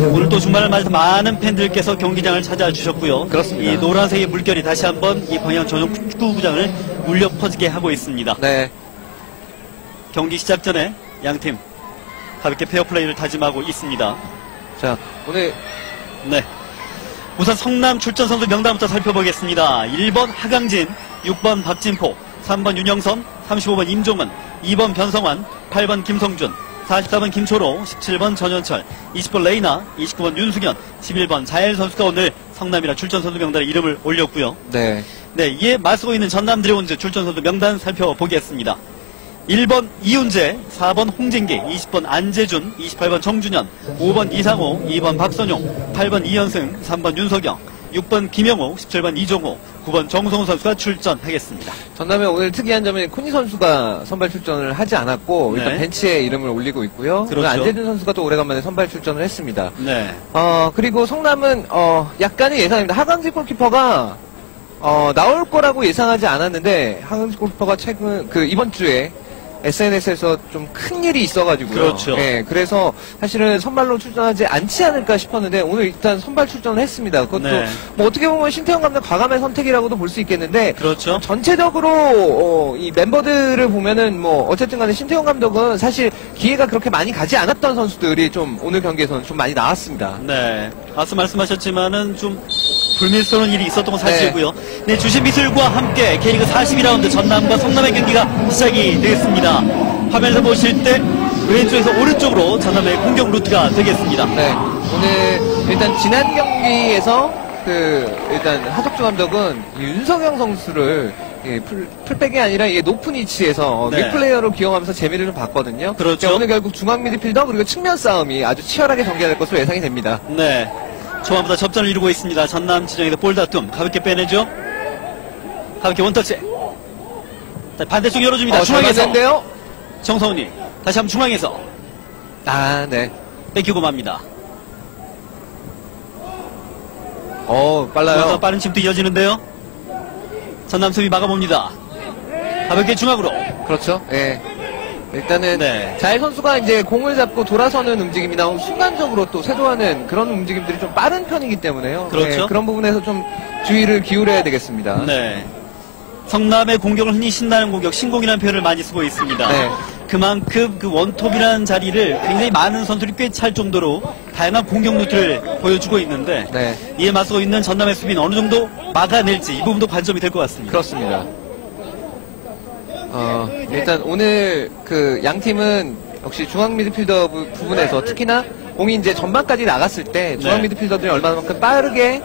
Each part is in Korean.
오늘 또 주말을 맞아서 많은 팬들께서 경기장을 찾아주셨고요. 그렇습니다. 이 노란색의 물결이 다시 한번 이 광양 전용 축구구장을 울려 퍼지게 하고 있습니다. 네. 경기 시작 전에 양팀 가볍게 페어플레이를 다짐하고 있습니다. 자, 오늘 네. 우선 성남 출전 선수 명단부터 살펴보겠습니다. 1번 하강진, 6번 박진포, 3번 윤영선, 35번 임종은, 2번 변성환, 8번 김성준, 44번 김초로, 17번 전현철, 20번 레이나, 29번 윤승현, 11번 자엘 선수가 오늘 성남이라 출전 선수 명단에 이름을 올렸고요. 네. 네, 이에 맞서고 있는 전남 드래곤즈 출전 선수 명단 살펴보겠습니다. 1번 이훈재, 4번 홍진기, 20번 안재준, 28번 정준현, 5번 이상호, 2번 박선용, 8번 이현승, 3번 윤석영, 6번 김영호, 17번 이종호, 9번 정성호 선수가 출전하겠습니다. 전남의 오늘 특이한 점은 코니 선수가 선발 출전을 하지 않았고 일단 네. 벤치에 이름을 올리고 있고요. 그렇죠. 오늘 안재준 선수가 또 오래간만에 선발 출전을 했습니다. 네. 그리고 성남은 약간의 예상입니다. 하강지 골키퍼가 나올 거라고 예상하지 않았는데 하강지 골키퍼가 최근 이번 주에 SNS에서 좀 큰 일이 있어가지고요. 그렇죠. 네, 그래서 사실은 선발로 출전하지 않지 않을까 싶었는데 오늘 일단 선발 출전을 했습니다. 그것도 네. 뭐 어떻게 보면 신태용 감독 과감한 선택이라고도 볼 수 있겠는데 그렇죠. 전체적으로 이 멤버들을 보면은 뭐 어쨌든 간에 신태용 감독은 사실 기회가 그렇게 많이 가지 않았던 선수들이 좀 오늘 경기에서는 좀 많이 나왔습니다. 네. 앞서 말씀하셨지만은 좀 불미스러운 일이 있었던 건 사실이고요. 네, 주신 미술과 함께 K리그 42라운드 전남과 성남의 경기가 시작이 되겠습니다. 화면에서 보실 때 왼쪽에서 오른쪽으로 전남의 공격 루트가 되겠습니다. 네. 오늘 일단 지난 경기에서 일단 하석주 감독은 윤석영 선수를 풀백이 아니라 이게 높은 위치에서 네. 믹플레이어로 기용하면서 재미를 좀 봤거든요. 그렇죠. 오늘 결국 중앙 미드필더 그리고 측면 싸움이 아주 치열하게 전개될 것으로 예상이 됩니다. 네. 초반부터 접전을 이루고 있습니다. 전남 지정에서 볼 다툼 가볍게 빼내죠. 가볍게 원터치. 반대쪽 열어줍니다. 중앙에서 정성훈이 다시 한번 중앙에서 네. 뺏기고 맙니다. 빨라요. 빠른 침도 이어지는데요. 전남 수비 막아봅니다. 가볍게 중앙으로. 그렇죠. 예. 일단은 네. 자일 선수가 이제 공을 잡고 돌아서는 움직임이나 순간적으로 또 세도하는 그런 움직임들이 좀 빠른 편이기 때문에요. 그렇죠. 예, 그런 부분에서 좀 주의를 기울여야 되겠습니다. 네. 성남의 공격을 흔히 신나는 공격, 신공이라는 표현을 많이 쓰고 있습니다. 네. 그만큼 그 원톱이라는 자리를 굉장히 많은 선수들이 꽤 찰 정도로 다양한 공격 루트를 보여주고 있는데 네. 이에 맞서고 있는 전남의 수비는 어느 정도 막아낼지 이 부분도 관점이 될 것 같습니다. 그렇습니다. 일단 오늘 양 팀은 역시 중앙 미드필더 부분에서 특히나 공이 이제 전반까지 나갔을 때 중앙 네. 미드필더들이 얼마만큼 빠르게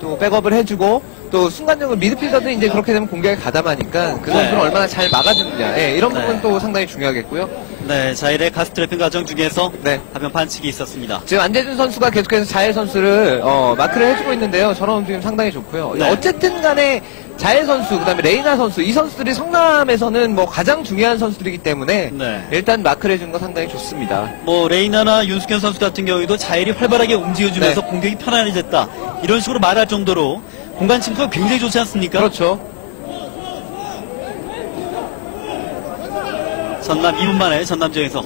또 백업을 해주고 또 순간적으로 미드필더들이 이제 그렇게 되면 공격에 가담하니까 그 선수를 네. 얼마나 잘 막아주느냐. 예, 이런 네. 부분도 상당히 중요하겠고요. 네, 자일의 가스트래핑 과정 중에서 네. 가벼운 반칙이 있었습니다. 지금 안재준 선수가 계속해서 자일 선수를 마크를 해주고 있는데요. 저런 움직임 상당히 좋고요. 네. 어쨌든 간에 자일 선수, 그다음에 레이나 선수, 이 선수들이 성남에서는 뭐 가장 중요한 선수들이기 때문에 네. 일단 마크를 해주는 거 상당히 좋습니다. 뭐 레이나나 윤숙현 선수 같은 경우에도 자일이 활발하게 움직여주면서 네. 공격이 편안해졌다. 이런 식으로 말할 정도로 공간 침투가 굉장히 좋지 않습니까? 그렇죠. 전남 2분 만에 전남전에서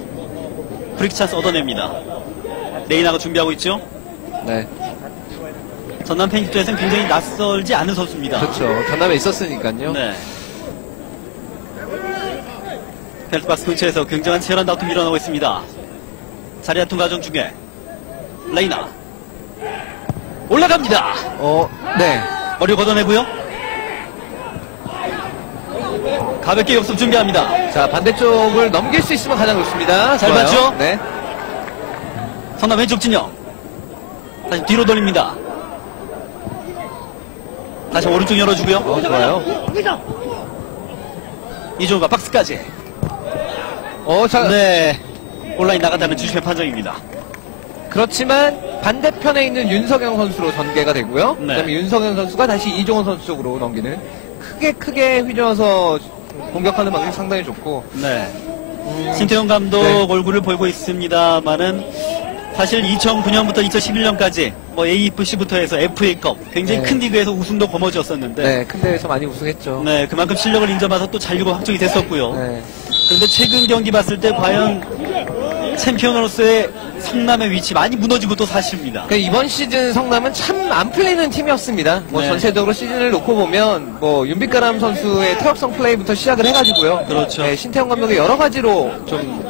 브릭 찬스 얻어냅니다. 레이나가 준비하고 있죠. 네. 전남 팬 입장에서는 굉장히 낯설지 않은 선수입니다. 그렇죠. 전남에 있었으니까요. 네. 펠트박스 근처에서 굉장한 치열한 다툼이 일어나고 있습니다. 자리 다툼 과정 중에 레이나 올라갑니다. 네. 머리를 걷어내고요. 가볍게 역습 준비합니다. 자, 반대쪽을 넘길 수 있으면 가장 좋습니다. 잘 좋아요. 봤죠? 네. 성남 왼쪽 진영. 다시 뒤로 돌립니다. 다시 오른쪽 열어주고요. 좋아요. 이종우가 박스까지. 네. 온라인 나간다는 주심의 판정입니다. 그렇지만 반대편에 있는 윤석영 선수로 전개가 되고요. 네. 그다음에 윤석영 선수가 다시 이종원 선수 쪽으로 넘기는 크게 휘저어서 공격하는 방식이 상당히 좋고. 네. 신태용 감독 네. 얼굴을 보이고 있습니다만은 사실 2009년부터 2011년까지 뭐 AFC부터 해서 FA컵 굉장히 네. 큰 리그에서 우승도 거머쥐었었는데 네, 큰 대회에서 많이 우승했죠. 네, 그만큼 실력을 인정받아서 또 잔류가 확정이 됐었고요. 네. 그런데 최근 경기 봤을 때 과연 챔피언으로서의 성남의 위치 많이 무너지고 또 사실입니다. 그러니까 이번 시즌 성남은 참 안 풀리는 팀이었습니다. 뭐 네. 전체적으로 시즌을 놓고 보면 뭐 윤빛가람 선수의 태업성 플레이부터 시작을 해가지고요. 그렇죠. 네, 신태용 감독이 여러 가지로 좀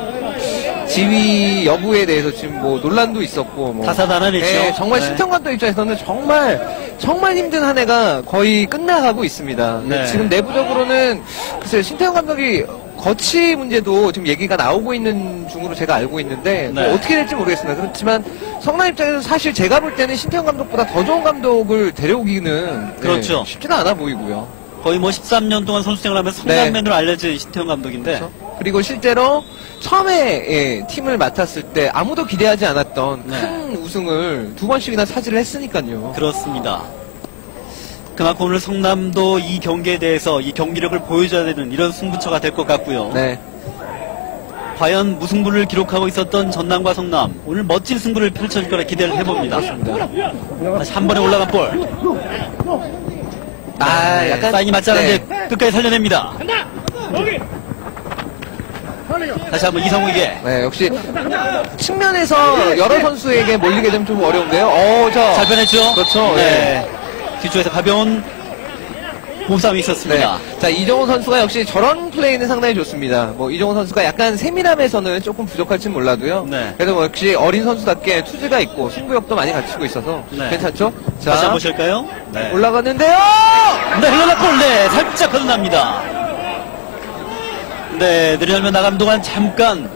지위 여부에 대해서 지금 뭐 논란도 있었고 뭐 다사다난했죠. 네, 정말 네. 신태용 감독 입장에서는 정말 힘든 한 해가 거의 끝나가고 있습니다. 네. 지금 내부적으로는 글쎄요, 신태용 감독이 거치 문제도 지금 얘기가 나오고 있는 중으로 제가 알고 있는데 네. 뭐 어떻게 될지 모르겠습니다. 그렇지만 성남 입장에서는 사실 제가 볼 때는 신태용 감독보다 더 좋은 감독을 데려오기는 그렇죠. 네, 쉽지는 않아 보이고요. 거의 뭐 13년 동안 선수 생활을 하면서 네. 성남맨으로 알려진 신태용 감독인데 그렇죠? 그리고 실제로 처음에 예, 팀을 맡았을 때 아무도 기대하지 않았던 네. 큰 우승을 두 번씩이나 차지를 했으니까요. 그렇습니다. 그만큼 오늘 성남도 이 경기에 대해서 이 경기력을 보여줘야 되는 이런 승부처가 될 것 같고요. 네. 과연 무승부를 기록하고 있었던 전남과 성남 오늘 멋진 승부를 펼쳐질 거라 기대를 해봅니다. 다시 한 번에 올라간 볼. 약간 사인이 맞지 않았는데 끝까지 살려냅니다. 다시 한번 이성욱에게 네, 역시 측면에서 여러 선수에게 몰리게 되면 좀 어려운데요. 잘 변했죠? 그렇죠. 네. 뒤쪽에서 가벼운 몸싸움이 있었습니다. 자, 이정호 선수가 역시 저런 플레이는 상당히 좋습니다. 뭐 이정호 선수가 약간 세밀함에서는 조금 부족할진 몰라도요. 네. 그래도 뭐 역시 어린 선수답게 투지가 있고 승부욕도 많이 갖추고 있어서 네. 괜찮죠? 다시 한번 자, 보실까요? 네. 올라가는데요. 네, 흘러났골, 네, 살짝 거듭납니다. 네, 느리하면 나가는 동안 잠깐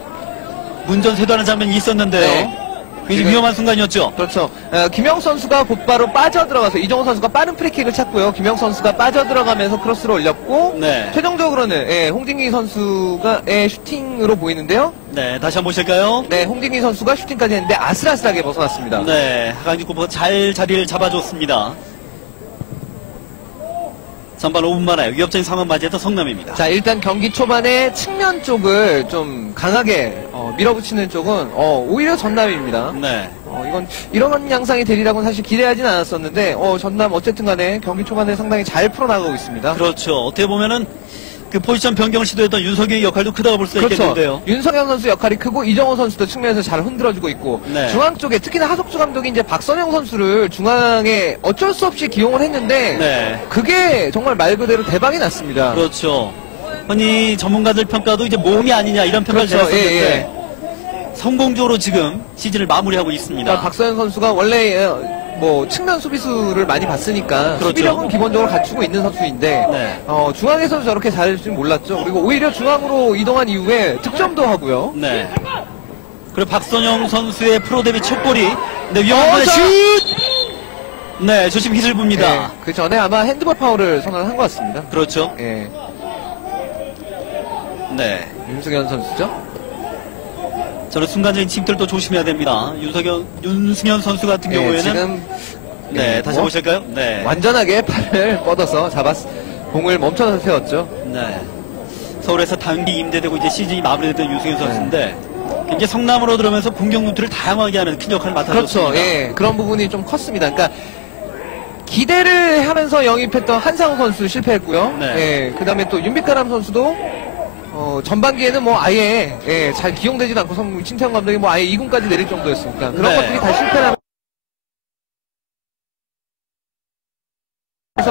문전세도하는 장면이 있었는데요. 네. 굉장히 지금- 위험한 순간이었죠. 그렇죠. 김영 선수가 곧바로 빠져들어가서 이정호 선수가 빠른 프리킥을 찾고요. 김영 선수가 빠져들어가면서 크로스를 올렸고 네. 최종적으로는 홍진기 선수가 슈팅으로 보이는데요. 네, 다시 한번 보실까요? 네, 홍진기 선수가 슈팅까지 했는데 아슬아슬하게 벗어났습니다. 네, 하강지 골퍼가 잘 자리를 잡아줬습니다. 전반 5분 만에 위협적인 상황 맞이했던 성남입니다. 자, 일단 경기 초반에 측면 쪽을 좀 강하게 밀어붙이는 쪽은 오히려 전남입니다. 네, 이런 양상이 되리라고는 사실 기대하진 않았었는데 전남 어쨌든 간에 경기 초반에 상당히 잘 풀어나가고 있습니다. 그렇죠. 어떻게 보면은 그 포지션 변경을 시도했던 윤석이의 역할도 크다고 볼 수 있겠는데요. 윤석영 선수 역할이 크고 이정호 선수도 측면에서 잘 흔들어주고 있고 네. 중앙 쪽에 특히나 하석주 감독이 이제 박선영 선수를 중앙에 어쩔 수 없이 기용을 했는데 네, 그게 정말 말 그대로 대박이 났습니다. 그렇죠. 흔히 전문가들 평가도 이제 몸이 아니냐 이런 평가를 그렇죠. 내렸었는데 성공적으로 지금 시즌을 마무리하고 있습니다. 그러니까 박선영 선수가 원래 뭐 측면 수비수를 많이 봤으니까 그렇죠. 수비력은 기본적으로 갖추고 있는 선수인데 네. 중앙에서 저렇게 잘할 줄 몰랐죠. 그리고 오히려 중앙으로 이동한 이후에 득점도 하고요. 네. 그리고 박선영 선수의 프로 데뷔 첫 골이 네, 위험한 자! 슛! 네, 조심 휘슬 붑니다. 그 전에 아마 핸드볼 파울을 선언을 한 것 같습니다. 그렇죠. 예, 네. 윤승현 선수죠. 저는 순간적인 침투를 조심해야 됩니다. 윤승현 선수 같은 예, 경우에는 지금 네, 다시 뭐 보실까요? 네. 완전하게 팔을 뻗어서 공을 멈춰서 세웠죠. 네. 서울에서 단기 임대되고 이제 시즌이 마무리됐던 윤승현 선수인데 굉장히 성남으로 들어오면서 공격 루트를 다양하게 하는 큰 역할을 맡아줬습니다. 그렇죠. 예, 그런 부분이 좀 컸습니다. 그러니까 기대를 하면서 영입했던 한상우 선수 실패했고요. 네. 예, 그다음에 또 윤빛가람 선수도 전반기에는 뭐 아예 잘 기용되지도 않고 신태용 감독이 뭐 아예 2군까지 내릴 정도였으니까 그런 네. 것들이 다 실패하면서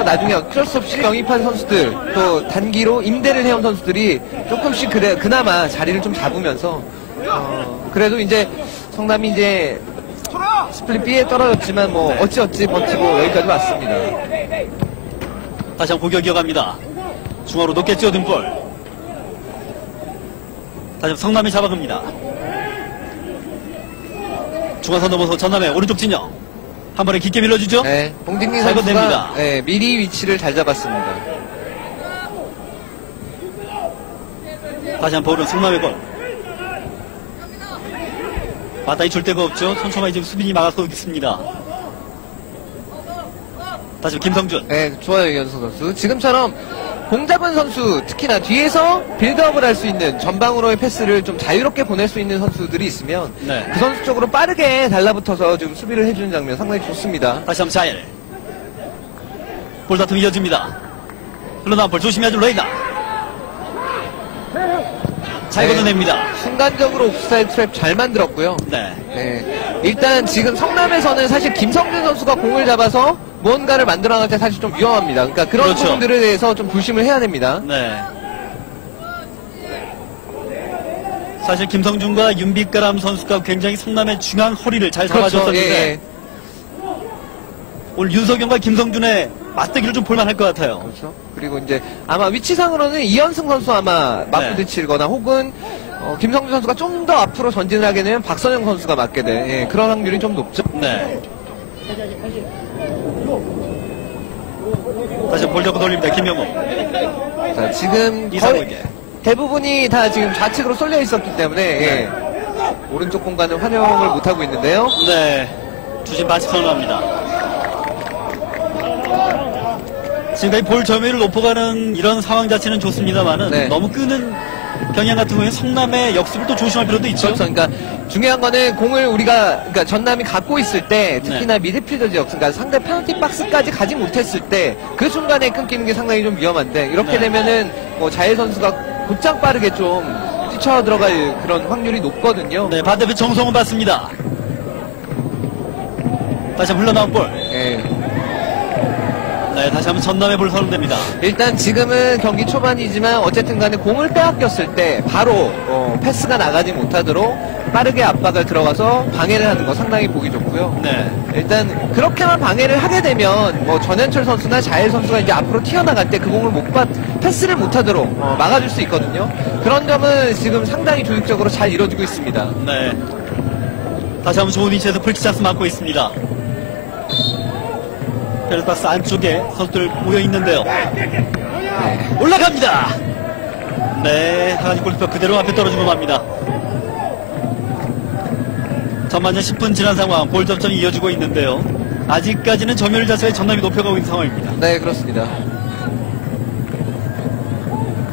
나중에 어쩔 수 없이 영입한 선수들 또 단기로 임대를 해온 선수들이 조금씩 그나마 자리를 좀 잡으면서 그래도 이제 성남이 이제 스플릿 B에 떨어졌지만 뭐 네. 어찌어찌 버티고 여기까지 왔습니다. 다시 한번 공격 이어갑니다. 중앙으로 높게 찌어든 볼. 다시 한번 성남이 잡아갑니다. 중앙선 넘어서 전남의 오른쪽 진영. 한 번에 깊게 밀어주죠. 네, 홍진기 잘 선수가 건넵니다. 미리 위치를 잘 잡았습니다. 다시 한번 볼은 성남의 골. 마땅히 줄 데가 없죠. 천천히 지금 수빈이 막아서 있습니다. 다시 김성준. 네, 좋아요, 이현수 선수. 지금처럼 공 잡은 선수, 특히나 뒤에서 빌드업을 할 수 있는 전방으로의 패스를 좀 자유롭게 보낼 수 있는 선수들이 있으면 네. 그 선수 쪽으로 빠르게 달라붙어서 지금 수비를 해주는 장면 상당히 좋습니다. 다시 한번 자일. 볼 다툼 이어집니다. 흘러나온 볼 조심해야죠, 레이나. 잘 걷어냅니다. 순간적으로 옵사이드 트랩 잘 만들었고요. 네. 네. 일단 지금 성남에서는 사실 김성준 선수가 공을 잡아서 무언가를 만들어 나갈 때 사실 좀 위험합니다. 그러니까 그런 그렇죠. 부분들에 대해서 좀 조심을 해야 됩니다. 네. 사실 김성준과 윤빛가람 선수가 굉장히 성남의 중앙 허리를 잘 잡아줬었는데 예, 예. 오늘 윤석영과 김성준의 맞대기를 좀 볼만할 것 같아요. 그렇죠. 그리고 이제 아마 위치상으로는 이현승 선수 아마 맞부딪히거나 혹은 김성준 선수가 좀 더 앞으로 전진을 하게 되면 박선영 선수가 맞게 될 그런 확률이 좀 높죠. 네. 다시 볼 잡고 돌립니다. 김영호. 자, 지금 거의 이상호에게. 대부분이 다 지금 좌측으로 쏠려 있었기 때문에 오른쪽 공간을 활용을 못하고 있는데요. 네. 주심 반칙 선언합니다. 지금까지 볼 점유율을 높여가는 이런 상황 자체는 좋습니다만은 네. 너무 끄는 경향 같은 경우에 성남의 역습을 또 조심할 필요도 있죠. 그렇죠. 그러니까 중요한 거는 공을 그러니까 전남이 갖고 있을 때 특히나 미드필더 지역, 그러니까 상대 페널티 박스까지 가지 못했을 때 그 순간에 끊기는 게 상당히 좀 위험한데 이렇게 네. 되면은 뭐 자해 선수가 곧장 빠르게 좀 뛰쳐 들어갈 그런 확률이 높거든요. 네, 반대편 정성훈 받습니다. 다시 한번 흘러나온 볼. 예. 네, 다시 한번 전남의 볼 선언됩니다. 일단 지금은 경기 초반이지만 어쨌든 간에 공을 빼앗겼을 때 바로 패스가 나가지 못하도록 빠르게 압박을 들어가서 방해를 하는 거 상당히 보기 좋고요. 네. 일단 그렇게만 방해를 하게 되면 뭐 전현철 선수나 자해 선수가 이제 앞으로 튀어나갈 때 그 공을 패스를 못하도록 막아줄 수 있거든요. 그런 점은 지금 상당히 조직적으로 잘 이루어지고 있습니다. 네. 다시 한번 좋은 위치에서 풀치 찬스 맞고 있습니다. 페널티박스 안쪽에 선수들 모여 있는데요. 네. 올라갑니다. 네, 하가지 골키퍼 그대로 앞에 떨어지고 맙니다. 전반전 10분 지난 상황, 볼 접전이 이어지고 있는데요. 아직까지는 점유율 자체가 전남이 높여가고 있는 상황입니다. 네, 그렇습니다.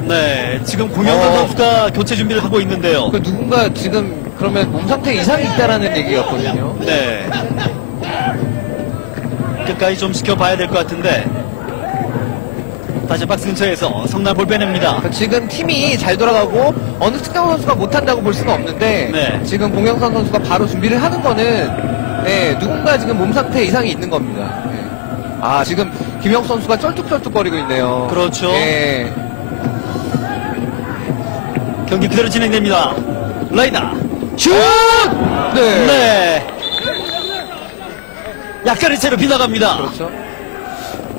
네, 지금 공영선 선수가 교체 준비를 하고 있는데요. 그 누군가 지금 그러면 몸 상태 이상이 있다라는 얘기였거든요. 네. 끝까지 좀 지켜봐야 될 것 같은데 다시 박스 근처에서 성남 볼 빼냅니다. 지금 팀이 잘 돌아가고 어느 특정 선수가 못한다고 볼 수는 없는데 네. 지금 공영선 선수가 바로 준비를 하는 거는 누군가 지금 몸 상태 이상이 있는 겁니다. 아, 지금 김영 선수가 쩔뚝쩔뚝거리고 있네요. 그렇죠. 예. 경기 그대로 진행됩니다. 라이나 슛! 네. 네. 약간의 채로 빗나갑니다. 그렇죠.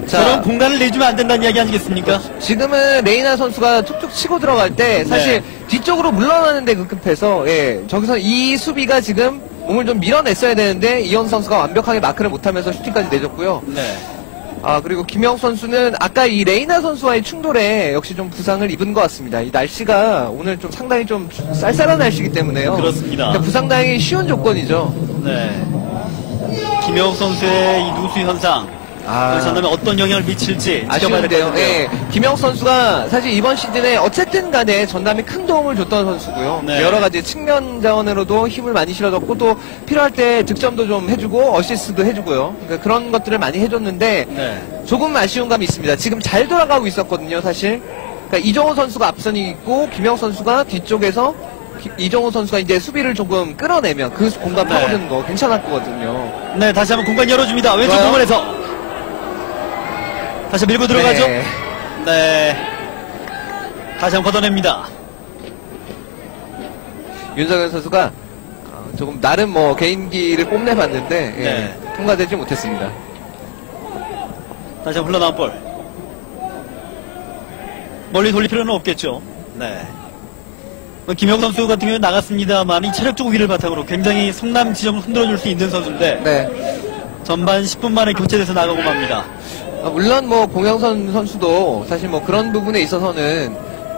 저런 공간을 내주면 안 된다는 이야기 아니겠습니까? 지금은 레이나 선수가 툭툭 치고 들어갈 때 사실 뒤쪽으로 물러나는데 급급해서 저기서 이 수비가 지금 몸을 좀 밀어냈어야 되는데 이현 선수가 완벽하게 마크를 못하면서 슈팅까지 내줬고요. 네. 아, 그리고 김영 선수는 아까 이 레이나 선수와의 충돌에 역시 좀 부상을 입은 것 같습니다. 이 날씨가 오늘 좀 상당히 좀 쌀쌀한 날씨이기 때문에요. 그렇습니다. 그러니까 부상당이 쉬운 조건이죠. 네. 김영욱 선수의 이 누수 현상, 전남에 어떤 영향을 미칠지 지켜봐야 될 것 아쉬운데요. 같은데요. 예. 김영 선수가 사실 이번 시즌에 어쨌든 간에 전남에 큰 도움을 줬던 선수고요. 네. 여러 가지 측면 자원으로도 힘을 많이 실어줬고 또 필요할 때 득점도 좀 해주고 어시스트도 해주고요. 그러니까 그런 것들을 많이 해줬는데 네. 조금 아쉬운 감이 있습니다. 지금 잘 돌아가고 있었거든요, 사실. 그러니까 이정호 선수가 앞선이 있고 김영 선수가 뒤쪽에서 이정호 선수가 이제 수비를 조금 끌어내면 그 공간 네. 파고드는 거 괜찮았거든요. 네, 다시 한번 공간 열어줍니다. 왼쪽 좋아요. 공간에서 다시 밀고 들어가죠. 네. 네. 다시 한번 걷어냅니다. 윤석현 선수가 조금 나름 뭐 개인기를 뽐내봤는데 네. 통과되지 못했습니다. 다시 한번 흘러나온 볼. 멀리 돌릴 필요는 없겠죠. 네. 김영 선수 같은 경우는 나갔습니다만 이 체력적 우위를 바탕으로 굉장히 성남 지점을 흔들어줄 수 있는 선수인데 네. 전반 10분 만에 교체돼서 나가고 맙니다. 물론 뭐 공영선 선수도 사실 뭐 그런 부분에 있어서는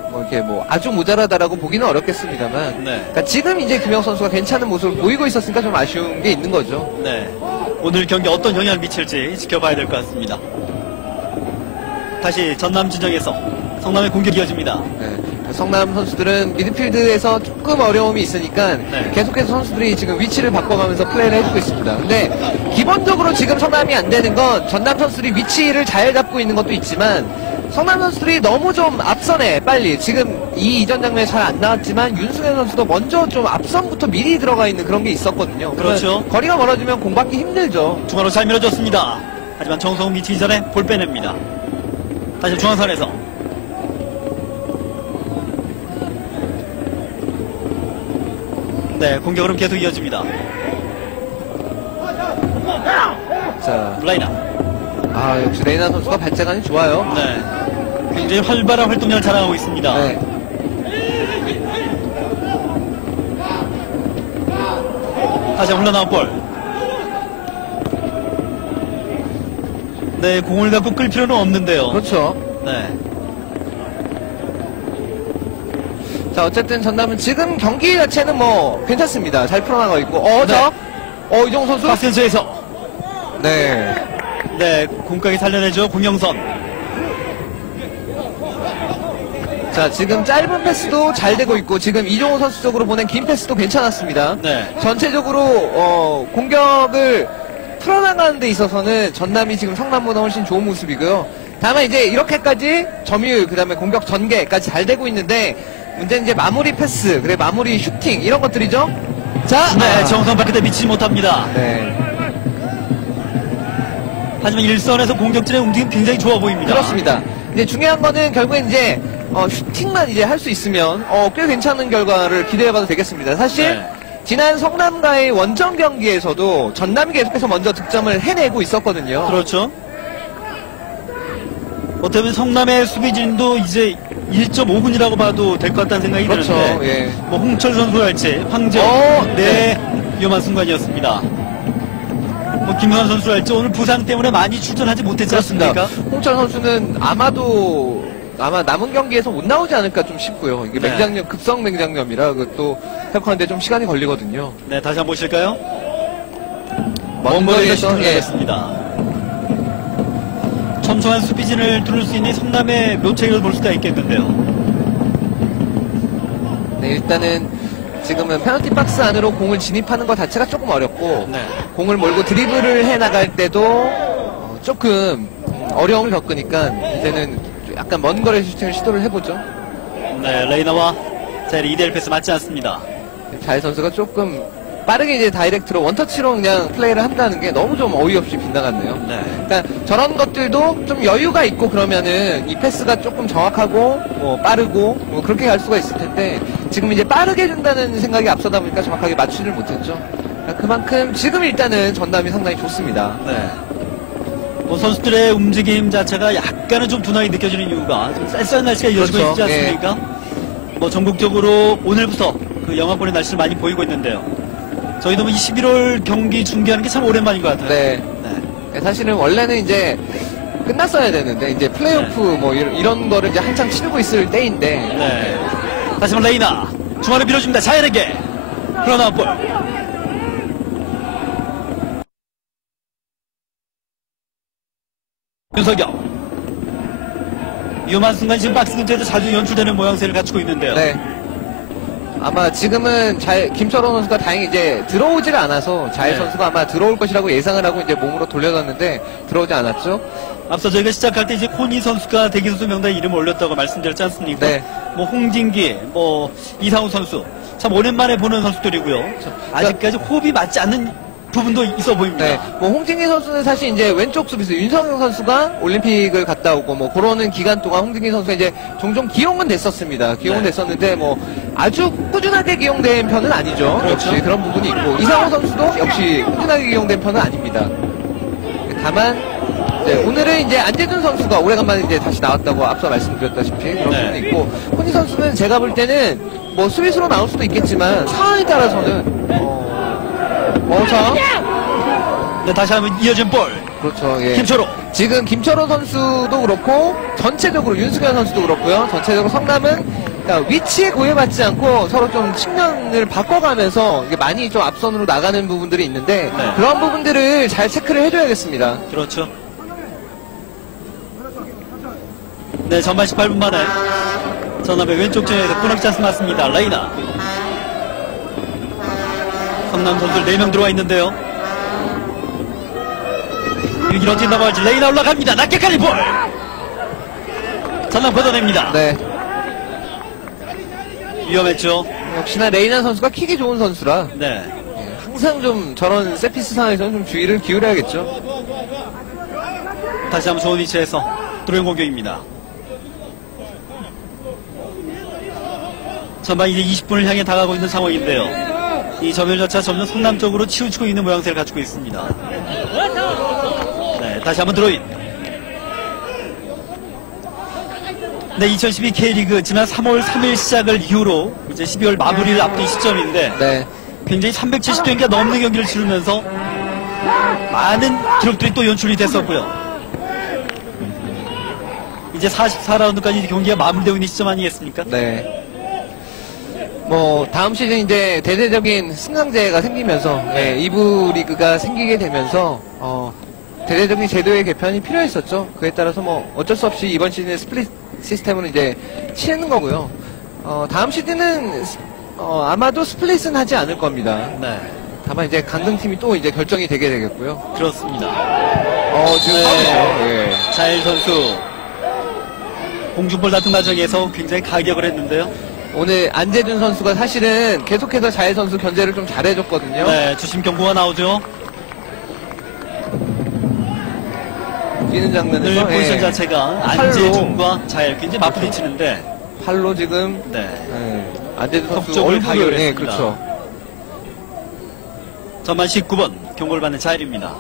뭐 이렇게 뭐 아주 모자라다라고 보기는 어렵겠습니다만 네. 그러니까 지금 이제 김영 선수가 괜찮은 모습을 보이고 있었으니까 좀 아쉬운 게 있는 거죠. 네. 오늘 경기 어떤 영향을 미칠지 지켜봐야 될 것 같습니다. 다시 전남 진영에서 성남의 공격이 이어집니다. 네. 성남 선수들은 미드필드에서 조금 어려움이 있으니까 네. 계속해서 선수들이 지금 위치를 바꿔가면서 플레이를 해주고 있습니다. 근데 기본적으로 지금 성남이 안 되는 건 전남 선수들이 위치를 잘 잡고 있는 것도 있지만 성남 선수들이 너무 좀 앞선에 빨리 지금 이 이전 장면에 잘 안 나왔지만 윤승현 선수도 먼저 좀 앞선부터 미리 들어가 있는 그런 게 있었거든요. 그렇죠. 거리가 멀어지면 공 받기 힘들죠. 중앙으로 잘 밀어줬습니다. 하지만 정성훈 미치기 전에 볼 빼냅니다. 다시 중앙선에서 네, 공격으로 계속 이어집니다. 자, 라이나. 아 역시 레이나 선수가 발재간이 좋아요. 네, 굉장히 활발한 활동량을 자랑하고 있습니다. 네. 다시 흘러나온 볼. 네, 공을 갖고 끌 필요는 없는데요. 그렇죠. 네, 자 어쨌든 전남은 지금 경기 자체는 뭐 괜찮습니다. 잘 풀어나가고 있고 이종호 선수 박스에서 네. 네, 공격이 살려내죠. 공영선. 자 지금 짧은 패스도 잘 되고 있고 지금 이종호 선수 쪽으로 보낸 긴 패스도 괜찮았습니다. 네, 전체적으로 공격을 풀어나가는 데 있어서는 전남이 지금 성남보다 훨씬 좋은 모습이고요. 다만 이제 이렇게까지 점유율 그다음에 공격 전개까지 잘 되고 있는데 문제는 이제 마무리 패스 그리고 마무리 슈팅 이런 것들이죠. 자, 네, 정선 밖에 미치지 못합니다. 네. 하지만 일선에서 공격진의 움직임 굉장히 좋아 보입니다. 그렇습니다. 이제 중요한 거는 결국엔 이제 슈팅만 이제 할 수 있으면 꽤 괜찮은 결과를 기대해봐도 되겠습니다. 사실 네. 지난 성남과의 원정 경기에서도 전남이 계속해서 먼저 득점을 해내고 있었거든요. 그렇죠. 어떻게 보면 성남의 수비진도 이제 1.5분이라고 봐도 될 것 같다는 생각이 그렇죠. 드는데 예. 뭐 홍철 선수랄지 황재원 네, 위험한 순간이었습니다. 뭐 김현 선수랄지 오늘 부상 때문에 많이 출전하지 못했지 않습니까? 홍철 선수는 아마 남은 경기에서 못 나오지 않을까 좀 싶고요. 이게 네. 맹장염, 급성 맹장염이라 그것도 회복하는데 좀 시간이 걸리거든요. 네, 다시 한번 보실까요? 먼 거리에서 습니다 촘촘한 수비진을 두를 수 있는 성남의 묘책을 볼 수가 있겠는데요. 네, 일단은 지금은 페널티 박스 안으로 공을 진입하는 것 자체가 조금 어렵고 네. 공을 몰고 드리블을 해 나갈 때도 조금 어려움을 겪으니까 이제는 약간 먼 거리 슈팅을 시도를 해보죠. 네, 레이나와 제리 2대1 패스 맞지 않습니다. 자일 선수가 조금 빠르게 이제 다이렉트로 원터치로 그냥 플레이를 한다는 게 너무 좀 어이없이 빗나갔네요. 네. 그러니까 저런 것들도 좀 여유가 있고 그러면은 이 패스가 조금 정확하고 뭐 빠르고 뭐 그렇게 갈 수가 있을 텐데 지금 이제 빠르게 준다는 생각이 앞서다 보니까 정확하게 맞추지를 못했죠. 그러니까 그만큼 지금 일단은 전담이 상당히 좋습니다. 네. 뭐 선수들의 움직임 자체가 약간은 좀 둔하게 느껴지는 이유가 좀 쌀쌀한 날씨가 이어지고 그렇죠. 있지 않습니까? 뭐 전국적으로 오늘부터 그 영하권의 날씨를 많이 보이고 있는데요. 저희도 뭐 11월 경기 중계하는 게 참 오랜만인 것 같아요. 네. 네. 사실은 원래는 이제 끝났어야 되는데 이제 플레이오프 뭐 이런 거를 이제 한창 치르고 있을 때인데 네. 다시 한번 레이나 중앙을 밀어줍니다. 자연에게 흘러나온 볼. 윤석영 위험한 순간 지금 박스 근처에서 자주 연출되는 모양새를 갖추고 있는데요. 네. 아마 지금은 김철원 선수가 다행히 이제 들어오질 않아서 자일 네. 선수가 아마 들어올 것이라고 예상을 하고 이제 몸으로 돌려놨는데 들어오지 않았죠. 앞서 저희가 시작할 때 이제 코니 선수가 대기 선수 명단에 이름을 올렸다고 말씀드렸지 않습니까? 네. 뭐 홍진기, 뭐 이상우 선수 참 오랜만에 보는 선수들이고요. 아직까지 호흡이 맞지 않는 부분도 있어 보입니다. 네. 뭐 홍진기 선수는 사실 이제 왼쪽 수비수 윤성영 선수가 올림픽을 갔다 오고 뭐 그러는 기간 동안 홍진기 선수가 이제 종종 기용은 됐었습니다. 기용은 네. 됐었는데 뭐 아주 꾸준하게 기용된 편은 아니죠. 그렇죠. 역시 그런 부분이 있고 이상호 선수도 역시 꾸준하게 기용된 편은 아닙니다. 다만 오늘은 이제 안재준 선수가 오래간만에 이제 다시 나왔다고 앞서 말씀드렸다시피 그런 네. 부분이 있고 코니 선수는 제가 볼 때는 뭐 수비수로 나올 수도 있겠지만 상황에 따라서는 네, 다시 한번 이어진 볼. 그렇죠. 예. 김초로. 지금 김철호 선수도 그렇고 전체적으로 윤승현 선수도 그렇고요. 전체적으로 성남은 그러니까 위치에 구애받지 않고 서로 좀 측면을 바꿔가면서 이게 많이 좀 앞선으로 나가는 부분들이 있는데 네. 그런 부분들을 잘 체크를 해줘야겠습니다. 그렇죠. 네, 전반 18분 만에 전남의 왼쪽 전에서 코너킥 찬스 맞습니다. 레이나. 성남 선수들 4명 들어와 있는데요. 위기를 어떻게 넘어갈지 레이나 올라갑니다. 낮게 깔린 볼. 전남 걷어냅니다. 네. 위험했죠. 역시나 레이나 선수가 킥이 좋은 선수라 네. 항상 좀 저런 세피스 상황에서는 좀 주의를 기울여야겠죠. 다시 한번 좋은 위치에서 드로잉 공격입니다. 전반 이제 20분을 향해 다가가고 있는 상황인데요. 이 점유자차 점점 성남 쪽으로 치우치고 있는 모양새를 갖추고 있습니다. 네, 다시 한번 드로잉. 네, 2012 K리그 지난 3월 3일 시작을 이후로 이제 12월 마무리를 앞둔 시점인데 네. 굉장히 370경기가 넘는 경기를 치르면서 많은 기록들이 또 연출이 됐었고요. 이제 44라운드까지 경기가 마무리되고 있는 시점 아니겠습니까? 네. 뭐 다음 시즌 이제 대대적인 승강제가 생기면서 예, 2부 리그가 생기게 되면서 대대적인 제도의 개편이 필요했었죠. 그에 따라서 뭐 어쩔 수 없이 이번 시즌에 스플릿 시스템으로 이제 치는 거고요. 다음 시즌은 아마도 스플릿은 하지 않을 겁니다. 네, 다만 이제 강등팀이 또 이제 결정이 되게 되겠고요. 그렇습니다. 지금 네. 자일 선수 공중볼 다툼 과정에서 굉장히 가격을 했는데요. 오늘 안재준 선수가 사실은 계속해서 자일 선수 견제를 좀 잘해줬거든요. 네, 주심 경고가 나오죠. 뛰는 장면에서 포지션 예, 자체가 팔로. 안재준과 자일 굉장히 맞부딪히는데 팔로 지금 네, 안재준 선수 턱쪽을 얼굴을 가격을 예, 했습니다. 그렇죠. 전반 19번 경고를 받는 자일입니다.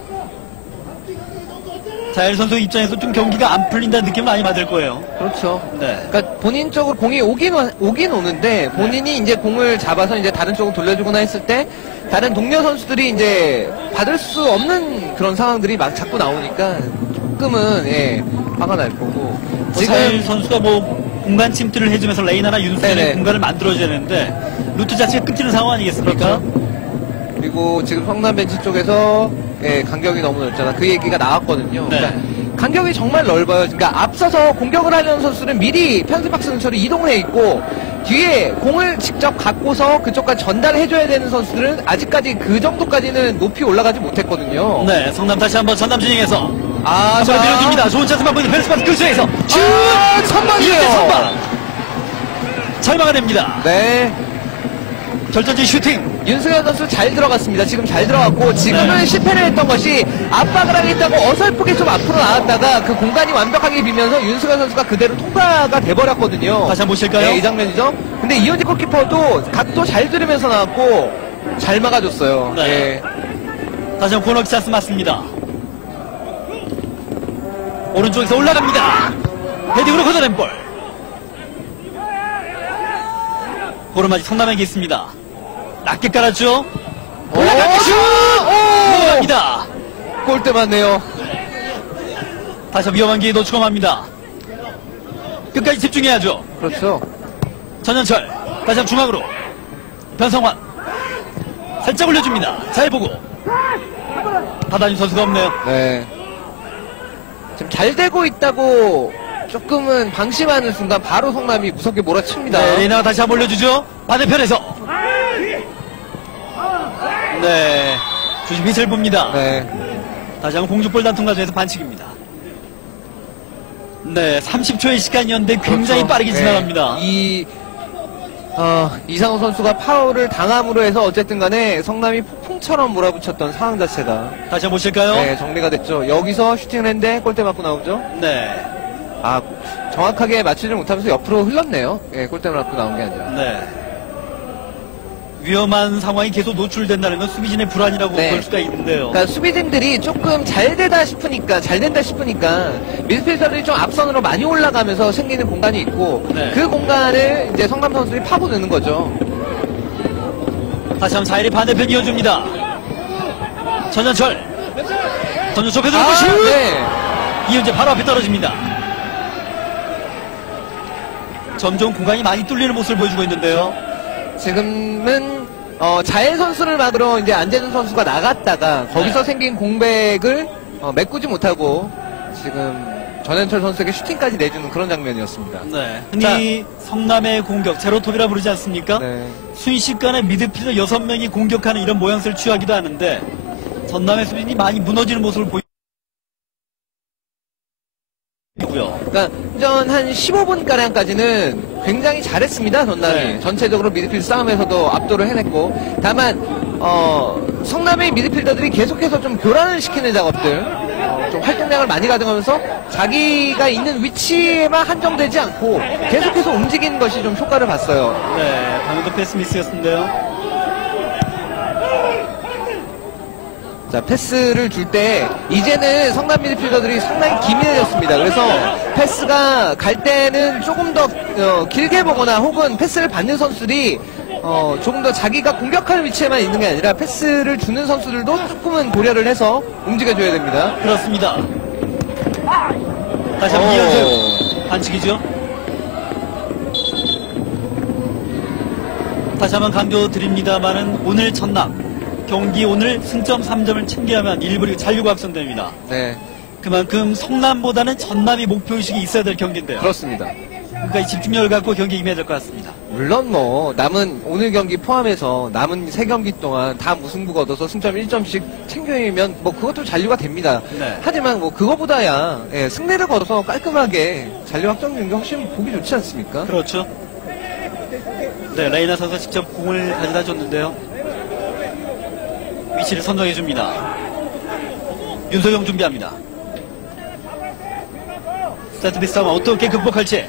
자일 선수 입장에서 좀 경기가 안 풀린다는 느낌을 많이 받을 거예요. 그렇죠. 네, 그러니까 본인 쪽으로 공이 오긴 오는데 본인이 이제 공을 잡아서 이제 다른 쪽으로 돌려주거나 했을 때 다른 동료 선수들이 이제 받을 수 없는 그런 상황들이 막 자꾸 나오니까 조금은 예, 화가 날 거고 자일 선수가 뭐 공간 침투를 해주면서 레이나나 윤수의 네네. 공간을 만들어줘야 되는데 루트 자체가 끊기는 상황 아니겠습니까? 그렇죠. 그리고 지금 성남 벤치 쪽에서 예, 간격이 너무 넓잖아. 그 얘기가 나왔거든요. 네. 그러니까 간격이 정말 넓어요. 그러니까 앞서서 공격을 하려는 선수는 미리 편스박스 근처로 이동을 해 있고 뒤에 공을 직접 갖고서 그쪽까지 전달해줘야 되는 선수들은 아직까지 그 정도까지는 높이 올라가지 못했거든요. 네, 성남 다시 한번 전남 진영에서 한번 자. 밀어줍니다. 좋은 찬스만 보이는 펜스박스 근처에서 슛! 선방이에요. 선방! 잘 막아냅니다. 네. 결정적인 슈팅. 윤승현 선수 잘 들어갔습니다. 지금 잘 들어갔고 지금은 네. 실패를 했던 것이 압박을 하겠다고 어설프게 좀 앞으로 나왔다가 그 공간이 완벽하게 비면서 윤승현 선수가 그대로 통과가 돼버렸거든요. 다시 한번 보실까요? 네, 이 장면이죠. 근데 이현지 골키퍼도 각도 잘 들으면서 나왔고 잘 막아줬어요. 네. 네. 다시 한번 코너킥 찬스 맞습니다. 오른쪽에서 올라갑니다. 헤딩으로 걷어낸 볼. 볼은 아직 성남에게 있습니다. 낮게 깔았죠. 올라가기 슛! 올라갑니다. 골대 맞네요. 다시 한번 위험한 기회 놓치고 맙니다. 끝까지 집중해야죠. 그렇죠. 전현철 다시 한번 중앙으로 변성환 살짝 올려줍니다. 잘 보고 받아준 선수가 없네요. 네. 지금 잘 되고 있다고 조금은 방심하는 순간 바로 성남이 무섭게 몰아칩니다. 네, 레이나가 다시 한번 올려주죠. 반대편에서 네, 주심이 잘 봅니다. 네. 다시 한번 공중볼 단통 과정에서 반칙입니다. 네, 30초의 시간이었는데 굉장히 그렇죠. 빠르게 네. 지나갑니다. 이상호 선수가 파울을 당함으로 해서 어쨌든 간에 성남이 폭풍처럼 몰아붙였던 상황 자체가 다시 한번 보실까요? 네, 정리가 됐죠. 여기서 슈팅을 했는데 골대 맞고 나오죠. 네, 정확하게 맞추지 못하면서 옆으로 흘렀네요. 예, 골대 맞고 나온 게 아니라. 네. 위험한 상황이 계속 노출된다는 건 수비진의 불안이라고 네. 볼 수가 있는데요. 그러니까 수비진들이 조금 잘 된다 싶으니까 미드필더들이 좀 앞선으로 많이 올라가면서 생기는 공간이 있고 네. 그 공간을 이제 성남 선수들이 파고드는 거죠. 다시 한번 자일이 반대편 이어줍니다. 전현철 좁혀주는 슛! 네. 이현재 바로 앞에 떨어집니다. 점점 공간이 많이 뚫리는 모습을 보여주고 있는데요. 지금은 자일 선수를 막으러 이제 안재준 선수가 나갔다가 거기서 생긴 공백을 메꾸지 못하고 지금 전현철 선수에게 슈팅까지 내주는 그런 장면이었습니다. 네. 흔히 성남의 공격 제로톱이라 부르지 않습니까? 네. 순식간에 미드필더 6명이 공격하는 이런 모양새를 취하기도 하는데 전남의 수비진이 많이 무너지는 모습을 보이고요. 그러니까 전 한 15분가량까지는 굉장히 잘했습니다, 전남이. 네. 전체적으로 미드필드 싸움에서도 압도를 해냈고. 다만, 성남의 미드필더들이 계속해서 좀 교란을 시키는 작업들, 좀 활동량을 많이 가져가면서 자기가 있는 위치에만 한정되지 않고 계속해서 움직이는 것이 좀 효과를 봤어요. 네, 방금도 패스 미스였는데요. 자, 패스를 줄 때 이제는 성남 미드필더들이 상당히 기민해졌습니다. 그래서 패스가 갈 때는 조금 더 길게 보거나 혹은 패스를 받는 선수들이 조금 더 자기가 공격하는 위치에만 있는 게 아니라 패스를 주는 선수들도 조금은 고려를 해서 움직여줘야 됩니다. 그렇습니다. 다시 한번 이현승 반칙이죠. 다시 한번 강조드립니다만은 오늘 전남 경기 오늘 승점 3점을 챙겨야만 1부 리그 잔류가 확정됩니다. 네, 그만큼 성남보다는 전남이 목표의식이 있어야 될 경기인데요. 그렇습니다. 그러니까 이 집중력을 갖고 경기에 임해야 될 것 같습니다. 물론 뭐 남은 오늘 경기 포함해서 남은 3경기 동안 다 무승부가 얻어서 승점 1점씩 챙기면 뭐 그것도 잔류가 됩니다. 네. 하지만 뭐 그거보다야 승리를 거둬서 깔끔하게 잔류 확정된 게 훨씬 보기 좋지 않습니까? 그렇죠. 네, 레이나 선수가 직접 공을 가져다 줬는데요. 위치를 선정해 줍니다. 윤석영 준비합니다. 세트피스 싸움 어떻게 극복할지.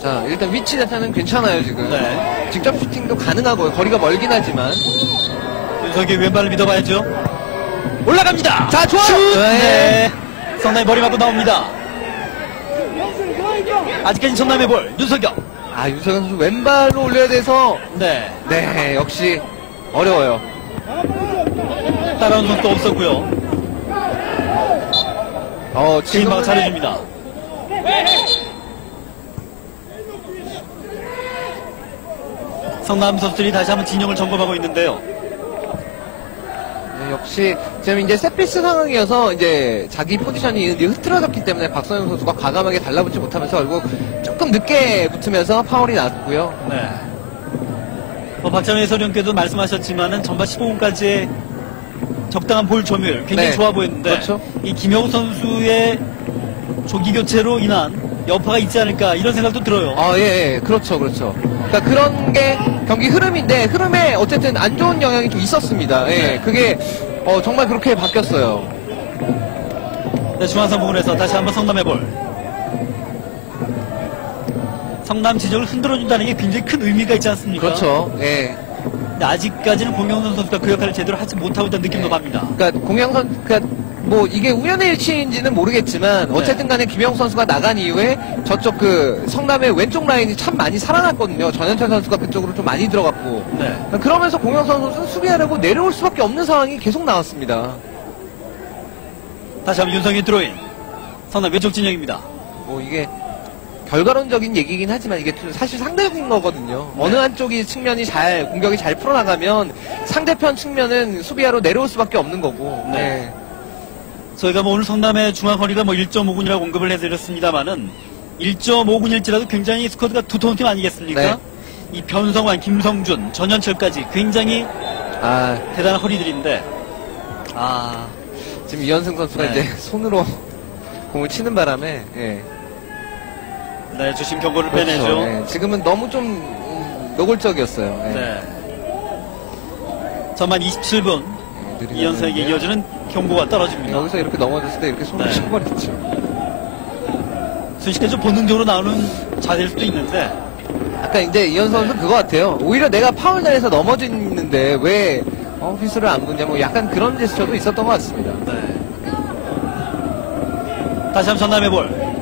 자, 일단 위치 자체는 괜찮아요, 지금. 네. 직접 슈팅도 가능하고요. 거리가 멀긴 하지만. 윤석영 왼발을 믿어봐야죠. 올라갑니다. 자, 좋아요. 슛! 네. 네. 성남이 머리 맞고 나옵니다. 아직까지 전남의 볼. 윤석영. 아, 윤석영 선수 왼발로 올려야 돼서. 네. 네, 역시 어려워요. 따라오는 선수도 없었고요. 지금방 잘해줍니다. 성남 선수들이 다시 한번 진영을 점검하고 있는데요. 네, 역시 지금 이제 세피스 상황이어서 이제 자기 포지션이 흐트러졌기 때문에 박선영 선수가 과감하게 달라붙지 못하면서 결국 조금 늦게 붙으면서 파울이 났고요. 네. 박정희 해설위원께도 말씀하셨지만은 전반 15분까지의 적당한 볼 점유율 굉장히 네. 좋아 보였는데 그렇죠. 이 김영우 선수의 조기 교체로 인한 여파가 있지 않을까 이런 생각도 들어요. 아, 예, 그렇죠, 그렇죠. 그러니까 그런 게 경기 흐름인데 흐름에 어쨌든 안 좋은 영향이 좀 있었습니다. 예, 네. 그게 정말 그렇게 바뀌었어요. 네, 중앙선 부분에서 다시 한번 성남의 볼. 성남 지적을 흔들어준다는 게 굉장히 큰 의미가 있지 않습니까? 그렇죠. 예. 근데 아직까지는 공영선 선수가 그 역할을 제대로 하지 못하고 있다는 느낌도 납니다. 그러니까 공영선, 그러니까 뭐 이게 우연의 일치인지는 모르겠지만 어쨌든 간에 김영우 선수가 나간 이후에 저쪽 그 성남의 왼쪽 라인이 참 많이 살아났거든요. 전현철 선수가 그쪽으로 좀 많이 들어갔고. 네. 그러면서 공영선 선수는 수비하려고 내려올 수밖에 없는 상황이 계속 나왔습니다. 다시 한번 윤성희 드로인. 성남 왼쪽 진영입니다. 뭐 이게 결과론적인 얘기긴 하지만 이게 사실 상대적인 거거든요. 어느 한쪽이 측면이 공격이 잘 풀어나가면 상대편 측면은 수비하러 내려올 수밖에 없는 거고. 네. 네. 저희가 뭐 오늘 성남의 중앙 거리가 뭐 1.5군이라고 언급을 해드렸습니다만은 1.5군일지라도 굉장히 스쿼드가 두터운 팀 아니겠습니까? 네. 이 변성환, 김성준, 전현철까지 굉장히 대단한 허리들인데 지금 이현승 선수가 네. 이제 손으로 공을 치는 바람에 네, 주심 경고를 그렇죠. 빼내죠. 네. 지금은 너무 좀 노골적이었어요. 네. 네. 전반 27분 느리게 이현석에게 하는데요. 이어지는 경고가 떨어집니다. 여기서 이렇게 넘어졌을 때 이렇게 손을 네. 치버렸죠. 순식간에 좀 본능적으로 나오는 자세일 수도 있는데 아까 이제 이현 선수 그거 같아요. 오히려 내가 파울 날에서 넘어지는데 왜 휘슬을 안 부냐 뭐 약간 그런 제스처도 있었던 것 같습니다. 네. 다시 한번 전남의 볼.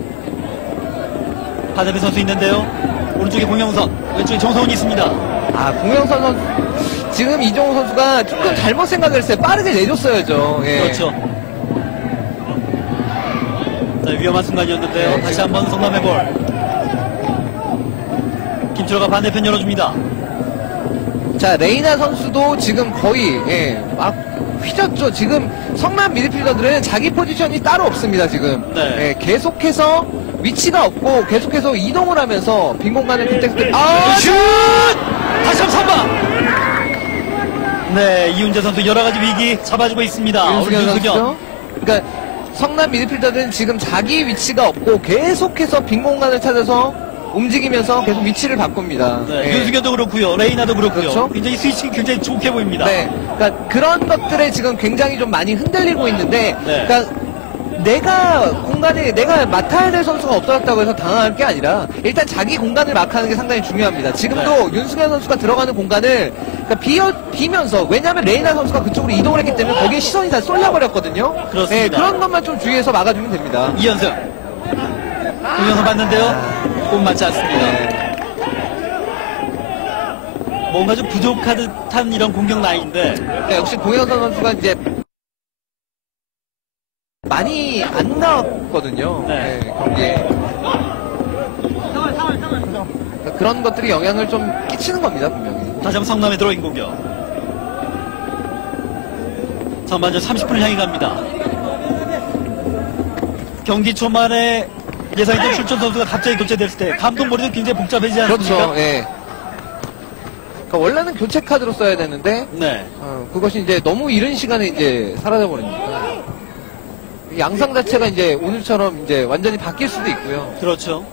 하대배 선수 있는데요. 오른쪽에 공영선, 왼쪽에 정성훈이 있습니다. 공영선 선수 지금 이종호 선수가 조금 잘못 생각을 했어요. 빠르게 내줬어야죠. 예. 그렇죠. 자, 위험한 순간이었는데요. 네, 다시 한번 성남의 볼. 김철호가 반대편 열어줍니다. 자, 레이나 선수도 지금 거의 막 휘졌죠. 지금 성남 미드필더들은 자기 포지션이 따로 없습니다. 지금 네. 계속해서 위치가 없고 계속해서 이동을 하면서 빈 공간을 그때 슛! 다시 한번 선방! 네, 이훈재 선수 여러 가지 위기 잡아주고 있습니다. 윤수경 윤수경. 선수죠. 그러니까 성남 미드필더는 지금 자기 위치가 없고 계속해서 빈 공간을 찾아서 움직이면서 계속 위치를 바꿉니다. 네, 예. 윤승현도 그렇고요. 레이나도 그렇고요. 그렇죠. 굉장히 스위칭이 굉장히 좋게 보입니다. 네, 그러니까 그런 것들에 지금 굉장히 좀 많이 흔들리고 있는데, 네. 그러니까 내가 공간에 내가 맡아야 될 선수가 없어졌다고 해서 당황할 게 아니라 일단 자기 공간을 마크하는 게 상당히 중요합니다. 지금도 윤승현 선수가 들어가는 공간을 그러니까 비면서 왜냐하면 레이나 선수가 그쪽으로 이동을 했기 때문에 거기에 시선이 다 쏠려버렸거든요. 그렇습니다. 네, 그런 것만 좀 주의해서 막아주면 됩니다. 이현승. 공연선 봤는데요. 꼭 맞지 않습니다. 네. 뭔가 좀 부족한 듯한 이런 공격 라인인데 네, 역시 공영선 선수가 이제 많이 안 나왔거든요. 네. 네, 경기에. 그러니까 그런 것들이 영향을 좀 끼치는 겁니다, 분명히. 다시 한번 성남에 들어온 공격. 전반전 30분을 향해 갑니다. 경기 초반에 예상했던 출전 선수가 갑자기 교체됐을 때 감독 머리도 굉장히 복잡해지지 않습니까? 그렇죠. 예. 그러니까 원래는 교체 카드로 써야 되는데 네. 그것이 이제 너무 이른 시간에 이제 사라져 버리니까 양상 자체가 이제 오늘처럼 이제 완전히 바뀔 수도 있고요. 그렇죠.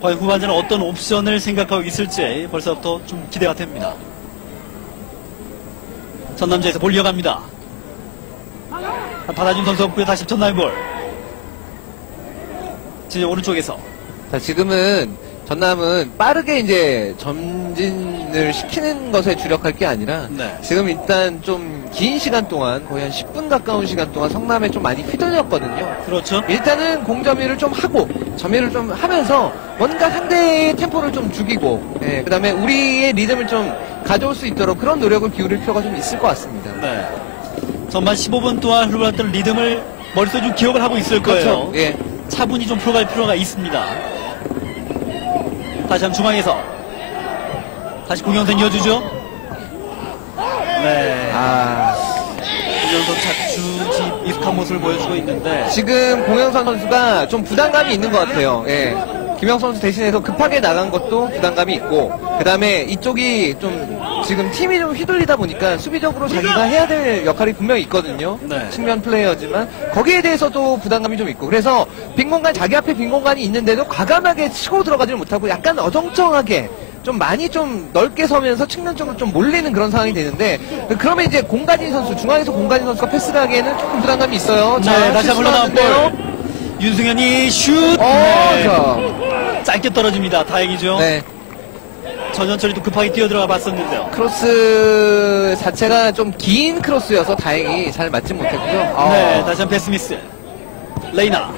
과연 후반전은 어떤 옵션을 생각하고 있을지 벌써부터 좀 기대가 됩니다. 전남자에서 볼 이어갑니다. 받아준 선수 없고요. 다시 전남의 볼. 진영 오른쪽에서. 자, 지금은 전남은 빠르게 이제 전진을 시키는 것에 주력할 게 아니라 네. 지금 일단 좀 긴 시간 동안 거의 한 10분 가까운 시간 동안 성남에 좀 많이 휘둘렸거든요. 그렇죠. 일단은 공점유를 좀 하고 점유를 좀 하면서 뭔가 상대의 템포를 좀 죽이고 그 다음에 우리의 리듬을 좀 가져올 수 있도록 그런 노력을 기울일 필요가 좀 있을 것 같습니다. 네. 전반 15분 동안 흘러갔던 리듬을 머릿속에 좀 기억을 하고 있을 거예요. 그렇죠. 예. 차분히 좀 풀어갈 필요가 있습니다. 다시 한번 중앙에서 다시 공영선 이어주죠. 네. 공영선 착주지 익숙한 모습을 보여주고 있는데 지금 공영선 선수가 좀 부담감이 있는 것 같아요. 예. 김영 선수 대신해서 급하게 나간 것도 부담감이 있고, 그 다음에 이쪽이 좀 지금 팀이 좀 휘둘리다 보니까 수비적으로 자기가 해야 될 역할이 분명히 있거든요. 네. 측면 플레이어지만 거기에 대해서도 부담감이 좀 있고, 그래서 빈 공간, 자기 앞에 빈 공간이 있는데도 과감하게 치고 들어가지를 못하고 약간 어정쩡하게 좀 많이 좀 넓게 서면서 측면 쪽으로 좀 몰리는 그런 상황이 되는데, 그러면 이제 공간인 선수, 중앙에서 공간인 선수가 패스를 하기에는 조금 부담감이 있어요. 네, 다시 한번 올라온 볼. 윤승현이 슛. 네. 짧게 떨어집니다. 다행이죠. 네. 전현철이도 급하게 뛰어들어가 봤었는데요. 크로스 자체가 좀 긴 크로스여서 다행히 잘 맞지 못했고요. 네, 다시 한번 패스 미스. 레이나.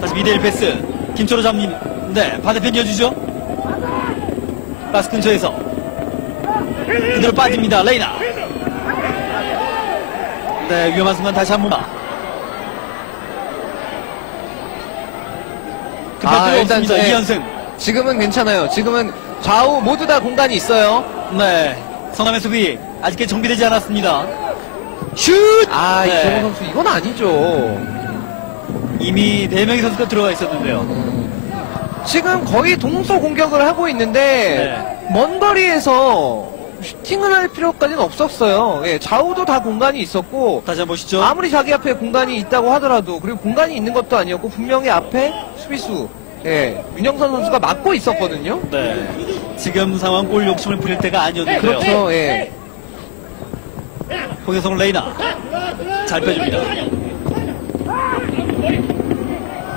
다시 미드일 패스. 김초로 잡님. 네, 반대편 이어주죠. 박스 근처에서. 그대로 빠집니다. 레이나. 네, 위험한 순간 다시 한 번. 급할 필요 없습니다. 네. 이현승. 지금은 괜찮아요. 지금은 좌우 모두 다 공간이 있어요. 네, 성남의 수비 아직까지 정비되지 않았습니다. 슛! 네. 이정호 선수 이건 아니죠. 이미 4명의 선수가 들어가 있었는데요. 지금 거의 동서 공격을 하고 있는데 먼 거리에서 슈팅을 할 필요까지는 없었어요. 예, 좌우도 다 공간이 있었고, 다시 한번 보시죠. 아무리 자기 앞에 공간이 있다고 하더라도, 그리고 공간이 있는 것도 아니었고 분명히 앞에 수비수 윤영선 선수가 막고 있었거든요. 네, 지금 상황 골 욕심을 부릴 때가 아니었는데요. 그렇죠. 예. 홍혜성 레이나 잘 빼줍니다.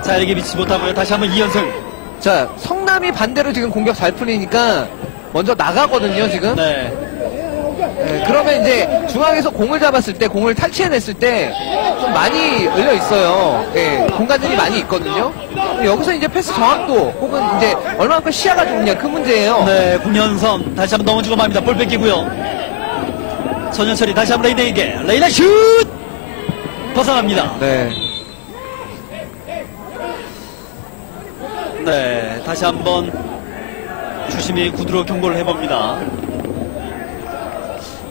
자, 이렇게 미치지 못하고요. 다시 한번 이현승. 자, 성남이 반대로 지금 공격 잘 풀리니까 먼저 나가거든요, 지금. 네, 그러면 이제 중앙에서 공을 잡았을 때, 공을 탈취해냈을 때 좀 많이 열려 있어요. 공간들이 많이 있거든요. 여기서 이제 패스 정확도 혹은 이제 얼마만큼 시야가 좋냐 그 문제예요. 네, 공연선 다시 한번 넘어지고 맙니다. 볼 뺏기고요. 전현철이 다시 한번 레이나에게. 레이나 슛! 벗어납니다. 네. 네, 다시 한번 주심이 구두로 경고를 해봅니다.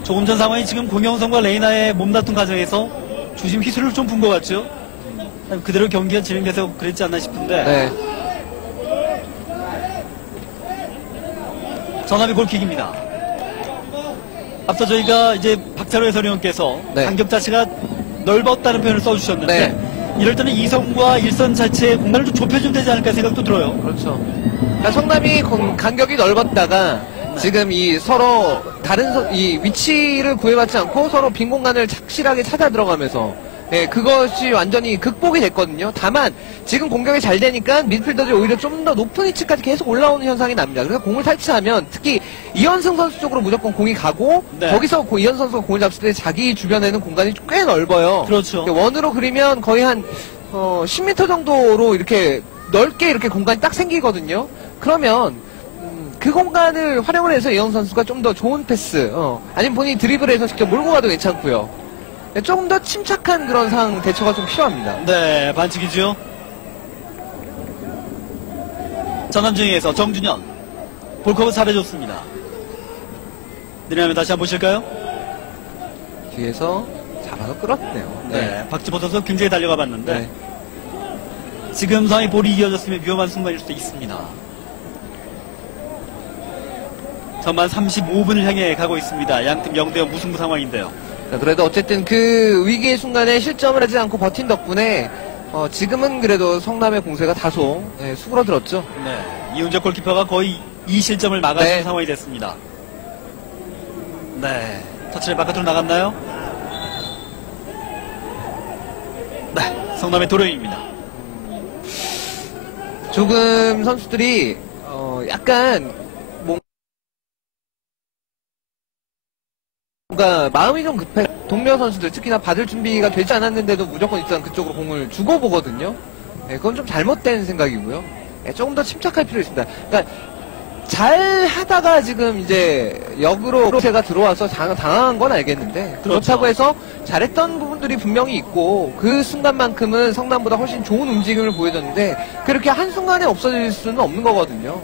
조금 전 상황이 지금 공영선과 레이나의 몸다툼 과정에서 주심 희수를 좀 본 것 같죠? 그대로 경기가 진행돼서 그랬지 않나 싶은데. 네. 전남이 골킥입니다. 앞서 저희가 이제 박찬호 해설위원께서 네. 간격 자체가 넓었다는 표현을 써주셨는데 이럴 때는 이성과 일선 자체의 공간을 좀 좁혀주면 되지 않을까 생각도 들어요. 그렇죠. 그러니까 성남이 간격이 넓었다가 지금 이 서로 다른 이 위치를 구애받지 않고 서로 빈 공간을 착실하게 찾아 들어가면서 그것이 완전히 극복이 됐거든요. 다만 지금 공격이 잘 되니까 미드필더들이 오히려 좀 더 높은 위치까지 계속 올라오는 현상이 납니다. 그래서 공을 탈취하면 특히 이현승 선수 쪽으로 무조건 공이 가고 거기서 이현승 선수가 공을 잡을 때 자기 주변에는 공간이 꽤 넓어요. 그렇죠. 원으로 그리면 거의 한 10m 정도로 이렇게 넓게 이렇게 공간이 딱 생기거든요. 그러면 그 공간을 활용을 해서 이현 선수가 좀 더 좋은 패스, 아니면 본인이 드리블해서 직접 몰고 가도 괜찮고요. 조금 더 침착한 그런 상황 대처가 좀 필요합니다. 네, 반칙이죠. 전환 중에서 정준현 볼커브 잘해줬습니다. 내려가면 다시 한번 보실까요? 뒤에서 잡아서 끌었네요. 네, 박지보 선수 굉장히 달려가 봤는데 네. 지금 상황이 볼이 이어졌으면 위험한 순간일 수도 있습니다. 전반 35분을 향해 가고 있습니다. 양팀 0대0 무승부 상황인데요. 그래도 어쨌든 그 위기의 순간에 실점을 하지 않고 버틴 덕분에 지금은 그래도 성남의 공세가 다소 수그러들었죠. 네, 이훈재 골키퍼가 거의 이 실점을 막아준 상황이 됐습니다. 네, 터치를 바깥으로 나갔나요? 네, 성남의 도로입니다. 조금 선수들이 약간 뭔가 마음이 좀 급해. 동료 선수들 특히나 받을 준비가 되지 않았는데도 무조건 일단 그쪽으로 공을 주고 보거든요. 그건 좀 잘못된 생각이고요. 조금 더 침착할 필요 있습니다. 그러니까 잘 하다가 지금 이제 역으로 제가 들어와서 당황한 건 알겠는데 그렇다고 해서 잘했던 부분들이 분명히 있고 그 순간만큼은 성남보다 훨씬 좋은 움직임을 보여줬는데 그렇게 한순간에 없어질 수는 없는 거거든요.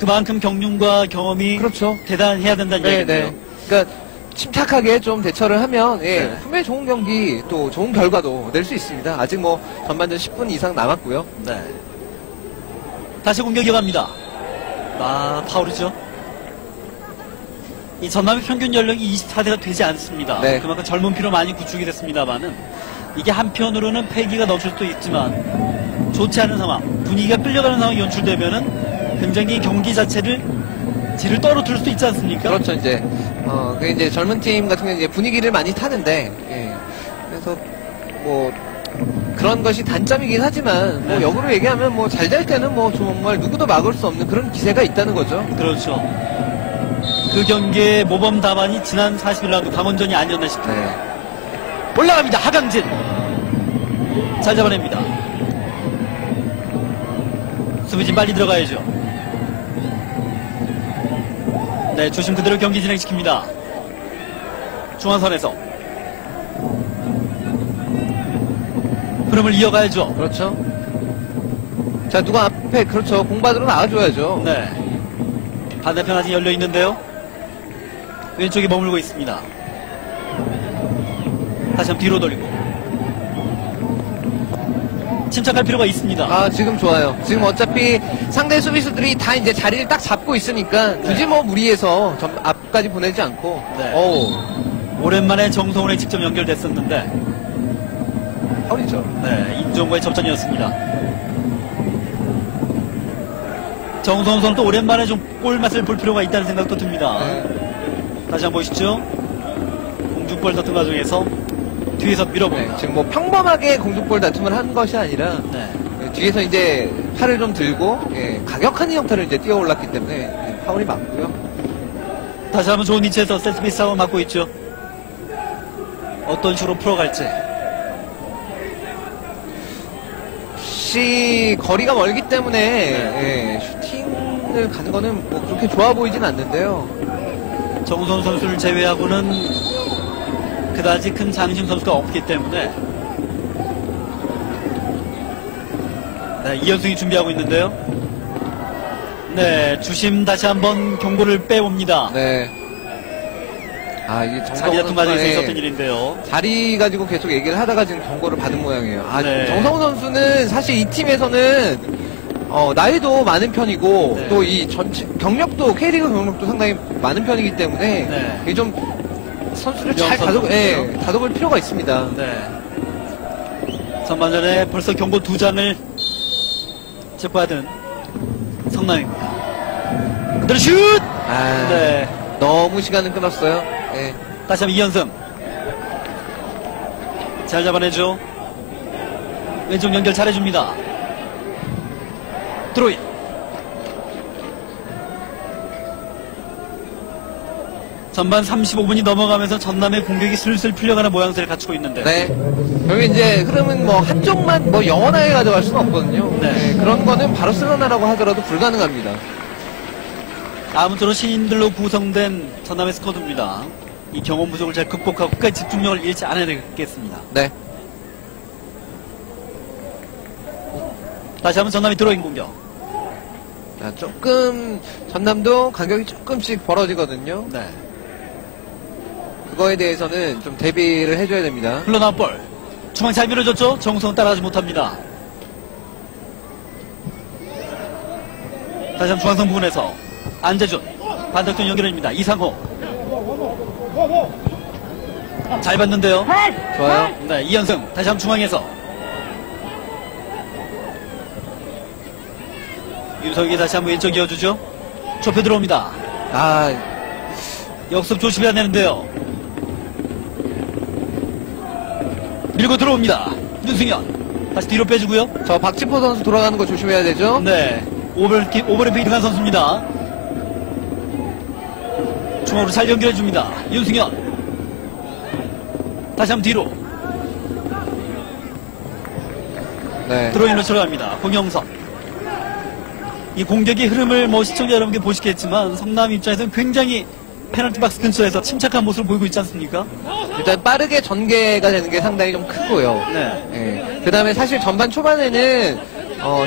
그만큼 경륜과 경험이 그렇죠. 대단해야 된다는 얘기인데요. 그러니까 침착하게 좀 대처를 하면 분명히 좋은 경기 또 좋은 결과도 낼 수 있습니다. 아직 뭐 전반전 10분 이상 남았고요. 네. 다시 공격 이어갑니다. 파울이죠. 이 전남의 평균 연령이 24세가 되지 않습니다. 네. 그만큼 젊은 피로 많이 구축이 됐습니다만은 이게 한편으로는 패기가 넘칠 수도 있지만 좋지 않은 상황, 분위기가 끌려가는 상황이 연출되면은 굉장히 경기 자체를 질을 떨어뜨릴 수 있지 않습니까? 그렇죠. 이제 이제 젊은 팀 같은 경우는 이제 분위기를 많이 타는데 그래서 뭐 그런 것이 단점이긴 하지만 뭐 역으로 얘기하면 뭐 잘 될 때는 뭐 정말 누구도 막을 수 없는 그런 기세가 있다는 거죠. 그렇죠. 그 경기의 모범 답안이 지난 41라운드 강원전이 아니었나 싶습니다. 올라갑니다. 하강진. 잘 잡아냅니다. 수비진 빨리 들어가야죠. 네, 주심 그대로 경기 진행시킵니다. 중앙선에서 흐름을 이어가야죠. 그렇죠. 자, 누가 앞에 그렇죠. 공받으러 나와줘야죠. 네, 반대편 아직 열려 있는데요. 왼쪽에 머물고 있습니다. 다시 한번 뒤로 돌리고 침착할 필요가 있습니다. 지금 좋아요. 지금 어차피 상대 수비수들이 다 이제 자리를 딱 잡고 있으니까 굳이 뭐 무리해서 앞까지 보내지 않고. 오랜만에 정성훈에 직접 연결됐었는데 파울이죠. 네, 임종과의 접전이었습니다. 정성훈 선수도 오랜만에 좀 골맛을 볼 필요가 있다는 생각도 듭니다. 다시 한번 보시죠. 공중볼 다툼 과정에서 뒤에서 밀어봅니다. 지금 뭐 평범하게 공중볼 다툼을 한 것이 아니라 뒤에서 이제 팔을 좀 들고 가격한 형태를 이제 뛰어 올랐기 때문에 파울이 맞고요. 다시 한번 좋은 위치에서 세트피스 싸움 맞고 있죠. 어떤 식으로 풀어갈지. 혹시 거리가 멀기 때문에 슈팅을 가는 거는 뭐 그렇게 좋아 보이진 않는데요. 정우성 선수를 제외하고는 그다지 큰 장신 선수가 없기 때문에 이현승이 준비하고 있는데요. 네, 주심 다시 한번 경고를 빼옵니다. 네. 이게 자리 같은 과정에서 있었던 일인데요. 자리 가지고 계속 얘기를 하다가 지금 경고를 받은 모양이에요. 정성훈 선수는 사실 이 팀에서는 나이도 많은 편이고 또 이 전체 경력도 K리그 경력도 상당히 많은 편이기 때문에 이게 좀 선수를 잘 다독을 필요가 있습니다. 전반전에 벌써 경고 2장을 제포하던 성남입니다. 그대로 슛! 네. 너무 시간을 끊었어요. 네. 다시 한번 이현승. 잘 잡아내죠. 왼쪽 연결 잘해줍니다. 드로인. 전반 35분이 넘어가면서 전남의 공격이 슬슬 풀려가는 모양새를 갖추고 있는데. 네. 여기 이제 흐름은 뭐 한쪽만 뭐 영원하게 가져갈 수는 없거든요. 네. 네, 그런 거는 바르셀로나라고 하더라도 불가능합니다. 아무쪼록 신인들로 구성된 전남의 스쿼드입니다. 이 경험 부족을 잘 극복하고 끝까지 집중력을 잃지 않아야 되겠습니다. 네. 다시 한번 전남이 들어온 공격. 자, 조금 전남도 간격이 조금씩 벌어지거든요. 네. 그거에 대해서는 좀 대비를 해줘야 됩니다. 흘러나온 볼. 중앙 잘 밀어줬죠? 정우성 따라가지 못합니다. 다시 한번 중앙선 부분에서 안재준 반대편 연결입니다. 이상호 잘 봤는데요. 좋아요. 네, 이현승 다시 한번 중앙에서 윤석이 다시 한번 왼쪽 이어주죠. 좁혀 들어옵니다. 아, 역습 조심해야 되는데요. 밀고 들어옵니다. 윤승현 다시 뒤로 빼주고요. 저 박지포 선수 돌아가는 거 조심해야 되죠. 네, 오버래핑 들어간 선수입니다. 중앙으로 잘 연결해줍니다. 윤승현 다시 한번 뒤로 네. 드로인으로 들어갑니다. 공영선. 이 공격의 흐름을 뭐 시청자 여러분께 보시겠지만 성남 입장에서는 굉장히 페널티 박스 근처에서 침착한 모습을 보이고 있지 않습니까? 일단 빠르게 전개가 되는 게 상당히 좀 크고요. 네. 예. 그 다음에 사실 전반 초반에는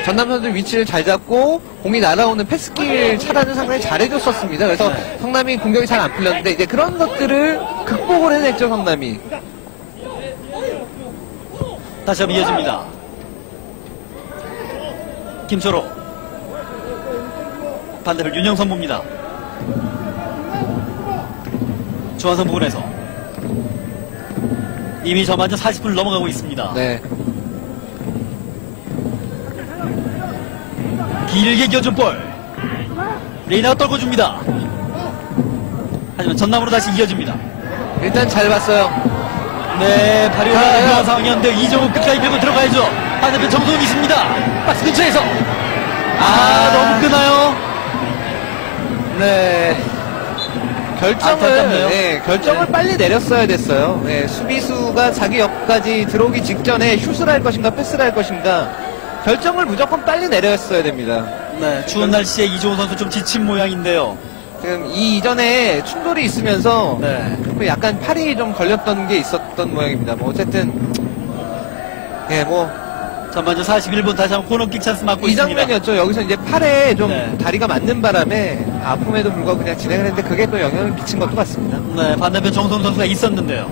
전남 선수들 위치를 잘 잡고 공이 날아오는 패스길 차단을 상당히 잘해줬었습니다. 그래서 네. 성남이 공격이 잘 안 풀렸는데 이제 그런 것들을 극복을 해냈죠, 성남이. 다시 한번 이어집니다. 김철호 반대편 윤영선 봅니다. 중앙선 부근에서 이미 전반전 40분을 넘어가고 있습니다. 네. 길게 기어준 볼 레이나가 떨궈줍니다. 하지만 전남으로 다시 이어집니다. 일단 잘 봤어요. 네, 발효가 위험한 상황이었는데 이정우 끝까지 밀고 들어가야죠. 반대편 정소훈이 있습니다. 박스 근처에서 너무 끄나요? 네. 안타깝네요. 결정을 네. 빨리 내렸어야 됐어요. 네, 수비수가 자기 옆까지 들어오기 직전에 슛을 할 것인가 패스를 할 것인가 결정을 무조건 빨리 내렸어야 됩니다. 네, 추운 날씨에 이정우 선수 좀 지친 모양인데요. 지금 이 이전에 충돌이 있으면서 네. 약간 팔이 좀 걸렸던 게 있었던 모양입니다. 뭐 어쨌든 전반전 41분 다시 한번 코너킥 찬스 맞고 이 있습니다. 장면이었죠. 여기서 이제 팔에 좀 네. 다리가 맞는 바람에 아픔에도 불구하고 그냥 진행을 했는데 그게 또 영향을 미친 것도 같습니다. 네, 반대편 정소훈 선수가 있었는데요.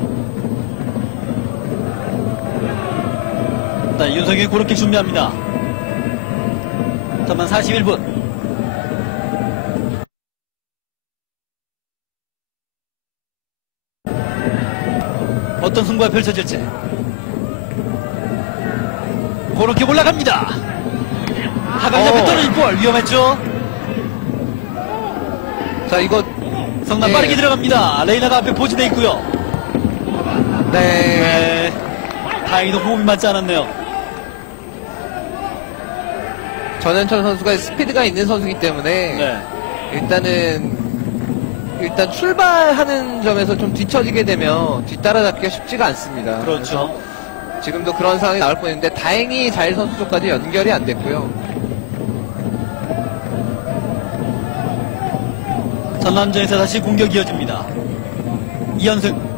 네, 윤석이 코너킥 준비합니다. 전반 41분. 어떤 승부가 펼쳐질지. 코너킥 올라갑니다. 하강자에 떨어진 볼 위험했죠. 자, 이거 성남 빠르게 들어갑니다. 레이나가 앞에 포진돼 있고요. 네. 다행히도 호흡이 맞지 않았네요. 전현철 선수가 스피드가 있는 선수이기 때문에 네. 일단 출발하는 점에서 좀 뒤처지게 되면 뒤따라잡기가 쉽지가 않습니다. 그렇죠. 그래서 지금도 그런 상황이 나올 뻔했는데 다행히 잘 선수 쪽까지 연결이 안 됐고요. 전남전에서 다시 공격이 이어집니다. 이현승.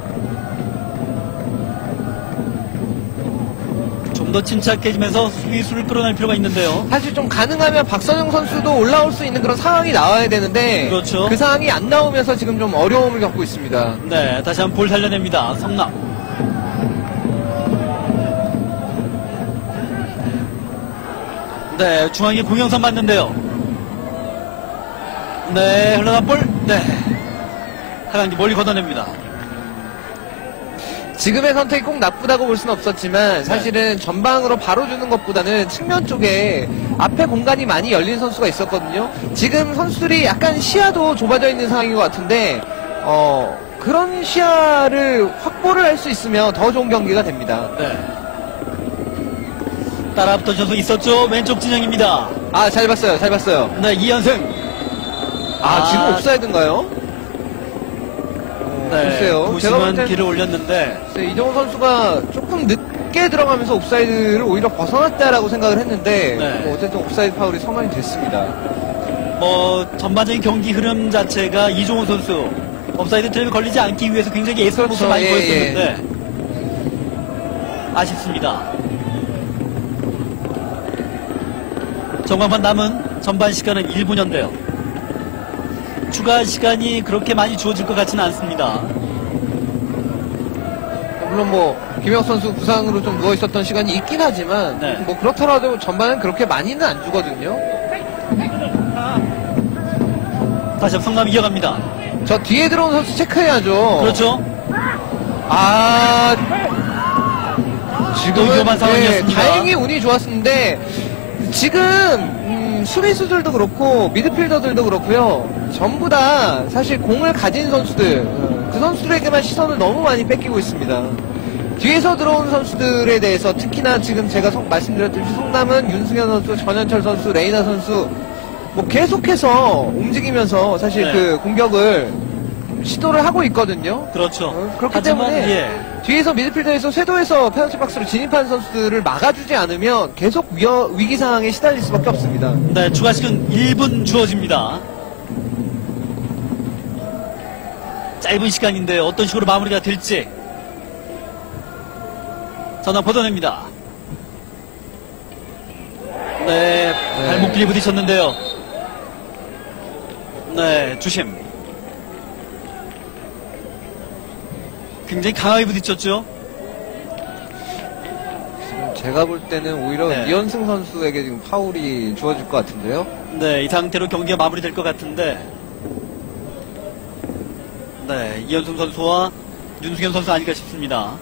좀 더 침착해지면서 수비수를 끌어낼 필요가 있는데요. 사실 좀 가능하면 박선영 선수도 올라올 수 있는 그런 상황이 나와야 되는데 그렇죠. 그 상황이 안 나오면서 지금 좀 어려움을 겪고 있습니다. 네, 다시 한번 볼 살려냅니다. 성남. 네, 중앙에 공영선 맞는데요. 네, 흘러간 볼. 네. 하강기 멀리 걷어냅니다. 지금의 선택이 꼭 나쁘다고 볼 수는 없었지만 사실은 전방으로 바로 주는 것보다는 측면 쪽에 앞에 공간이 많이 열린 선수가 있었거든요. 지금 선수들이 약간 시야도 좁아져 있는 상황인 것 같은데 그런 시야를 확보를 할 수 있으면 더 좋은 경기가 됩니다. 네. 따라붙은 선수 있었죠. 왼쪽 진영입니다. 아, 잘 봤어요. 잘 봤어요. 네, 이현승. 지금 옵사이드인가요? 네, 글쎄요. 제가 볼 고심한 땐 길을 올렸는데 이정우 선수가 조금 늦게 들어가면서 옵사이드를 오히려 벗어났다라고 생각을 했는데 네. 뭐 어쨌든 옵사이드 파울이 선언이 됐습니다. 뭐 전반적인 경기 흐름 자체가 이종호 선수 업사이드 트랩에 걸리지 않기 위해서 굉장히 애쓰는 모습을 많이 예, 보였었는데 아쉽습니다. 전광판 남은 전반 시간은 1분여인데요. 추가 시간이 그렇게 많이 주어질 것 같지는 않습니다. 물론 뭐 김혁 선수 부상으로 좀 누워 있었던 시간이 있긴 하지만 네. 뭐 그렇더라도 전반은 그렇게 많이는 안 주거든요. 다시 한번 성남 이어갑니다. 저 뒤에 들어온 선수 체크해야죠. 그렇죠. 지금 위험한 상황이었습니다. 다행히 운이 좋았는데 지금 수비수들도 그렇고 미드필더들도 그렇고요. 전부 다 사실 공을 가진 선수들 그 선수들에게만 시선을 너무 많이 뺏기고 있습니다. 뒤에서 들어온 선수들에 대해서 특히나 지금 제가 말씀드렸듯이 성남은 윤승현 선수, 전현철 선수, 레이나 선수 뭐 계속해서 움직이면서 사실 네. 그 공격을 시도를 하고 있거든요. 그렇죠. 그렇기 하지만 때문에 예. 뒤에서 미드필더에서 쇄도해서 페널티 박스로 진입한 선수들을 막아주지 않으면 계속 위기 상황에 시달릴 수밖에 없습니다. 네, 추가 시간 1분 주어집니다. 짧은 시간인데 어떤 식으로 마무리가 될지. 전화 걷어냅니다. 네, 발목길이 부딪혔는데요. 네, 주심. 굉장히 강하게 부딪혔죠. 지금 제가 볼 때는 오히려 네. 이현승 선수에게 지금 파울이 주어질 것 같은데요. 네, 이 상태로 경기가 마무리될 것 같은데. 네, 이현승 선수와 윤승현 선수 아닐까 싶습니다.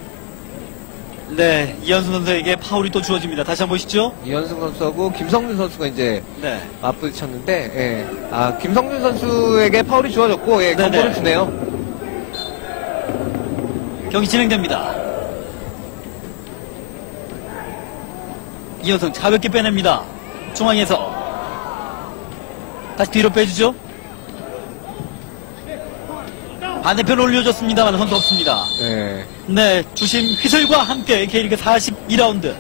네, 이현승 선수에게 파울이 또 주어집니다. 다시 한번 보시죠. 이현승 선수하고 김성준 선수가 이제 네, 맞부딪혔는데, 김성준 선수에게 파울이 주어졌고, 경고를 주네요. 경기 진행됩니다. 이현승 가볍게 빼냅니다. 중앙에서 다시 뒤로 빼주죠. 반대편 올려줬습니다만 선수 없습니다. 네, 주심 휘슬과 함께 K리그 42라운드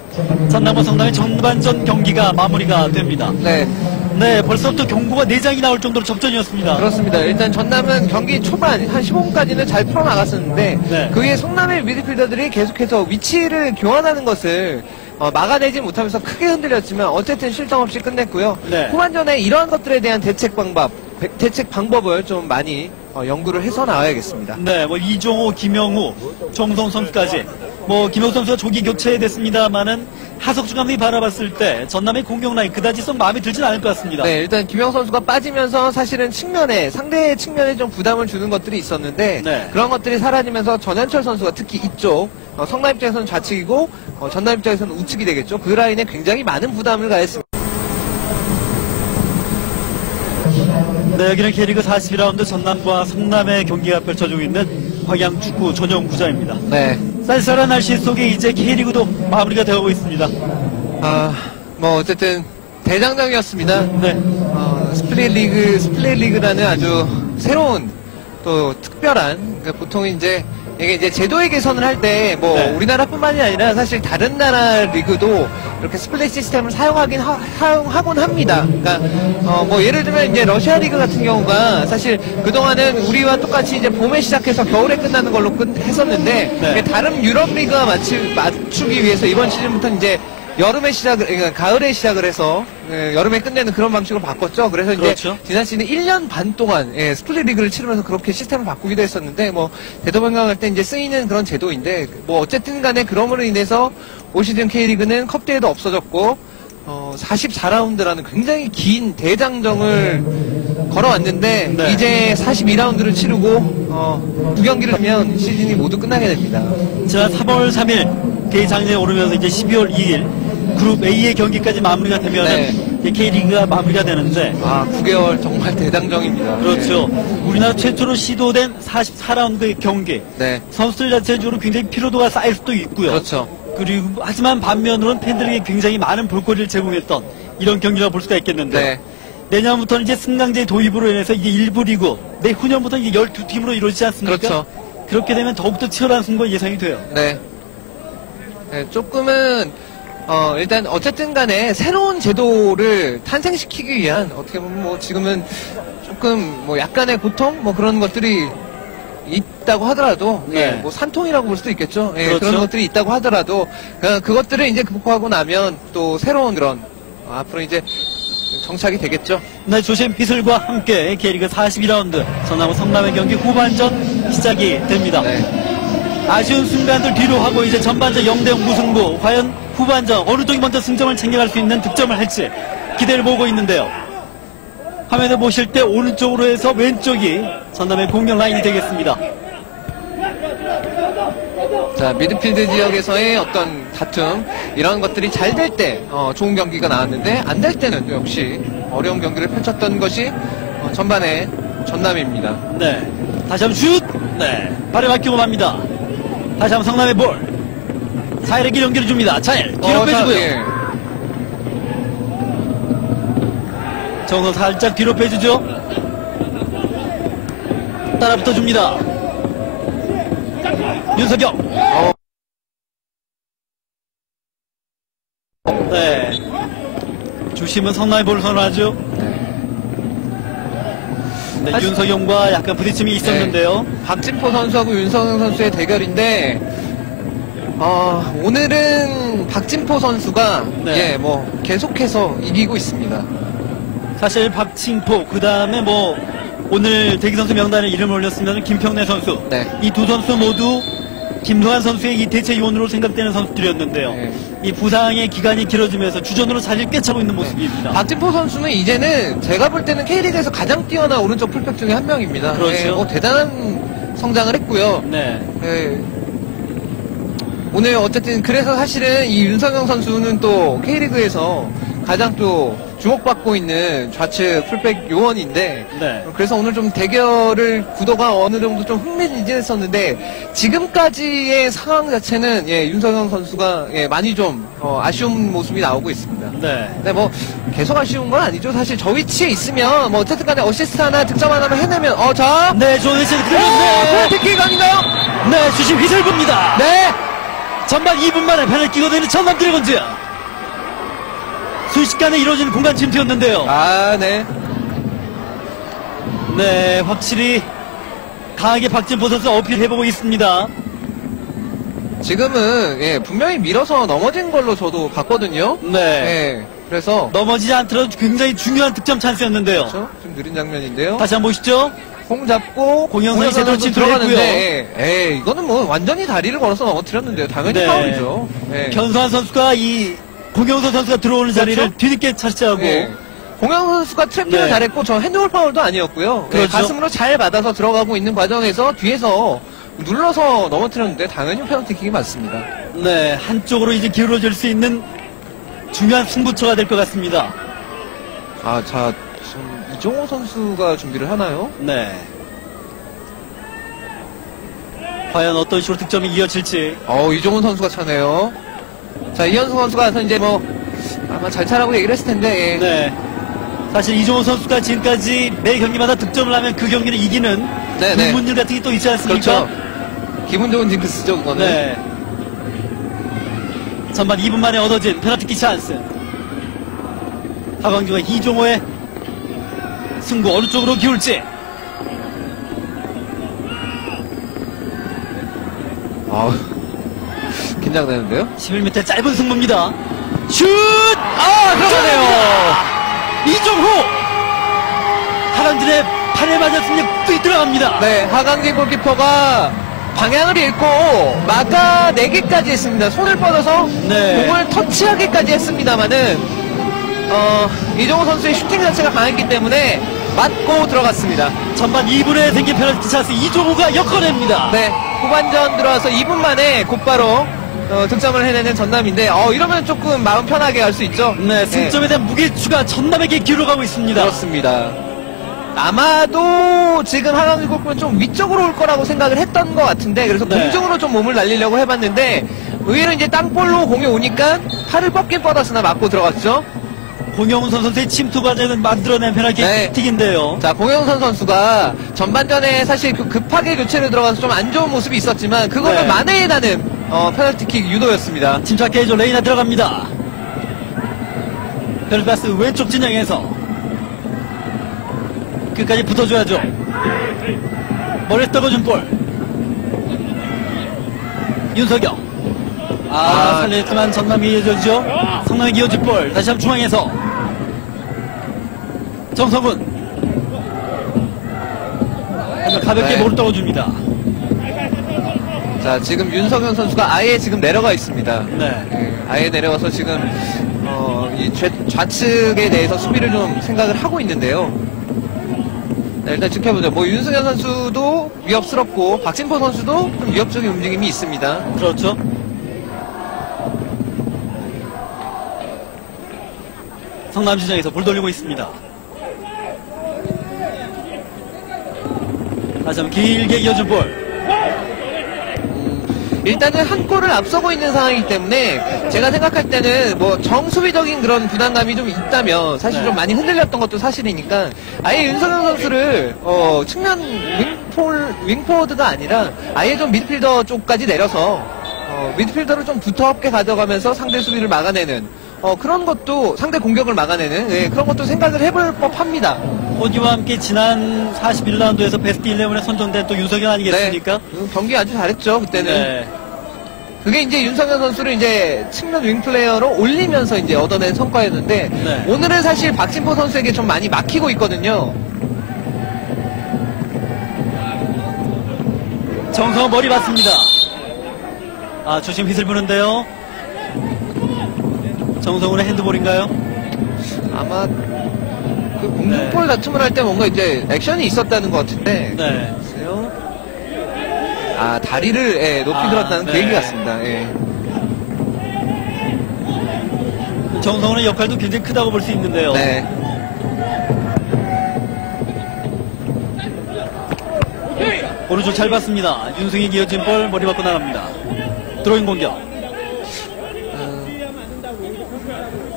전남과 성남의 전반전 경기가 마무리가 됩니다. 네, 벌써부터 경고가 4장이 나올 정도로 접전이었습니다. 그렇습니다. 일단 전남은 경기 초반 한 15분까지는 잘 풀어나갔었는데 네. 그 위에 성남의 미드필더들이 계속해서 위치를 교환하는 것을 막아내지 못하면서 크게 흔들렸지만 어쨌든 실점 없이 끝냈고요. 네. 후반전에 이러한 것들에 대한 대책 방법을 좀 많이 연구를 해서 나와야겠습니다. 네, 뭐 이종호, 김영우, 정성 선수까지 뭐 김영우 선수가 조기 교체됐습니다만은 하석주 감독이 바라봤을 때 전남의 공격 라인 그다지 썩 마음에 들지는 않을 것 같습니다. 네, 일단 김영 선수가 빠지면서 사실은 상대 측면에 좀 부담을 주는 것들이 있었는데 네. 그런 것들이 사라지면서 전현철 선수가 특히 이쪽 성남 입장에서는 좌측이고 전남 입장에서는 우측이 되겠죠. 그 라인에 굉장히 많은 부담을 가했습니다. 네, 여기는 K리그 42라운드 전남과 성남의 경기가 펼쳐지고 있는 광양축구 전용 구장입니다. 네. 쌀쌀한 날씨 속에 이제 K리그도 마무리가 되어가고 있습니다. 뭐 어쨌든 대장정이었습니다. 네, 스플릿 리그라는 아주 새로운 또 특별한 보통 이제 이게 이제 제도의 개선을 할 때 뭐 네. 우리나라뿐만이 아니라 사실 다른 나라 리그도 이렇게 스플릿 시스템을 사용하곤 합니다. 그러니까 뭐 예를 들면 이제 러시아 리그 같은 경우가 사실 그동안은 우리와 똑같이 이제 봄에 시작해서 겨울에 끝나는 걸로 했었는데 네. 이게 다른 유럽 리그와 맞추기 위해서 이번 시즌부터 이제 그러니까 가을에 시작을 해서 여름에 끝내는 그런 방식으로 바꿨죠. 그래서 이제 그렇죠. 지난 시즌 1년 반 동안 스플릿 리그를 치르면서 그렇게 시스템을 바꾸기도 했었는데 뭐 대도변경할 때 이제 쓰이는 그런 제도인데 뭐 어쨌든 간에 그럼으로 인해서 올 시즌 K리그는 컵 대회도 없어졌고 44라운드라는 굉장히 긴 대장정을 걸어왔는데 네. 이제 42라운드를 치르고 2경기를 하면 시즌이 모두 끝나게 됩니다. 지난 3월 3일 대장에 오르면서 이제 12월 2일 그룹 A의 경기까지 마무리가 되면 네. K리그가 마무리가 되는데 9개월 정말 대장정입니다. 그렇죠. 우리나라 최초로 시도된 44라운드의 경기. 네. 선수들 자체적으로 굉장히 피로도가 쌓일 수도 있고요. 그렇죠. 그리고 하지만 반면으로는 팬들에게 굉장히 많은 볼거리를 제공했던 이런 경기라고 볼 수가 있겠는데 네. 내년부터는 이제 승강제 도입으로 인해서 이제 1부 리그 내후년부터 이제 12팀으로 이루어지지 않습니까? 그렇죠. 그렇게 되면 더욱더 치열한 승부가 예상이 돼요. 네. 네, 조금은 일단 어쨌든 간에 새로운 제도를 탄생시키기 위한 어떻게 보면 뭐 지금은 조금 뭐 약간의 고통 뭐 그런 것들이 있다고 하더라도 네. 예, 뭐 산통이라고 볼 수도 있겠죠. 예, 그렇죠. 그런 것들이 있다고 하더라도 그것들을 이제 극복하고 나면 또 새로운 그런 앞으로 이제 정착이 되겠죠. 네, 조심 비슬과 함께 K리그 42라운드 전남과 성남의 경기 후반전 시작이 됩니다. 네. 아쉬운 순간들 뒤로 하고 이제 전반전 0대0 무승부. 과연 후반전 어느 쪽이 먼저 승점을 챙겨갈 수 있는 득점을 할지 기대를 보고 있는데요. 화면에 보실 때 오른쪽으로 해서 왼쪽이 전남의 공격 라인이 되겠습니다. 자, 미드필드 지역에서의 어떤 다툼 이런 것들이 잘 될 때 좋은 경기가 나왔는데 안 될 때는 역시 어려운 경기를 펼쳤던 것이 전반의 전남입니다. 네, 다시 한번 슛! 네, 발에 맡기고 맙니다. 다시 한번 성남의 볼. 자일에게 연기를 줍니다. 자일 뒤로 빼주고요. 예. 정선 살짝 뒤로 빼주죠. 따라붙어 줍니다. 윤석영. 네. 주심은 성남의 볼을 선언하죠. 네, 사실- 윤석영과 약간 부딪힘이 있었는데요. 박진포 선수하고 윤성영 선수의 대결인데 오늘은 박진포 선수가 네. 뭐 계속해서 이기고 있습니다. 사실 박칭포 그 다음에 뭐 오늘 대기 선수 명단에 이름을 올렸으면 김평래 선수. 네. 이 두 선수 모두 김동환 선수의 이 대체 요원으로 생각되는 선수들이었는데요. 네. 이 부상의 기간이 길어지면서 주전으로 자리를 꿰차고 있는 모습입니다. 박진포 선수는 이제는 제가 볼 때는 K리그에서 가장 뛰어난 오른쪽 풀백 중에 한 명입니다. 그렇죠. 뭐 대단한 성장을 했고요. 네. 오늘 어쨌든 그래서 사실은 이 윤석영 선수는 또 K리그에서 가장 또 주목받고 있는 좌측 풀백 요원인데 네. 그래서 오늘 좀 대결을 구도가 어느 정도 좀 흥미진진했었는데 지금까지의 상황 자체는 윤석영 선수가 많이 좀 아쉬운 모습이 나오고 있습니다. 네. 근데 뭐 계속 아쉬운 건 아니죠. 사실 저 위치에 있으면 뭐 어쨌든 간에 어시스트 하나 득점 하나만 해내면 자 네, 좋은 위치를 그려주세요. 프리킥 아닌가요? 네, 주심 휘슬부입니다. 네. 전반 2분 만에 펜을 끼고드는 전남 드래곤즈. 순식간에 이루어지는 공간 침투였는데요. 네. 네, 확실히 강하게 박진포 선수 어필해보고 있습니다. 지금은 분명히 밀어서 넘어진 걸로 저도 봤거든요. 네. 그래서 넘어지지 않더라도 굉장히 중요한 득점 찬스였는데요. 그렇죠? 좀 느린 장면인데요. 다시 한번 보시죠. 공 잡고 공영선이 제대로 선수 침투했고요. 이거는 뭐 완전히 다리를 걸어서 넘어뜨렸는데요. 당연히 네. 파울이죠. 견소한 선수가 이 공영선 선수가 들어오는 자리를 그렇죠? 뒤늦게 차지하고 공영 선수가 트래핑을 네. 잘했고 저 핸드볼 파울도 아니었고요. 그렇죠. 가슴으로 잘 받아서 들어가고 있는 과정에서 뒤에서 눌러서 넘어뜨렸는데 당연히 페널티킥이 맞습니다. 네, 한쪽으로 이제 기울어질 수 있는 중요한 승부처가 될 것 같습니다. 자, 지금 이종호 선수가 준비를 하나요? 네. 과연 어떤 식으로 득점이 이어질지. 이종훈 선수가 차네요. 자, 이현수 선수가 와서 이제 뭐 아마 잘 차라고 얘기를 했을 텐데. 네. 사실 이종호 선수가 지금까지 매 경기마다 득점을 하면 그 경기를 이기는 네. 문율 같은 게 또 있지 않습니까? 그렇죠. 기분 좋은 징크스죠, 그거는. 네. 전반 2분 만에 얻어진 페널티킥 찬스. 하광규와 이종호의 승부 어느 쪽으로 기울지. 긴장되는데요? 11m 짧은 승부입니다. 슛! 들어가네요. 이종호! 하강진의 팔에 맞았으니 뚝 들어갑니다. 네, 하강진 골키퍼가 방향을 잃고 막아내기까지 했습니다. 손을 뻗어서 네. 공을 터치하기까지 했습니다만은 이종호 선수의 슈팅 자체가 강했기 때문에 맞고 들어갔습니다. 전반 2분에 생긴 페널티 찬스 이종우가 엮어냅니다. 네, 후반전 들어와서 2분 만에 곧바로 득점을 해내는 전남인데 이러면 조금 마음 편하게 할 수 있죠. 네, 승점에 대한 무게추가 전남에게 기울어가고 있습니다. 그렇습니다. 아마도 지금 하강지 골프는 좀 위쪽으로 올 거라고 생각을 했던 것 같은데 그래서 네. 공중으로 좀 몸을 날리려고 해봤는데 의외로 이제 땅볼로 공이 오니까 팔을 뻗긴 뻗었으나 맞고 들어갔죠. 공영훈 선수의 침투 과정을 만들어낸 페널티 네. 킥인데요. 자, 공영선 선수가 전반전에 사실 급하게 교체를 들어가서 좀 안 좋은 모습이 있었지만 그거는 네. 만회에 나는 페널티킥 유도였습니다. 침착해 해줘 레이나 들어갑니다. 페널티파스 왼쪽 진영에서 끝까지 붙어줘야죠. 머리에 떠거준 볼. 윤석영. 살렸지만 전남이 이어져죠. 성남이 이어질 볼. 다시 한번 중앙에서 정성훈. 가볍게 네. 볼을 떠줘줍니다. 자, 지금 윤석영 선수가 아예 지금 내려가 있습니다. 네. 아예 내려와서 지금 이 좌측에 대해서 수비를 좀 생각을 하고 있는데요. 네, 일단 지켜보죠. 윤석영 선수도 위협스럽고 박진포 선수도 좀 위협적인 움직임이 있습니다. 그렇죠. 성남 진영에서 볼 돌리고 있습니다. 다시 한번 길게 이어준 볼. 일단은 한 골을 앞서고 있는 상황이기 때문에 제가 생각할 때는 정수비적인 그런 부담감이 좀 있다면 사실 네. 좀 많이 흔들렸던 것도 사실이니까 아예 윤석영 선수를 측면 윙포워드가 아니라 아예 좀 미드필더 쪽까지 내려서 미드필더를 좀 두텁게 가져가면서 상대 수비를 막아내는 그런 것도 상대 공격을 막아내는 그런 것도 생각을 해볼 법합니다. 호디와 함께 지난 41라운드에서 베스트 11에 선정된 또 윤석영 아니겠습니까? 네. 경기 아주 잘했죠 그때는. 네. 그게 이제 윤석열 선수를 이제 측면 윙 플레이어로 올리면서 이제 얻어낸 성과였는데 네. 오늘은 사실 박진포 선수에게 좀 많이 막히고 있거든요. 정성호 머리 맞습니다. 주심 휘슬 부는데요. 정성훈의 핸드볼인가요? 아마 그 공중볼 다툼을 할 때 뭔가 이제 액션이 있었다는 것 같은데. 네. 글쎄요. 다리를 높이 들었다는 그 네. 얘기 같습니다. 예. 정성훈의 역할도 굉장히 크다고 볼 수 있는데요. 네. 오른쪽 잘 봤습니다. 윤승이 이어진 볼 머리 맞고 나갑니다. 드로잉 공격.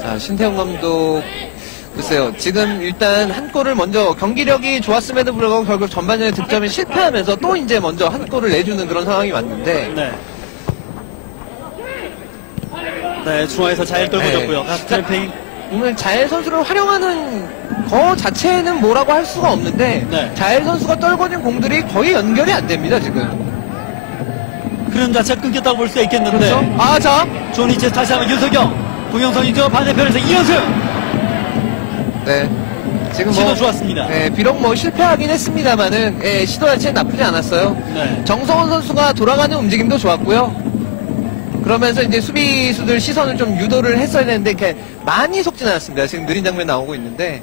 자, 신태용 감독 글쎄요. 지금 일단 한 골을 먼저 경기력이 좋았음에도 불구하고 결국 전반전에 득점에 실패하면서 또 이제 먼저 한 골을 내주는 그런 상황이 왔는데 네. 네, 중앙에서 잘 떨궈졌고요. 네. 가스 트래핑. 오늘 자엘 선수를 활용하는 거 자체는 뭐라고 할 수가 없는데 네. 자엘 선수가 떨궈진 공들이 거의 연결이 안 됩니다 지금. 흐름 자체가 끊겼다고 볼 수 있겠는데. 그렇죠? 자. 조니체 다시 한번 윤석영. 공영선이죠. 반대편에서 이현승. 네. 지금 시도 좋았습니다. 네, 비록 실패하긴 했습니다만은 시도 자체는 나쁘지 않았어요. 네. 정성원 선수가 돌아가는 움직임도 좋았고요. 그러면서 이제 수비수들 시선을 좀 유도를 했어야 되는데 이렇게 많이 속진 않았습니다. 지금 느린 장면 나오고 있는데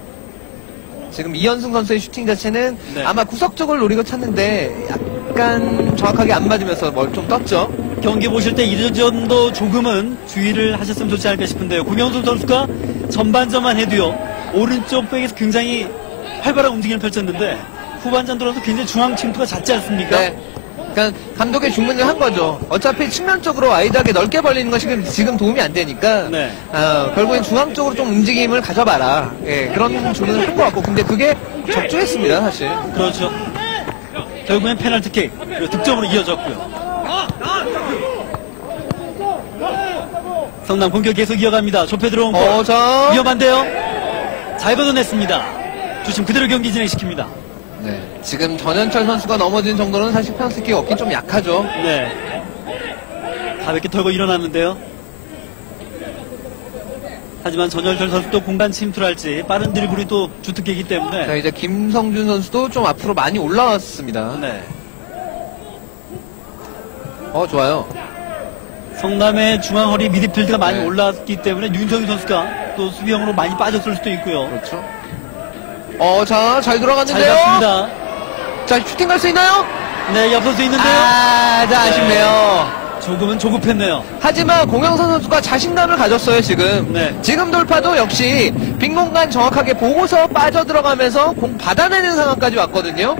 지금 이현승 선수의 슈팅 자체는 네. 아마 구석 쪽을 노리고 찼는데 약간 정확하게 안 맞으면서 뭘 좀 떴죠. 경기 보실 때 이전도 조금은 주의를 하셨으면 좋지 않을까 싶은데요. 공영선 선수가 전반전만 해도요. 오른쪽 백에서 굉장히 활발한 움직임을 펼쳤는데 후반전 들어서 굉장히 중앙 침투가 잦지 않습니까? 네. 그러니까 감독의 주문을 한 거죠. 어차피 측면 쪽으로 와이드하게 넓게 벌리는 것이 지금 도움이 안 되니까 네. 결국엔 중앙 쪽으로 좀 움직임을 가져봐라. 그런 주문을 한 것 같고 근데 그게 적중했습니다 사실. 그렇죠. 결국엔 페널티킥 그리고 득점으로 이어졌고요. 성남 공격 계속 이어갑니다. 좁혀 들어온 볼. 위험한데요. 잘 걷어냈습니다. 주심 그대로 경기 진행시킵니다. 네. 지금 전현철 선수가 넘어진 정도는 사실 페널티킥 얻긴 좀 약하죠. 네. 가볍게 털고 일어났는데요. 하지만 전현철 선수도 공간 침투를 할지 빠른 드리블이 또 주특기이기 때문에. 자, 이제 김성준 선수도 좀 앞으로 많이 올라왔습니다. 네. 좋아요. 성남의 중앙 허리 미드필드가 많이 네. 올라왔기 때문에 윤성희 선수가 또 수비형으로 많이 빠졌을 수도 있고요. 그렇죠. 자, 잘 잘 들어갔는데요. 갔습니다. 자, 슈팅 갈 수 있나요? 네, 옆 선수 있는데요. 아쉽네요. 조금은 조급했네요. 하지만 공영선 선수가 자신감을 가졌어요, 지금. 네. 지금 돌파도 역시 빈 공간 정확하게 보고서 빠져 들어가면서 공 받아내는 상황까지 왔거든요.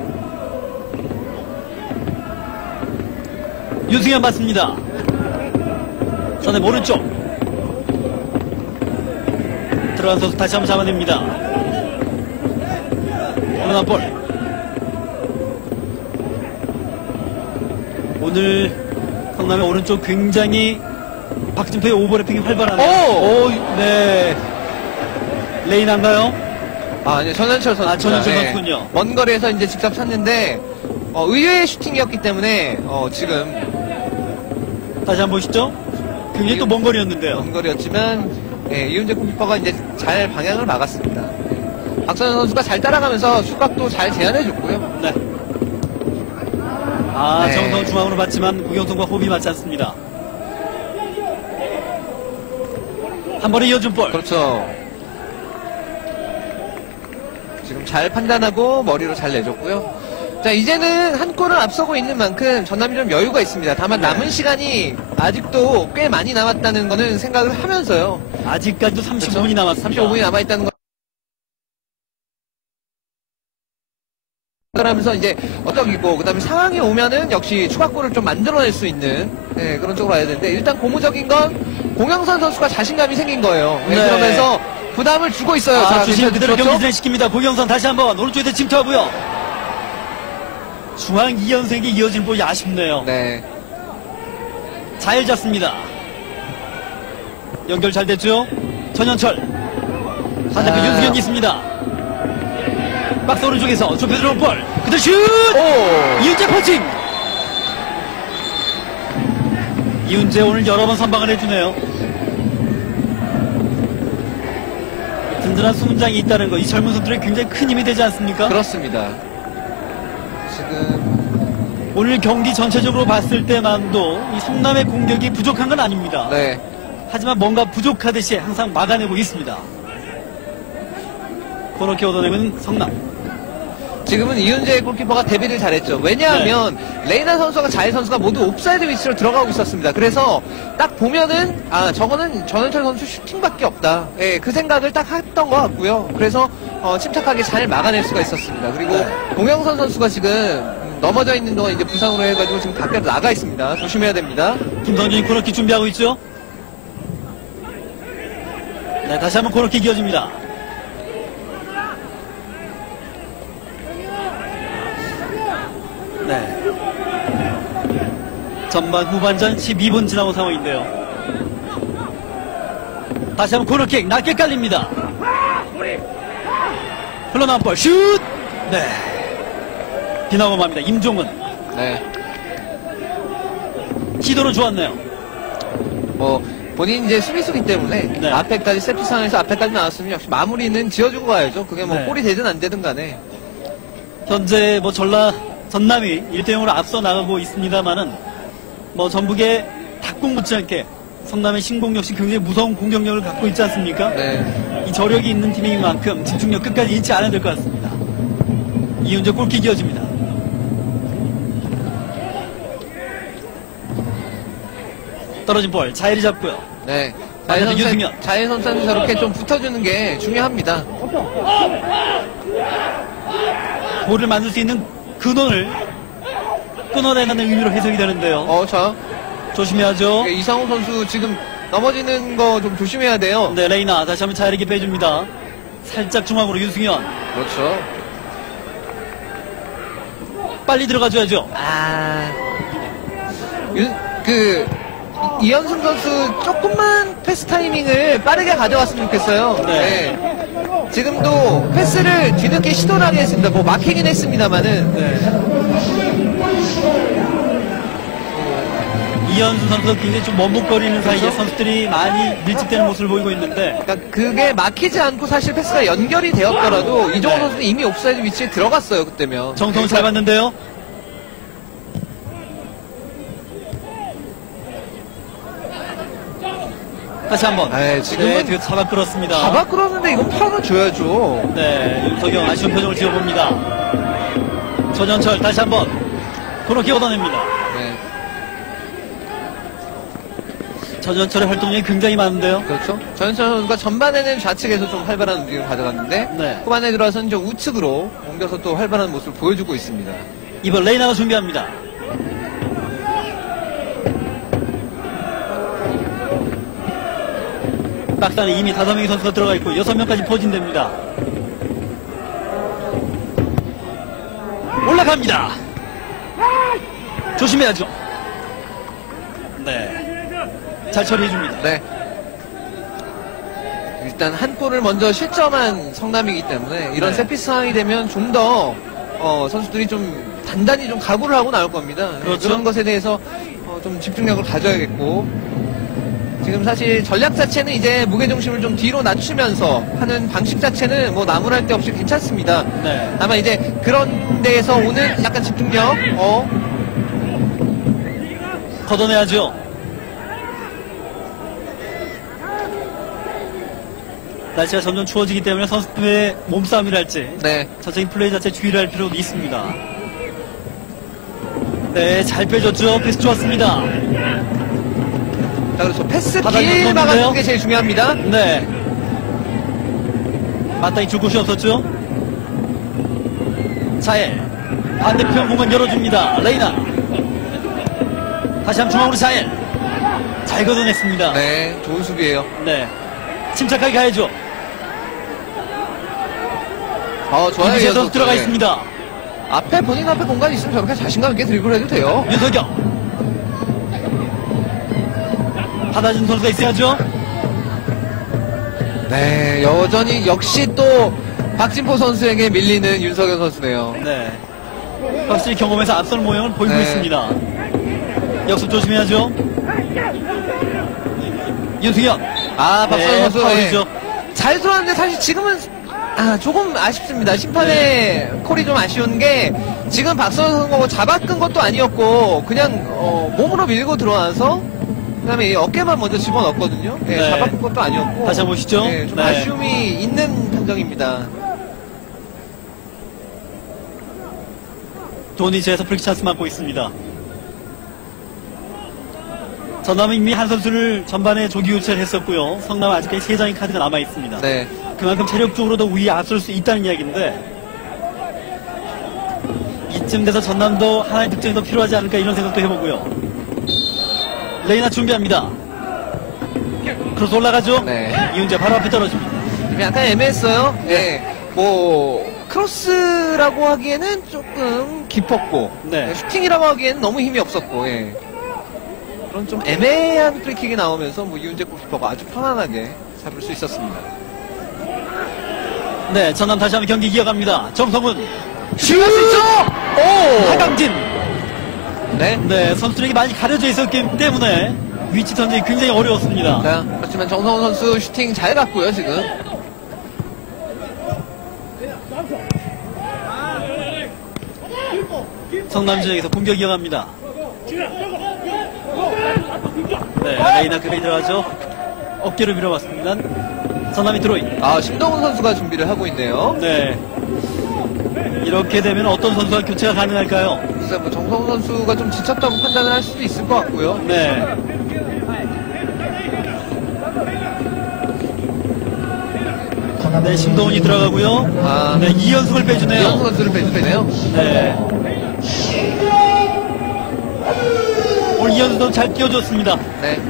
윤승현 맞습니다. 선의 오른쪽. 들어간 선수 다시 한번 잡아냅니다. 오른한 볼. 오늘 성남의 오른쪽 굉장히 박진표의 오버래핑이 활발하네요. 오! 네. 레인한가요? 아니, 전현철 선수. 전현철 선수군요. 먼 거리에서 이제 직접 찼는데, 의외의 슈팅이었기 때문에, 지금, 다시 한번 보시죠. 굉장히 또 먼 거리였는데요. 먼 거리였지만, 이윤재 골키퍼가 이제 잘 방향을 막았습니다. 박선현 선수가 잘 따라가면서 슛각도 잘 제한해줬고요. 네. 네. 정성 중앙으로 봤지만 구경성과 호흡이 맞지 않습니다. 한 번에 이어준 볼. 그렇죠. 지금 잘 판단하고 머리로 잘 내줬고요. 자, 이제는 한 골을 앞서고 있는 만큼 전남이 좀 여유가 있습니다. 다만 남은 시간이 아직도 꽤 많이 남았다는 거는 생각을 하면서요. 아직까지도 35분이 그렇죠? 남았습니다. 35분이 남아있다는 거. 그러면서 이제 어떡이고 그다음에 상황이 오면은 역시 추가골을 좀 만들어낼 수 있는 그런 쪽으로 와야 되는데 일단 고무적인 건 공영선 선수가 자신감이 생긴 거예요. 네. 그러면서 부담을 주고 있어요. 자, 주심 그대로 그렇죠? 경기 진행시킵니다. 고경선 다시 한번 오른쪽에 침투하고요. 중앙 2연승이 이어진 볼이 아쉽네요. 네. 잘 잡습니다. 연결 잘 됐죠? 전현철. 반대편 윤승현이 있습니다. 박스 오른쪽에서 좁혀 들어온 볼. 그대로 슛! 오! 이윤재 펀칭! 이윤재 오늘 여러 번 선방을 해주네요. 든든한 수문장이 있다는 거, 이 젊은 선수들이 굉장히 큰 힘이 되지 않습니까? 그렇습니다. 지금 오늘 경기 전체적으로 봤을 때만도 이 성남의 공격이 부족한 건 아닙니다. 네. 하지만 뭔가 부족하듯이 항상 막아내고 있습니다. 코너킥 얻어내면 성남. 지금은 이윤재 골키퍼가 데뷔를 잘했죠. 왜냐하면 레이나 선수가 자일 선수가 모두 옵사이드 위치로 들어가고 있었습니다. 그래서 딱 보면은 저거는 전현철 선수 슈팅밖에 없다. 그 생각을 딱 했던 것 같고요. 그래서 침착하게 잘 막아낼 수가 있었습니다. 그리고 공영선 선수가 지금 넘어져 있는 동안 이제 부상으로 해가지고 지금 밖으로 나가 있습니다. 조심해야 됩니다. 김성준이 코너킥 준비하고 있죠. 네, 다시 한번 코너킥 이어집니다. 네. 전반 후반전 12분 지나온 상황인데요. 다시 한번 코너킥 낮게 깔립니다. 흘러나온 볼 슛! 네. 비나고 맙니다. 임종은. 네. 시도는 좋았네요. 본인 이제 수비수기 때문에 네. 앞에까지 세트 상황에서 앞에까지 나왔으면 역시 마무리는 지어주고 가야죠. 그게 뭐 네. 골이 되든 안 되든 간에. 현재 전남이 1대0으로 앞서 나가고 있습니다만은 전북의 닭공 묻지 않게 성남의 신공 역시 굉장히 무서운 공격력을 갖고 있지 않습니까? 네. 이 저력이 있는 팀인 만큼 집중력 끝까지 잃지 않아야 될 것 같습니다. 이윤재 골킥 이어집니다. 떨어진 볼 자일이 잡고요. 네. 반대편 유승현. 자일 선수는 저렇게 좀 붙어주는 게 중요합니다. 볼을 만들 수 있는 근원을 끊어내는 의미로 해석이 되는데요. 조심해야죠. 이상호 선수 지금 넘어지는 거 좀 조심해야 돼요. 네, 레이나 다시 한번 자일에게 빼줍니다. 살짝 중앙으로 유승현. 그렇죠. 빨리 들어가줘야죠. 이현승 선수 조금만 패스 타이밍을 빠르게 가져왔으면 좋겠어요. 네. 지금도 패스를 뒤늦게 시도를 하게 했습니다. 막히긴 했습니다만은. 이현수 선수가 굉장히 좀 머뭇거리는 사이에 그렇죠? 선수들이 많이 밀집되는 모습을 보이고 있는데 그러니까 그게 막히지 않고 사실 패스가 연결이 되었더라도 이종호 네. 선수는 이미 옵사이드 위치에 들어갔어요. 그때면. 정성을 잘 봤는데요. 다시 한번. 네, 지금은 그 잡아 끌었습니다. 잡아 끌었는데 이건 파울을 줘야죠. 네, 윤석영 아쉬운 표정을 지어봅니다. 전현철 다시 한번 그렇게 걷어냅니다. 네, 전현철의 활동량이 굉장히 많은데요. 그렇죠. 전현철 선수가 전반에는 좌측에서 좀 활발한 움직임을 가져갔는데 네. 후반에 들어서는 좀 우측으로 옮겨서 또 활발한 모습을 보여주고 있습니다. 이번 레이나가 준비합니다. 박스 안에 이미 5명의 선수가 들어가 있고 6명까지 포진됩니다. 올라갑니다. 조심해야죠. 네, 잘 처리해줍니다. 네. 일단 한 골을 먼저 실점한 성남이기 때문에 이런 네. 세트피스 상황이 되면 좀 더 선수들이 좀 단단히 좀 각오를 하고 나올 겁니다. 그렇죠. 그런 것에 대해서 좀 집중력을 가져야겠고 지금 사실 전략 자체는 이제 무게중심을 좀 뒤로 낮추면서 하는 방식 자체는 뭐 나무랄 데 없이 괜찮습니다. 네. 다만 이제 그런 데에서 오는 약간 집중력 걷어내야죠. 날씨가 점점 추워지기 때문에 선수들의 몸싸움이랄지 네. 전적인 플레이 자체에 주의를 할 필요도 있습니다. 네, 잘 빼줬죠. 패스 좋았습니다. 자, 그렇죠. 패스 바닥에 길 뒀는데요. 막아주는 게 제일 중요합니다. 네. 마땅히 줄 곳이 없었죠. 자엘. 반대편 공간 열어줍니다. 레이나. 다시 한번 중앙으로 자엘. 잘 걷어냈습니다. 네, 좋은 수비예요. 네. 침착하게 가야죠. 좋아요. 이제 이 선수 들어가 네. 있습니다. 앞에 본인 앞에 공간이 있으면 저렇게 자신감 있게 드리블 해도 돼요. 윤석영. 받아준 선수가 있어야죠. 네, 여전히 역시 또 박진포 선수에게 밀리는 윤석영 선수네요. 네. 확실히 경험에서 앞선 모형을 보이고 네. 있습니다. 역습 조심해야죠. 윤승현. 박선호 네, 선수 파울이죠. 잘 들어왔는데 사실 지금은 조금 아쉽습니다. 심판의 콜이 좀 아쉬운 게 지금 박선호 선수가 잡아끈 것도 아니었고 그냥 몸으로 밀고 들어와서 그다음에 이 어깨만 먼저 집어넣었거든요. 네, 네. 잡아끈 것도 아니었고 다시 한번 보시죠. 네, 좀 네. 아쉬움이 있는 판정입니다. 도니즈에서 프릭 찬스 맡고 있습니다. 전남은 이미 한 선수를 전반에 조기 교체를 했었고요. 성남은 아직까지 3장의 카드가 남아 있습니다. 네. 그만큼 체력적으로도 우위에 앞설 수 있다는 이야기인데 이쯤 돼서 전남도 하나의 득점이 더 필요하지 않을까 이런 생각도 해보고요. 레이나 준비합니다. 크로스 올라가죠. 네. 이훈재 바로 앞에 떨어집니다. 약간 애매했어요. 네. 크로스라고 하기에는 조금 깊었고 네. 슈팅이라고 하기에는 너무 힘이 없었고 그런 좀 애매한 프리킥이 나오면서 이훈재 골키퍼가 아주 편안하게 잡을 수 있었습니다. 네, 전남 다시 한번 경기 이어갑니다. 정성훈 슛! 할 수 있죠? 오! 하강진. 네. 네, 선수들에게 많이 가려져 있었기 때문에 위치 선정이 굉장히 어려웠습니다. 자, 그렇지만 정성훈 선수 슈팅 잘 갔고요, 지금. 성남 지역에서 공격 이어갑니다. 네, 레이나 급에 들어가죠. 어깨로 밀어봤습니다. 전남이 드로잉. 심동훈 선수가 준비를 하고 있네요. 네. 이렇게 되면 어떤 선수가 교체가 가능할까요? 글쎄, 정성훈 선수가 좀 지쳤다고 판단을 할 수도 있을 것 같고요. 네. 네, 심동훈이 들어가고요. 네, 이현승을 빼주네요. 이현승 선수를 빼주네요. 네. 오늘 이현승도 잘 뛰어줬습니다. 네.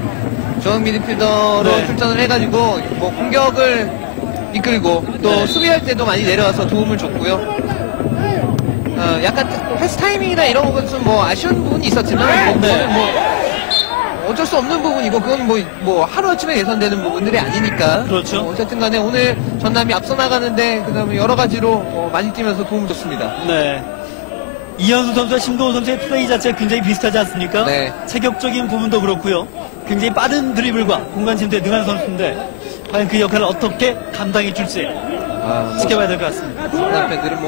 중앙 미드필더로 네. 출전을 해가지고 공격을 이끌고 또 네. 수비할 때도 많이 내려와서 도움을 줬고요. 약간 패스 타이밍이나 이런 것은 좀 아쉬운 부분이 있었지만 네. 그거는 어쩔 수 없는 부분이고 그건 하루아침에 개선되는 부분들이 아니니까. 그렇죠. 어쨌든 간에 오늘 전남이 앞서 나가는데 그다음에 여러 가지로 많이 뛰면서 도움을 줬습니다. 네. 이현수 선수와 심동훈 선수의 플레이 자체가 굉장히 비슷하지 않습니까? 네. 체격적인 부분도 그렇고요. 굉장히 빠른 드리블과 공간 침투에 능한 선수인데 과연 그 역할을 어떻게 감당해 줄지 지켜봐야 될 것 같습니다. 성남 팬들은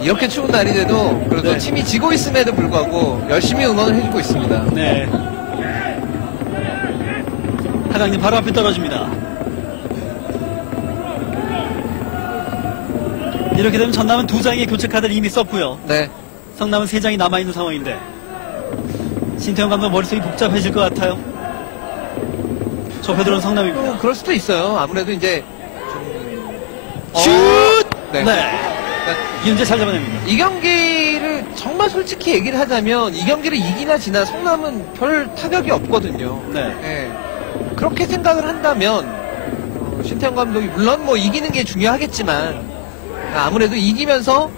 이렇게 추운 날이 돼도 그래도 네. 팀이 지고 있음에도 불구하고 열심히 응원을 해주고 있습니다. 네. 하강진 바로 앞에 떨어집니다. 이렇게 되면 전남은 2장의 교체 카드를 이미 썼고요. 네. 성남은 3장이 남아있는 상황인데 신태용 감독 머릿속이 복잡해질 것 같아요. 좁혀 들어온 성남입니다. 그럴 수도 있어요. 아무래도 이제 슛! 네. 네. 이윤재 잘 잡아냅니다. 이 경기를 정말 솔직히 얘기를 하자면 이 경기를 이기나 지나 성남은 별 타격이 없거든요. 네. 예. 그렇게 생각을 한다면 신태용 감독이 물론 뭐 이기는 게 중요하겠지만 아무래도 이기면서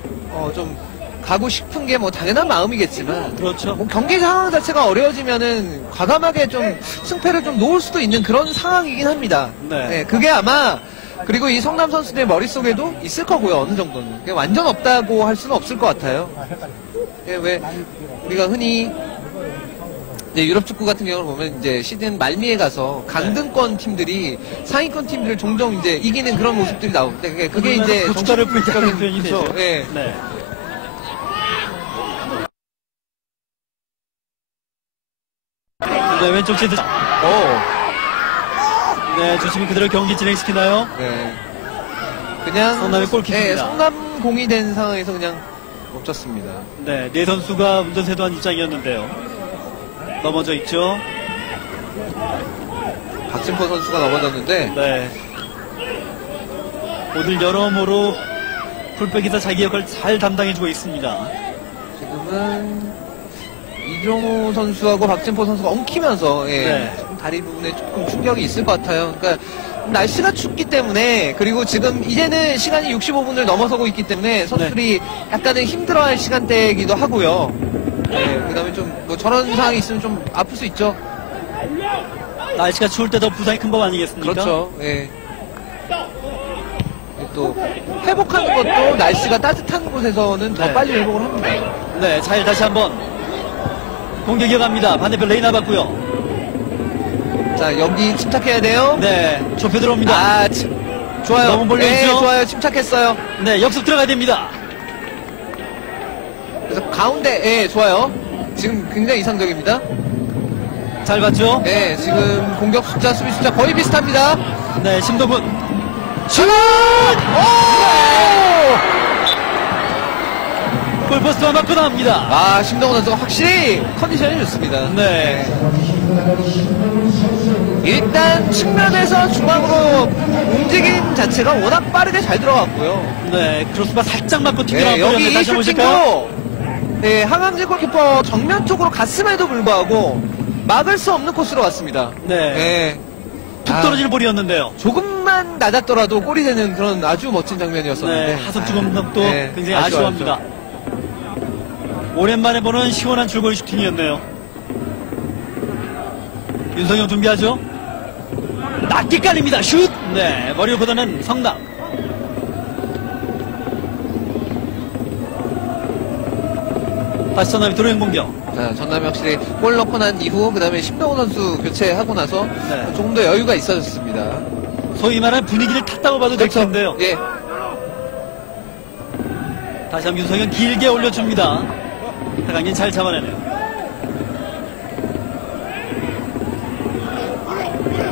좀 가고 싶은 게 뭐 당연한 마음이겠지만 그렇죠. 뭐 경기 상황 자체가 어려워지면은 과감하게 좀 승패를 좀 놓을 수도 있는 그런 상황이긴 합니다. 네. 그게 아마 그리고 이 성남 선수들 머릿속에도 있을 거고요. 어느 정도는. 그게 완전 없다고 할 수는 없을 것 같아요. 왜 우리가 흔히 이제 유럽 축구 같은 경우를 보면 이제 시즌 말미에 가서 강등권 팀들이 상위권 팀들을 종종 이제 이기는 그런 모습들이 나오는데 그게 이제 고춧가루 뿌리는 표현이 되죠. 그렇죠. 예. 네. 네, 왼쪽 제드. 네, 주심이 그대로 경기 진행시키나요? 네. 그냥 성남의 골킥입니다. 네, 성남 공이 된 상황에서 그냥 멈췄습니다. 네, 네 선수가 운전세도한 입장이었는데요. 넘어져 있죠. 박진포 선수가 넘어졌는데 네. 오늘 여러모로 풀백에서 자기 역할을 잘 담당해주고 있습니다. 지금은 이종호 선수하고 박진포 선수가 엉키면서 네. 다리 부분에 조금 충격이 있을 것 같아요. 그러니까 날씨가 춥기 때문에 그리고 지금 이제는 시간이 65분을 넘어서고 있기 때문에 선수들이 약간은 힘들어할 시간대이기도 하고요. 네, 그다음에 좀 뭐 저런 상황이 있으면 좀 아플 수 있죠. 날씨가 추울 때 더 부상이 큰 법 아니겠습니까? 그렇죠. 예. 또 회복하는 것도 날씨가 따뜻한 곳에서는 더 네. 빨리 회복을 합니다. 네, 잘 다시 한번 공격 이어갑니다. 반대편 레이나 받고요. 자, 여기 침착해야 돼요. 네, 좁혀 들어옵니다. 아, 좋아요. 너무 몰려 네, 있죠? 좋아요. 침착했어요. 네, 역습 들어가야 됩니다. 그래서 가운데, 예, 좋아요. 지금 굉장히 이상적입니다. 잘 봤죠? 네, 지금 공격 숫자, 수비 숫자 거의 비슷합니다. 네, 심동훈. 슛! 오! 골포스트만 맞고 나옵니다. 아, 심동훈 선수가 확실히 컨디션이 좋습니다. 네. 일단 측면에서 중앙으로 움직임 자체가 워낙 빠르게 잘 들어갔고요. 네, 크로스바 살짝 맞고 네, 튕겨나왔고요. 여기 이 다시 한번 보실까요? 슈팅도 네, 하강진 골키퍼 정면 쪽으로 갔음에도 불구하고 막을 수 없는 코스로 왔습니다. 네. 툭 아, 떨어질 볼이었는데요. 조금만 낮았더라도 골이 되는 그런 아주 멋진 장면이었었는데 네, 하석주 감독도 네, 굉장히 아쉬워요. 아쉬워합니다. 오랜만에 보는 시원한 줄거리 슈팅이었네요. 윤성영 준비하죠? 낮게 깔립니다. 슛! 네, 머리를 걷어낸 성남. 다시 전남이 드로잉 공격. 자, 전남이 확실히 골 넣고 난 이후 그다음에 심동훈 선수 교체하고 나서 네. 조금 더 여유가 있어졌습니다. 소위 말하는 분위기를 탔다고 봐도 될 텐데요. 예. 다시 한번 윤성현 길게 올려줍니다. 하강진 잘 잡아내네요.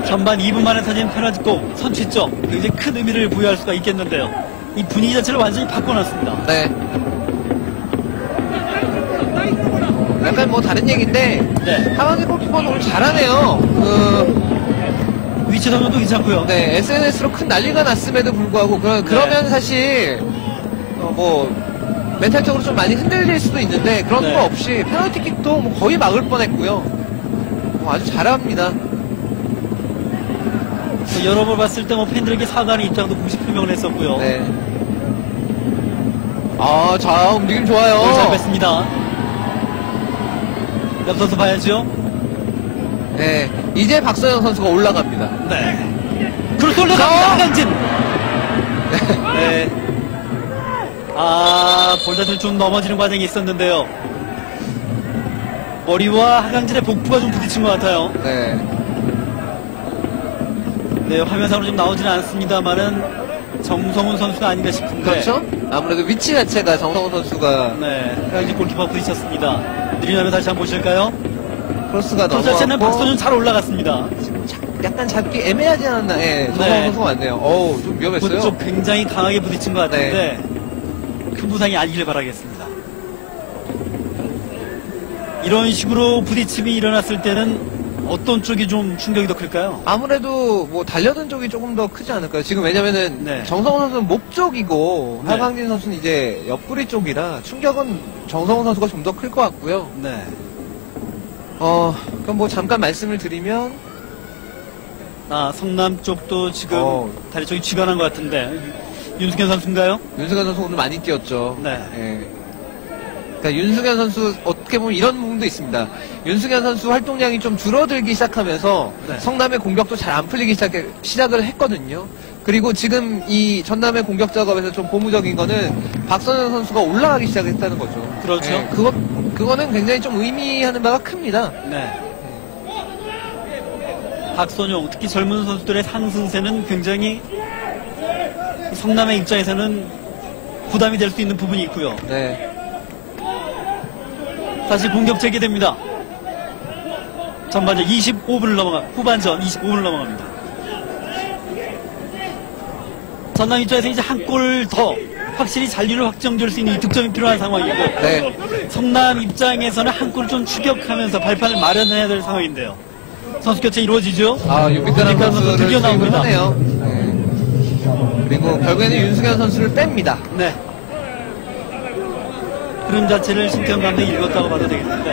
전반 2분 만에 터진 페널티골 선취점 굉장히 큰 의미를 부여할 수가 있겠는데요. 이 분위기 자체를 완전히 바꿔놨습니다. 네. 약간 뭐 다른 얘기인데 네. 하강진 골키퍼는 오늘 잘하네요. 위치 선정도 괜찮고요. 네, SNS로 큰 난리가 났음에도 불구하고 그러면 사실 뭐 멘탈적으로 좀 많이 흔들릴 수도 있는데 그런 네. 거 없이 페널티킥도 뭐 거의 막을 뻔했고요. 아주 잘합니다. 여러 번 봤을 때 뭐 팬들에게 사과하는 입장도 공식 표명을 했었고요. 네. 아, 자, 움직임 좋아요. 잘 뺐습니다. 옆 선수 봐야죠. 네, 이제 박서영 선수가 올라갑니다. 네. 크로스 올라갑니다. 하강진. 네. 아, 볼다들 좀 넘어지는 과정이 있었는데요. 머리와 하강진의 복부가 좀 부딪힌 것 같아요. 네. 네, 화면상으로 좀 나오지는 않습니다만은 정성훈 선수가 아닌가 싶은데. 그렇죠? 아무래도 위치 자체가 정성훈 선수가 네, 하강진 골키퍼 부딪혔습니다. 느리나면 다시 한번 보실까요? 크로스가 그 자체는 넘어갔고 박서준 잘 올라갔습니다. 약간 잡기 애매하지 않았나. 예, 정성호 네. 선수가 왔네요. 어우, 좀 위험했어요. 좀 굉장히 강하게 부딪힌 것 같은데 큰 부상이 아니길 바라겠습니다. 이런 식으로 부딪힘이 일어났을 때는 어떤 쪽이 좀 충격이 더 클까요? 아무래도 뭐 달려든 쪽이 조금 더 크지 않을까요? 지금 왜냐면은 네. 정성호 선수는 목 쪽이고 네. 하강진 선수는 이제 옆구리 쪽이라 충격은 정성호 선수가 좀 더 클 것 같고요. 네. 그럼 뭐 잠깐 말씀을 드리면 성남 쪽도 지금 어. 다리 쪽이 쥐가 난 것 같은데 윤승현 선수인가요? 윤승현 선수 오늘 많이 뛰었죠. 네. 예. 그러니까 윤승현 선수 어떻게 보면 이런 부분도 있습니다. 윤승현 선수 활동량이 좀 줄어들기 시작하면서 네. 성남의 공격도 잘 안 풀리기 시작을 했거든요. 그리고 지금 이 전남의 공격 작업에서 좀 고무적인 거는 박선영 선수가 올라가기 시작했다는 거죠. 그렇죠. 예, 그거는 굉장히 좀 의미하는 바가 큽니다. 네. 박선용, 특히 젊은 선수들의 상승세는 굉장히 성남의 입장에서는 부담이 될 수 있는 부분이 있고요. 네. 다시 공격 재개됩니다. 전반전 25분을 후반전 25분을 넘어갑니다. 전남 입장에서 이제 한 골 더 확실히 잔류를 확정될 수 있는 이 득점이 필요한 상황이고 네. 성남 입장에서는 한 골을 좀 추격하면서 발판을 마련해야 될 상황인데요. 선수 교체 이루어지죠? 윤빛가람 윤빛가람 선수 선수를 드디어 투입을 나옵니다. 하네요. 네. 그리고 결국에는 윤승현 선수를 뺍니다. 네. 흐름 자체를 신태영 감독이 읽었다고 봐도 되겠는데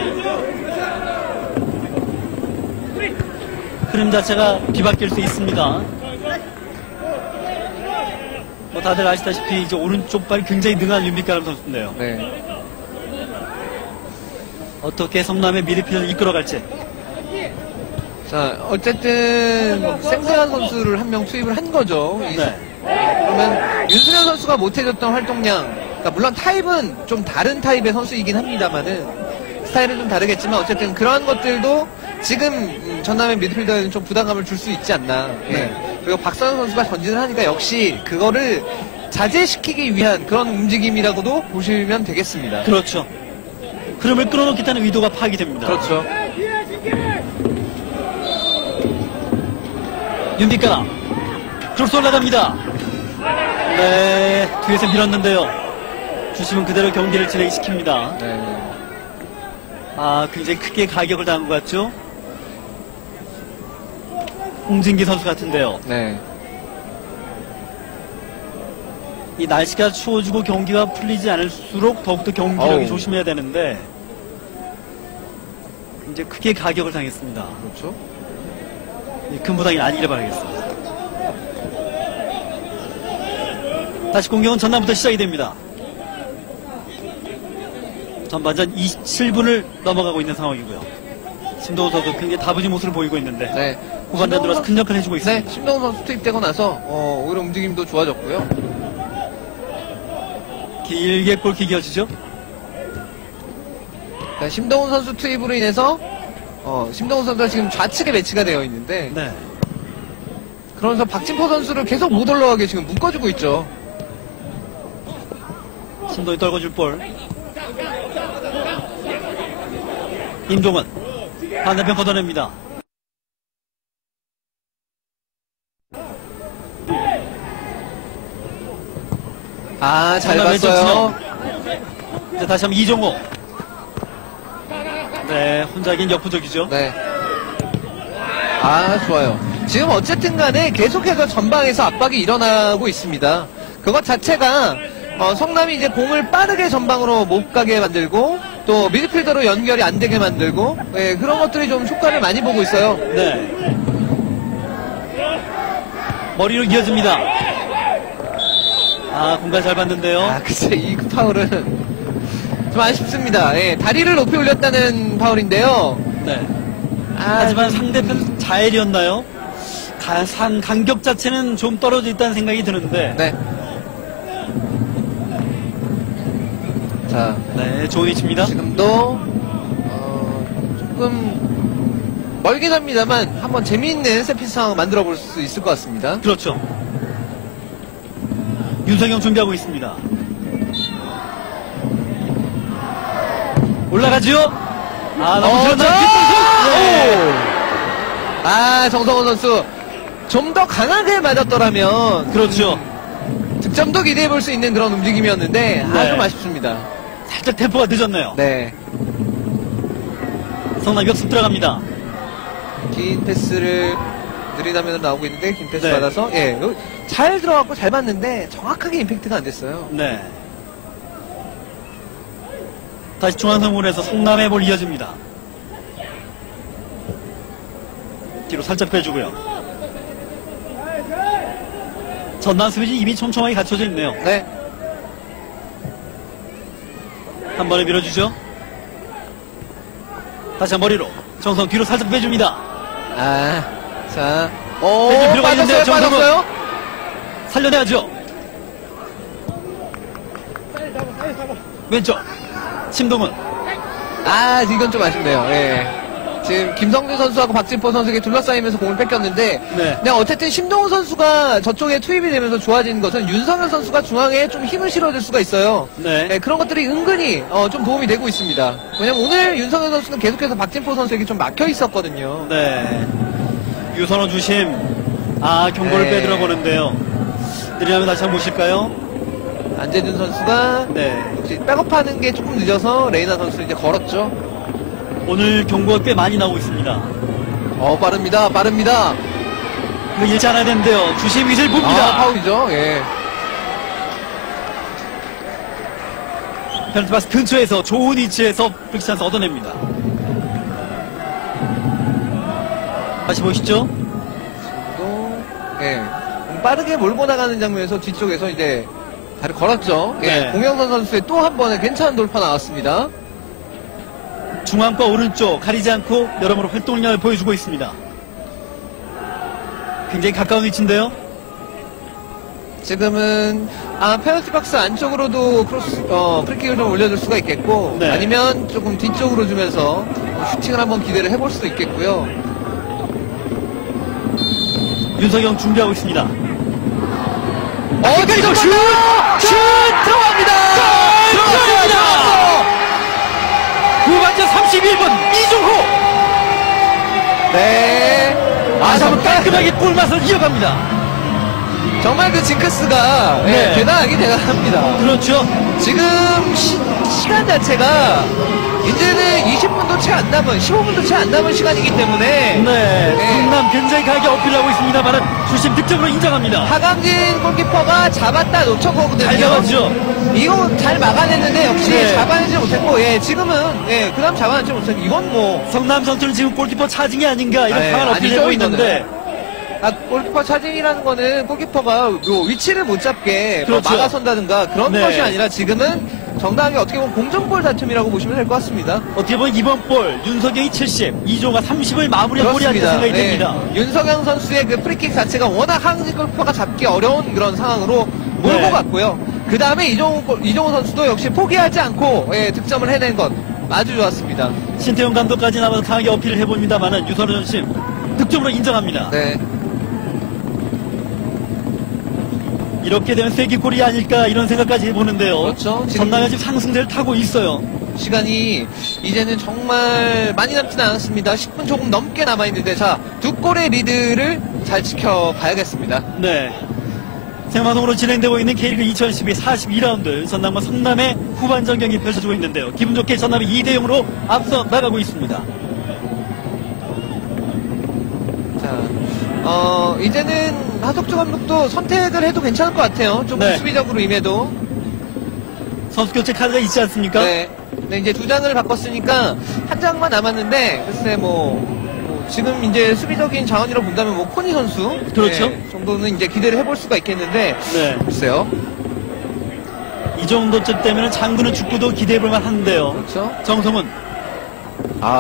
흐름 자체가 뒤바뀔 수 있습니다. 뭐 다들 아시다시피 이제 오른쪽 발이 굉장히 능한 윤빛가람 선수인데요. 네. 어떻게 성남의 미드필드를 이끌어갈지. 자, 어쨌든 생생한 선수를 한 명 투입을 한 거죠. 네. 그러면 윤승현 선수가 못해줬던 활동량, 그러니까 물론 타입은 좀 다른 타입의 선수이긴 합니다만은 스타일은 좀 다르겠지만 어쨌든 그러한 것들도 지금 전남의 미드필더에는 좀 부담감을 줄 수 있지 않나. 예. 네. 그리고 박선영 선수가 전진을 하니까 역시 그거를 자제시키기 위한 그런 움직임이라고도 보시면 되겠습니다. 그렇죠. 흐름을 끌어놓겠다는 의도가 파악이 됩니다. 그렇죠. 윤빛가람 크로스 올라갑니다. 네, 뒤에서 밀었는데요. 주심은 그대로 경기를 진행시킵니다. 네. 굉장히 크게 가격을 당한 것 같죠? 홍진기 선수 같은데요. 네. 이 날씨가 추워지고 경기가 풀리지 않을수록 더욱더 경기력이 어우. 조심해야 되는데 이제 크게 가격을 당했습니다. 그렇죠. 큰 부상이 아니길 바라겠습니다. 다시 공격은 전남부터 시작이 됩니다. 전반전 27분을 넘어가고 있는 상황이고요. 심동훈 선수 굉장히 다부진 모습을 보이고 있는데 네. 후반전 들어서 큰 역할을 해주고 있습니다. 네, 심동훈 선수 투입되고 나서 오히려 움직임도 좋아졌고요. 길게 골킥 이어지죠. 네, 심동훈 선수 투입으로 인해서 심동훈 선수가 지금 좌측에 배치가 되어 있는데 네. 그러면서 박진포 선수를 계속 못 올라가게 지금 묶어주고 있죠. 심동이 떨궈줄 볼. 임종은 반대편 걷어냅니다. 잘 전남 왼쪽 봤어요. 진영. 이제 다시 한번 이종호. 네, 혼자긴 역부족이죠. 네. 좋아요. 지금 어쨌든 간에 계속해서 전방에서 압박이 일어나고 있습니다. 그것 자체가 성남이 이제 공을 빠르게 전방으로 못 가게 만들고 또 미드필더로 연결이 안 되게 만들고 그런 것들이 좀 효과를 많이 보고 있어요. 네. 머리로 이어집니다. 공간 잘 봤는데요. 글쎄 이 파울은 좀 아쉽습니다. 다리를 높이 올렸다는 파울인데요. 네. 하지만 상대편 자일이었나요? 간격 자체는 좀 떨어져 있다는 생각이 드는데. 네. 자, 네, 좋은 위치입니다. 지금도 조금 멀긴 합니다만 한번 재미있는 세피스 상황 만들어 볼 수 있을 것 같습니다. 그렇죠. 윤성영 준비하고 있습니다. 올라가죠? 너무 길었나요? 네. 정성원 선수 좀 더 강하게 맞았더라면 그렇죠. 득점도 기대해 볼 수 있는 그런 움직임이었는데 네. 좀 아쉽습니다. 살짝 템포가 늦었네요. 네. 성남 역습 들어갑니다. 긴 패스를 느린 화면으로 나오고 있는데 긴 패스 네. 받아서 잘 들어갔고 잘 맞는데 정확하게 임팩트가 안 됐어요. 네. 다시 중앙선물에서 성남의 볼 이어집니다. 뒤로 살짝 빼주고요. 전남 수비진 이미 촘촘하게 갖춰져 있네요. 네. 한 번에 밀어주죠. 다시 머리로 정성 뒤로 살짝 빼줍니다. 자. 빼줄 필요가 있는데요, 정성은. 빠졌어요? 살려내야죠. 왼쪽 심동훈. 이건 좀 아쉽네요. 예. 지금 김성준 선수하고 박진포 선수에게 둘러싸이면서 공을 뺏겼는데 네. 그냥 어쨌든 심동훈 선수가 저쪽에 투입이 되면서 좋아지는 것은 윤석열 선수가 중앙에 좀 힘을 실어줄 수가 있어요. 네. 그런 것들이 은근히 좀 도움이 되고 있습니다. 왜냐면 오늘 윤석열 선수는 계속해서 박진포 선수에게 좀 막혀 있었거든요. 네. 유선호 주심. 경고를 네. 빼들어 보는데요. 느리하면 다시 한번 보실까요? 안재준 선수가 네. 역시 백업하는 게 조금 늦어서 레이나 선수 이제 걸었죠. 오늘 경고가 꽤 많이 나오고 있습니다. 빠릅니다. 이거 잃지 않아야 되는데요. 주심 위를 봅니다. 파울이죠. 예. 페널티 박스 근처에서 좋은 위치에서 프릭찬스 얻어냅니다. 다시 보시죠. 빠르게 몰고 나가는 장면에서 뒤쪽에서 이제 다리 걸었죠. 네. 공영선 선수의 또 한 번의 괜찮은 돌파 나왔습니다. 중앙과 오른쪽 가리지 않고 여러모로 활동량을 보여주고 있습니다. 굉장히 가까운 위치인데요. 지금은 페널티 박스 안쪽으로도 프리킥을 좀 올려줄 수가 있겠고 네. 아니면 조금 뒤쪽으로 주면서 슈팅을 한번 기대를 해볼 수도 있겠고요. 윤석영 준비하고 있습니다. 그리고 슛 들어갑니다. 들어갑니다. 후반전 31분 이종호. 네. 정말 깔끔하게 골맛을 이어갑니다. 정말 그 징크스가 네. 대단합니다. 그렇죠. 지금 시간 자체가 이제는 20분도 채 안 남은 15분도 채 안 남은 시간이기 때문에 네. 성남 굉장히 강하게 어필하고 있습니다만은 주심 득점으로 인정합니다. 하강진 골키퍼가 잡았다 놓쳤거든요. 잘 잡았죠. 이거 잘 막아냈는데 역시 네. 잡아내지 못했고 지금은 그 다음 잡아내지 못했고 이건 뭐 성남 선수는 지금 골키퍼 차징이 아닌가 이런 네, 강한 어필을 아니죠, 하고 있는데 골키퍼 차징이라는 거는 골키퍼가 뭐 위치를 못 잡게 뭐 그렇죠. 막아선다든가 그런 네. 것이 아니라 지금은 정당하게 어떻게 보면 공정골 다툼이라고 보시면 될 것 같습니다. 어떻게 보면 이번 볼 윤석영이 70, 이종가 30을 마무리한 볼이 아닐까 생각이 됩니다. 윤석영 선수의 그 프리킥 자체가 워낙 하강진 골키퍼가 잡기 어려운 그런 상황으로 몰고 네. 갔고요. 그 다음에 이종호 선수도 역시 포기하지 않고 득점을 해낸 것 아주 좋았습니다. 신태용 감독까지 나와서 강하게 어필을 해봅니다만은 유선호 전심 득점으로 인정합니다. 네. 이렇게 되면 세기골이 아닐까 이런 생각까지 해보는데요. 그렇죠. 지금 전남이 지금 상승세를 타고 있어요. 시간이 이제는 정말 많이 남지는 않았습니다. 10분 조금 넘게 남아있는데 두 골의 리드를 잘 지켜가야겠습니다. 네. 생방송으로 진행되고 있는 K리그 2012 42라운드 전남과 성남의 후반전 경기 펼쳐지고 있는데요. 기분 좋게 전남이 2대0으로 앞서 나가고 있습니다. 이제는 하석주 감독도 선택을 해도 괜찮을 것 같아요. 조금 네. 수비적으로 임해도. 선수 교체 카드가 있지 않습니까? 네. 네, 이제 2장을 바꿨으니까 한 장만 남았는데 글쎄 지금 이제 수비적인 자원이라고 본다면 코니 선수 그렇죠. 정도는 이제 기대를 해볼 수가 있겠는데 네. 글쎄요. 이 정도쯤 되면 장구는 축구도 기대해볼 만한데요. 그렇죠. 정성훈.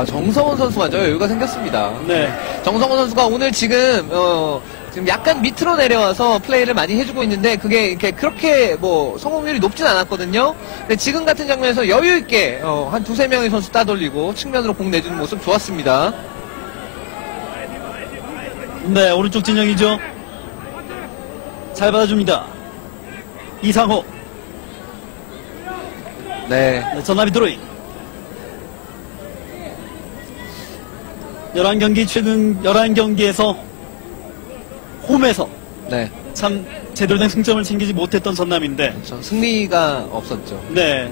정성원 선수가 여유가 생겼습니다. 네. 정성원 선수가 오늘 지금 약간 밑으로 내려와서 플레이를 많이 해주고 있는데 그게 이렇게 그렇게 성공률이 높진 않았거든요. 근데 지금 같은 장면에서 여유 있게 한 두세 명의 선수 따돌리고 측면으로 공 내주는 모습 좋았습니다. 네, 오른쪽 진영이죠. 잘 받아줍니다. 이상호. 네. 전남이 드로잉. 11경기 최근 11경기에서 홈에서 네. 참 제대로 된 승점을 챙기지 못했던 전남인데 저 승리가 없었죠. 네.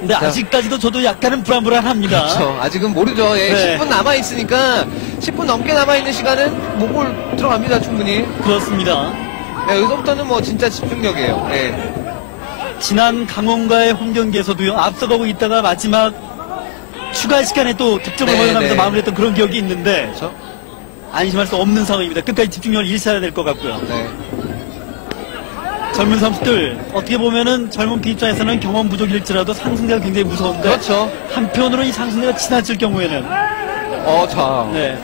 근데 자. 아직까지도 저도 약간은 불안불안합니다. 그렇죠. 아직은 모르죠. 예, 네. 10분 남아있으니까 10분 넘게 남아있는 시간은 목골 들어갑니다. 충분히. 그렇습니다. 네, 여기서부터는 뭐 진짜 집중력이에요. 예. 지난 강원과의 홈 경기에서도요 앞서가고 있다가 마지막 추가 시간에 또 득점을 네, 허용하면서 네. 마무리했던 그런 기억이 있는데 그렇죠. 안심할 수 없는 상황입니다. 끝까지 집중력을 잃어야 될 것 같고요. 네. 젊은 선수들 어떻게 보면은 젊은 피 입장에서는 경험 부족일지라도 상승세가 굉장히 무서운데 그렇죠. 한편으로 이 상승세가 지나칠 경우에는 자. 네.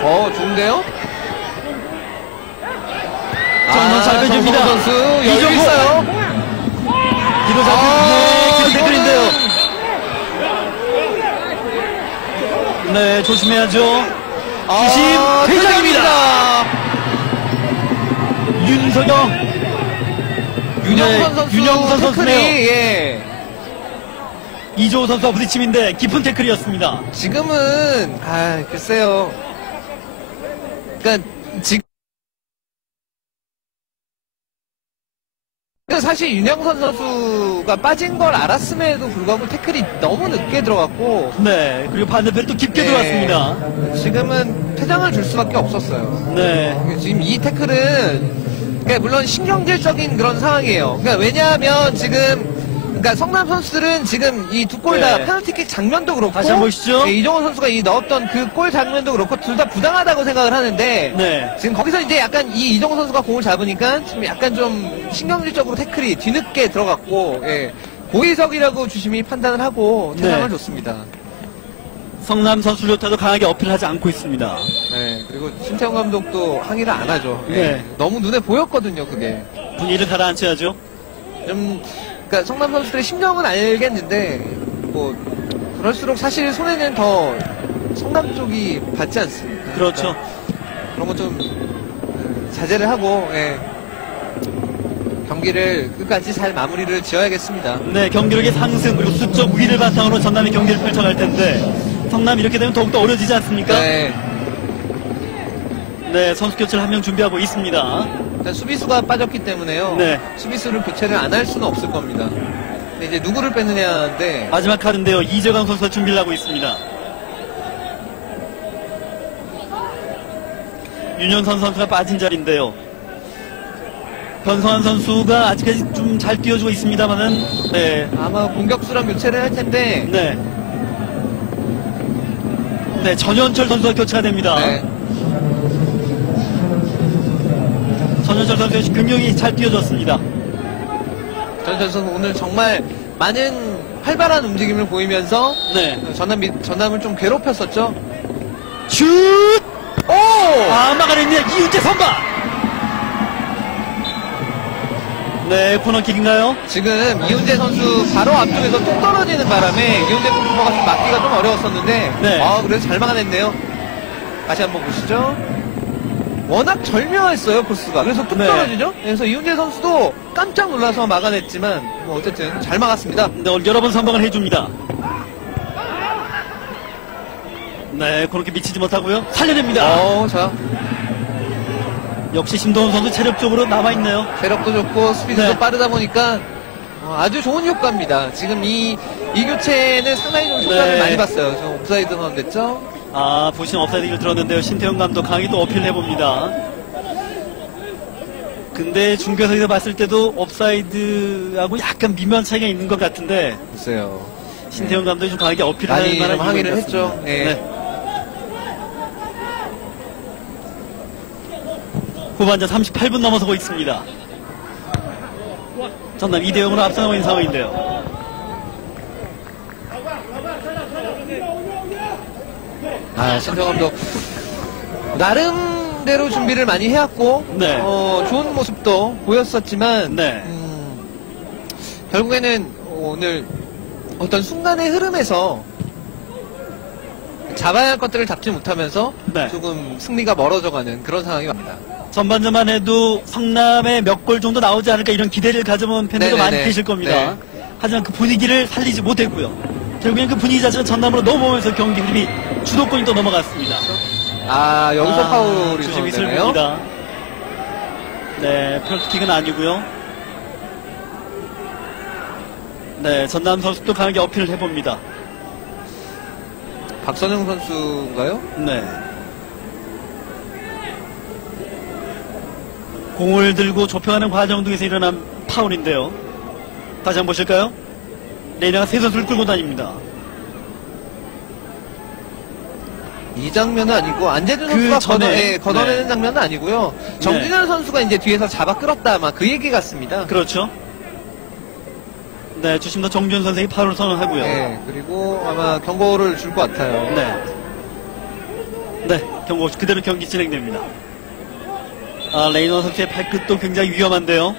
좋은데요? 정말 잘 빼줍니다. 정성호 선수 여유 이정호. 있어요. 뒤로 잡힌 기본 댓글인데요. 네, 조심해야죠. 주심 퇴장입니다. 윤석영, 윤영선 선수 윤영선 선수네요. 태클이, 예. 이조호 선수와 부딪힘인데 깊은 태클이었습니다. 지금은 글쎄요. 그러니까 지금 사실 윤영선 선수가 빠진 걸 알았음에도 불구하고 태클이 너무 늦게 들어갔고 네, 그리고 반대편 또 깊게 네. 들어왔습니다. 지금은 퇴장을 줄 수밖에 없었어요. 네, 지금 이 태클은 그러니까 물론 신경질적인 그런 상황이에요. 그러니까 왜냐하면 지금 그러니까 성남 선수들은 지금 이 두 골 다 네. 페널티킥 장면도 그렇고 다시 한번 보시죠. 네, 이정호 선수가 이 넣었던 그 골 장면도 그렇고 둘 다 부당하다고 생각을 하는데 네. 지금 거기서 이제 약간 이 이정호 선수가 공을 잡으니까 지금 약간 좀 신경질적으로 태클이 뒤늦게 들어갔고 고의적이라고 주심이 판단을 하고 퇴장을 네. 줬습니다. 성남 선수조차도 강하게 어필하지 않고 있습니다. 네, 그리고 신태용 감독도 항의를 안 하죠. 네. 너무 눈에 보였거든요, 그게. 분위기를 가라앉혀야죠. 그러니까 성남 선수들의 심정은 알겠는데 뭐 그럴수록 사실 손해는 더 성남 쪽이 받지 않습니까? 그렇죠. 그런 거 좀 자제를 하고 경기를 끝까지 잘 마무리를 지어야겠습니다. 네, 경기력의 상승 그리고 수적 우위를 바탕으로 전남이 경기를 펼쳐갈 텐데 성남이 이렇게 되면 더욱더 어려지지 않습니까? 네. 네, 선수 교체를 한 명 준비하고 있습니다. 일단 수비수가 빠졌기 때문에요. 네. 수비수를 교체를 안 할 수는 없을 겁니다. 근데 이제 누구를 빼느냐인데 마지막 카드인데요. 이재강 선수가 준비를 하고 있습니다. 윤현선 선수가 빠진 자리인데요. 변성환 선수가 아직까지 좀 잘 뛰어주고 있습니다만은 네, 아마 공격수랑 교체를 할 텐데 네, 네 전현철 선수가 교체가 됩니다. 네. 전현철 선수가 굉장히 잘 뛰어줬습니다. 전현 선수 오늘 정말 많은 활발한 움직임을 보이면서 네, 전남을 좀 괴롭혔었죠. 슛! 오! 막아냅니다. 이윤재 선발. 네, 코너킥인가요? 지금 이훈재 선수 바로 앞쪽에서 뚝 떨어지는 바람에 이훈재 골키퍼가 좀 막기가 좀 어려웠었는데 네. 그래서 잘 막아냈네요. 다시 한번 보시죠. 워낙 절묘했어요, 코스가. 그래서 뚝 네. 떨어지죠. 그래서 이훈재 선수도 깜짝 놀라서 막아냈지만 뭐 어쨌든 잘 막았습니다. 네, 오늘 여러 번 선방을 해줍니다. 네, 그렇게 미치지 못하고요. 살려냅니다. 자, 역시 심동원 선수 체력적으로 남아있네요. 체력도 좋고 스피드도 네. 빠르다 보니까 아주 좋은 효과입니다. 지금 이 교체는 상당히 좀 효과를 네. 많이 봤어요. 저 옵사이드 선언됐죠? 보신 업사이드를 들었는데요. 신태용 감독 강하게 또 어필해봅니다. 근데 중계석에서 봤을 때도 업사이드하고 약간 미묘한 차이가 있는 것 같은데 글쎄요. 신태용 감독이 좀 강하게 어필할 많이 만한 좀 항의를 이유가 했죠. 있었습니다. 예. 네. 후반전 38분 넘어서고 있습니다. 전남 2대0으로 앞서가고 있는 상황인데요. 신태용 감독 나름대로 준비를 많이 해왔고 네. 좋은 모습도 보였었지만 네. 결국에는 오늘 어떤 순간의 흐름에서 잡아야 할 것들을 잡지 못하면서 네. 조금 승리가 멀어져가는 그런 상황이 옵니다. 전반전만 해도 성남에 몇 골 정도 나오지 않을까 이런 기대를 가져본 팬들도 네네네. 많이 계실 겁니다. 네. 하지만 그 분위기를 살리지 못했고요. 결국엔 그 분위기 자체가 전남으로 넘어오면서 경기 흐름이 주도권이 또 넘어갔습니다. 아, 여기서 파울이 주심이 선언되네요. 슬픕니다. 네, 페널티킥은 아니고요. 네, 전남 선수도 강하게 어필을 해봅니다. 박선영 선수인가요? 네. 공을 들고 좁혀가는 과정 중에서 일어난 파울인데요. 다시 한번 보실까요? 레이나가 세 선수를 끌고 다닙니다. 이 장면은 아니고 안재준 그 선수가 전에, 걷어내는 네. 장면은 아니고요. 정진현 선수가 이제 뒤에서 잡아 끌었다 아마 그 얘기 같습니다. 그렇죠. 네, 주심도 정준 선생이 파울을 선언하고요. 네, 그리고 아마 경고를 줄 것 같아요. 네. 네, 경고 없이 그대로 경기 진행됩니다. 아, 레이너 선수의 발끝도 굉장히 위험한데요.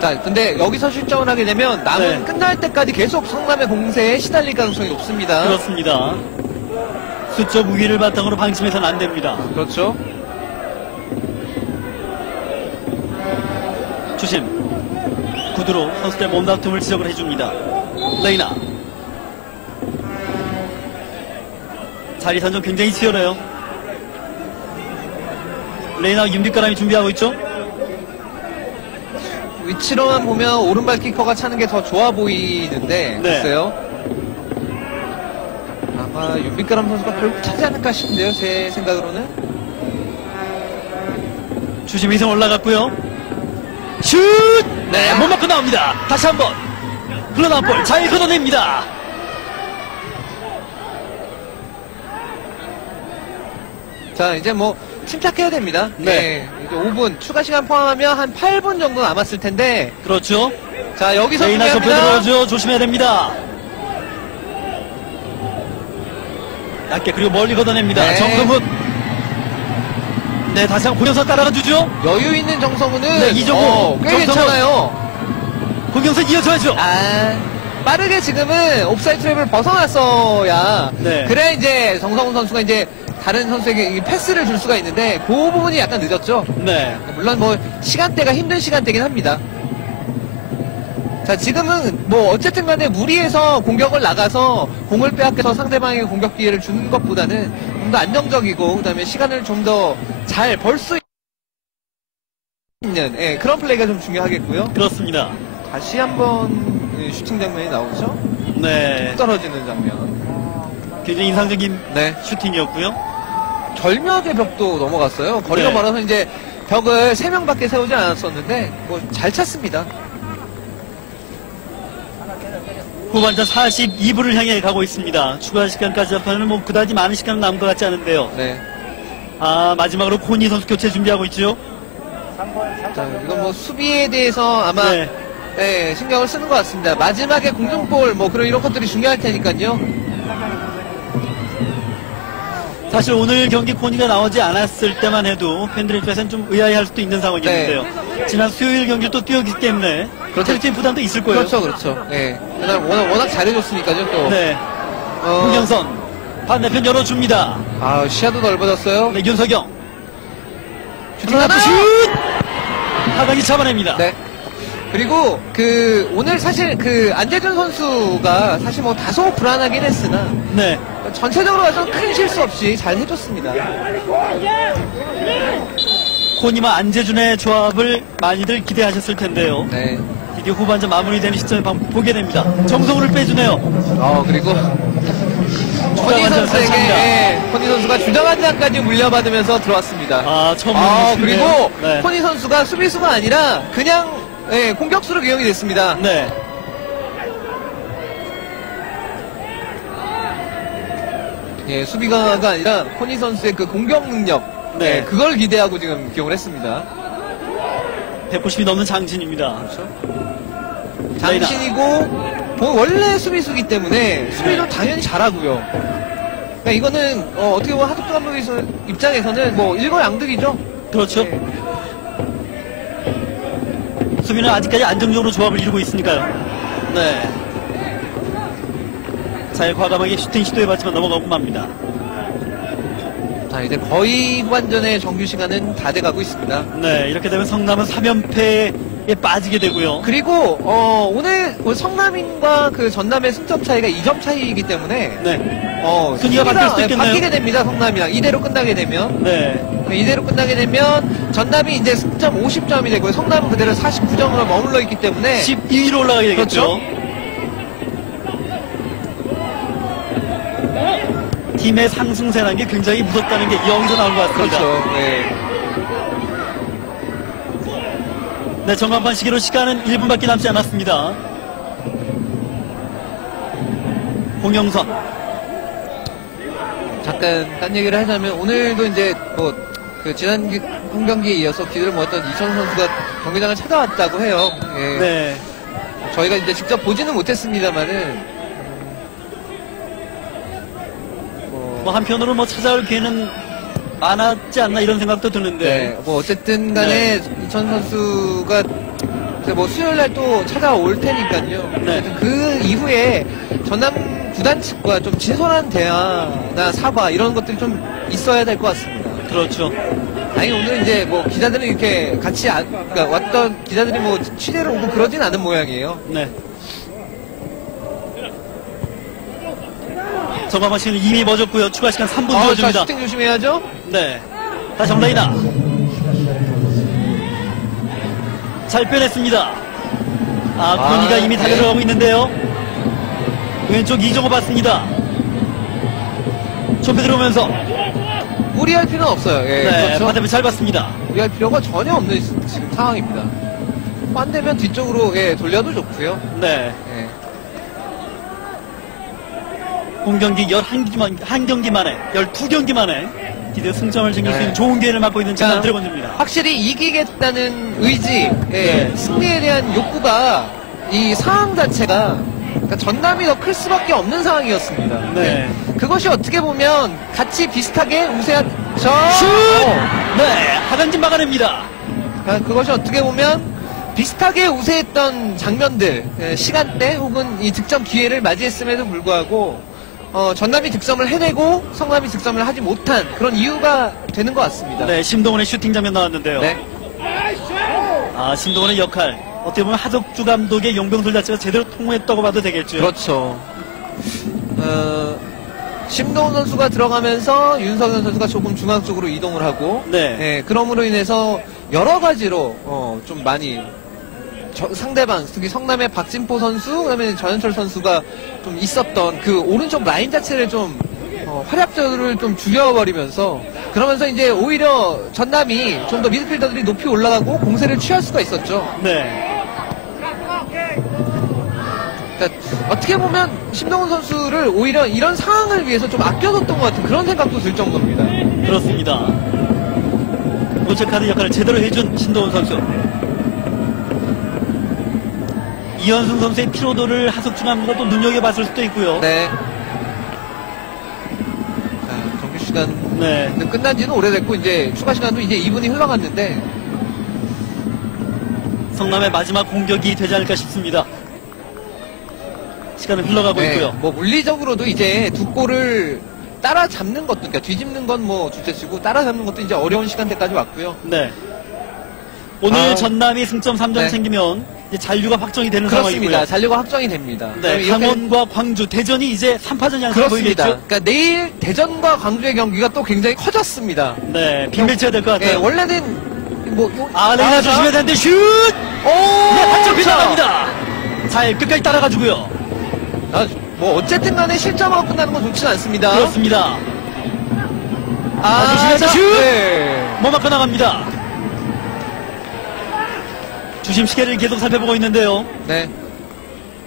자, 근데 여기서 실점을 하게 되면 남은 네. 끝날 때까지 계속 성남의 공세에 시달릴 가능성이 높습니다. 그렇습니다. 수적 우위를 바탕으로 방심해서는 안 됩니다. 그렇죠. 주심 구두로 선수들의 몸다툼을 지적을 해줍니다. 레이나 자리 선정 굉장히 치열해요. 레이나 윤빛가람이 준비하고 있죠. 위치로만 보면 오른발 키커가 차는 게 더 좋아 보이는데 네. 글쎄요. 아마 윤빛가람 선수가 결국 차지 않을까 싶은데요. 제 생각으로는. 주심 이승 올라갔고요. 슛! 네, 못 맞고 나옵니다. 다시 한번 흘러나온 볼 잘 걷어냅니다. 자, 이제 뭐 침착해야 됩니다. 네. 이제 5분 추가 시간 포함하면 한 8분 정도 남았을 텐데. 그렇죠. 자, 여기서 레이나 접해 중요합니다. 들어오죠. 조심해야 됩니다. 얇게 그리고 멀리 걷어냅니다. 네. 정성훈. 네, 다시 한번 고경선 따라가 주죠. 여유 있는 정성우는 네, 이정우, 꽤 정성우. 괜찮아요. 고경선 이어줘야죠. 아, 빠르게 지금은 옵사이드 트랩을 벗어났어야. 네. 그래야 이제 정성훈 선수가 이제 다른 선수에게 이 패스를 줄 수가 있는데 그 부분이 약간 늦었죠. 네. 물론 뭐 시간대가 힘든 시간대긴 합니다. 자, 지금은 뭐 어쨌든 간에 무리해서 공격을 나가서 공을 빼앗겨서 상대방에게 공격 기회를 주는 것보다는 좀 더 안정적이고 그다음에 시간을 좀 더 잘 벌 수 있는 그런 플레이가 좀 중요하겠고요. 그렇습니다. 다시 한번 슈팅 장면이 나오죠. 네. 떨어지는 장면. 굉장히 인상적인 네. 슈팅이었고요. 절묘하게 벽도 넘어갔어요. 거리가 네. 멀어서 이제 벽을 3명밖에 세우지 않았었는데 뭐 잘 찼습니다. 후반전 42분을 향해 가고 있습니다. 추가 시간까지 합하면 뭐 그다지 많은 시간은 남은 것 같지 않은데요. 네. 아, 마지막으로 코니 선수 교체 준비하고 있죠. 자, 이건 뭐 수비에 대해서 아마 네. 신경을 쓰는 것 같습니다. 마지막에 공중볼 뭐 그런 이런 것들이 중요할 테니까요. 사실 오늘 경기 코니가 나오지 않았을 때만 해도 팬들 입장에서는 좀 의아해할 수도 있는 상황이었는데요. 지난 수요일 경기를 또 뛰었기 때문에 그렇죠. 텔레비전 부담도 있을 거예요. 그렇죠, 그렇죠. 네. 그다음 워낙 잘해줬으니까요, 또. 네. 홍경선 반대편 열어줍니다. 아, 시야도 넓어졌어요. 네, 윤석영. 슈팅 하나. 슛! 하강이 잡아냅니다. 네. 그리고 오늘 사실 안재준 선수가 사실 뭐 다소 불안하긴 했으나 네. 전체적으로 봐서 큰 실수 없이 잘 해줬습니다. 코니와 안재준의 조합을 많이들 기대하셨을 텐데요. 네. 이게 후반전 마무리되는 시점에 보게 됩니다. 정성우를 빼주네요. 그리고 코니 주장 한 선수에게 코니 선수가 주장 한 장까지 물려받으면서 들어왔습니다. 아, 처음 보는 그리고 슈네요. 네. 코니 선수가 수비수가 아니라 그냥 공격수로 기용이 됐습니다. 네. 수비가가 아니라 코니 선수의 그 공격 능력, 네. 그걸 기대하고 지금 기용을 했습니다. 190이 넘는 장진입니다. 그렇죠. 장신이고 원래 수비수기 때문에 수비도 당연히 잘하고요. 그러니까 이거는 어떻게 보면 하덕 감독 입장에서는 뭐 일거양득이죠. 그렇죠. 네. 수비는 아직까지 안정적으로 조합을 이루고 있으니까요. 네. 잘 과감하게 슈팅 시도해봤지만 넘어가고 맙니다. 자, 이제 거의 후반전의 정규 시간은 다 돼가고 있습니다. 네, 이렇게 되면 성남은 3연패 예, 빠지게 되고요. 그리고 오늘 성남인과 그 전남의 승점 차이가 2점 차이이기 때문에 네. 순위가 바뀔 수도 있겠네요. 바뀌게 됩니다. 성남이랑 이대로 끝나게 되면 네. 이대로 끝나게 되면 전남이 이제 승점 50점이 되고요. 성남은 그대로 49점으로 머물러 있기 때문에 12위로 올라가게 되겠죠. 그렇죠. 팀의 상승세라는 게 굉장히 무섭다는 게 여기서 나온 것 같습니다. 그렇죠. 네. 네, 전반판 시기로 시간은 1분밖에 남지 않았습니다. 홍영선. 잠깐 딴 얘기를 하자면 오늘도 이제 뭐 그 지난 한 경기에 이어서 기대를 모았던 이천우 선수가 경기장을 찾아왔다고 해요. 예. 네. 저희가 이제 직접 보지는 못했습니다만은 뭐 한편으로 뭐 찾아올 기회는 많았지 않나 이런 생각도 드는데. 네, 뭐 어쨌든 간에 이천 선수가 이제 뭐 수요일 날 또 찾아올 테니까요. 네. 어쨌든 그 이후에 전남 구단 측과 좀 진솔한 대화나 사과 이런 것들이 좀 있어야 될 것 같습니다. 그렇죠. 아니 오늘 이제 뭐 기자들은 이렇게 같이 그러니까 왔던 기자들이 뭐 취재를 오고 그러진 않은 모양이에요. 네. 전반판 시간은 이미 멎었고요. 추가 시간 3분 자, 주어집니다. 슈팅 조심해야죠. 네. 다시 정다이나. 잘 빼냈습니다. 코니가 이미 네. 달려들어가고 있는데요. 왼쪽 이정호 봤습니다. 좁혀 들어오면서. 무리할 필요는 없어요. 예, 네. 그렇죠. 반대편 잘 봤습니다. 무리할 필요가 전혀 없는 지금 상황입니다. 반대면 뒤쪽으로 돌려도 좋고요. 네. 예. 공경기 11경기 만에, 12경기 만에 드디어 승점을 챙길 수 있는 네. 좋은 기회를 맡고 있는 전남 그러니까 드래곤즈입니다. 확실히 이기겠다는 의지, 네. 승리에 대한 욕구가 이 상황 자체가 그러니까 전남이 더 클 수밖에 없는 상황이었습니다. 네. 그것이 어떻게 보면 같이 비슷하게 우세한 슛! 네. 하강진 막아냅니다. 그러니까 그것이 어떻게 보면 비슷하게 우세했던 장면들, 시간대 혹은 이 득점 기회를 맞이했음에도 불구하고 전남이 득점을 해내고 성남이 득점을 하지 못한 그런 이유가 되는 것 같습니다. 네. 심동원의 슈팅 장면 나왔는데요. 네. 심동원의 역할. 어떻게 보면 하석주 감독의 용병술 자체가 제대로 통했다고 봐도 되겠죠. 그렇죠. 심동훈 선수가 들어가면서 윤석현 선수가 조금 중앙 쪽으로 이동을 하고, 네. 그럼으로 인해서 여러 가지로 좀 많이 상대방, 특히 성남의 박진포 선수, 그다음에 전현철 선수가 좀 있었던 그 오른쪽 라인 자체를 좀 활약도를 좀 줄여버리면서 그러면서 이제 오히려 전남이 좀 더 미드필더들이 높이 올라가고 공세를 취할 수가 있었죠. 네. 그러니까 어떻게 보면 심동훈 선수를 오히려 이런 상황을 위해서 좀 아껴뒀던 것 같은 그런 생각도 들 정도입니다. 그렇습니다. 노체카드 역할을 제대로 해준 신동훈 선수. 이현승 선수의 피로도를 하석주 감독가 또 눈여겨봤을 수도 있고요. 네. 자, 정규 시간은 네. 끝난 지는 오래됐고 이제 추가 시간도 이제 2분이 흘러갔는데 성남의 마지막 공격이 되지 않을까 싶습니다. 시간은 흘러가고 있고요. 뭐 물리적으로도 이제 두 골을 따라잡는 것도 그러니까 뒤집는 건 뭐 둘째치고 따라잡는 것도 이제 어려운 시간대까지 왔고요. 네. 오늘 아. 전남이 승점 3점 네. 챙기면 이제 잔류가 확정이 되는 그렇습니다. 상황이고요. 잔류가 확정이 됩니다. 네, 이렇게- 강원과 광주, 대전이 이제 3파전 양상 그렇습니다. 보이겠죠? 그러니까 내일 대전과 광주의 경기가 또 굉장히 커졌습니다. 네, 빈밀쳐야 될 것 같아요. 원래는 뭐 레이나 조심해야 되는데 슛! 네, 한쪽 빗나갑니다. 잘 끝까지 따라가지고요. 뭐 어쨌든 간에 실점하고 끝나는 건 좋지는 않습니다. 그렇습니다. 조심해서 슛! 네. 못 맞고 나갑니다. 주심 시계를 계속 살펴보고 있는데요. 네.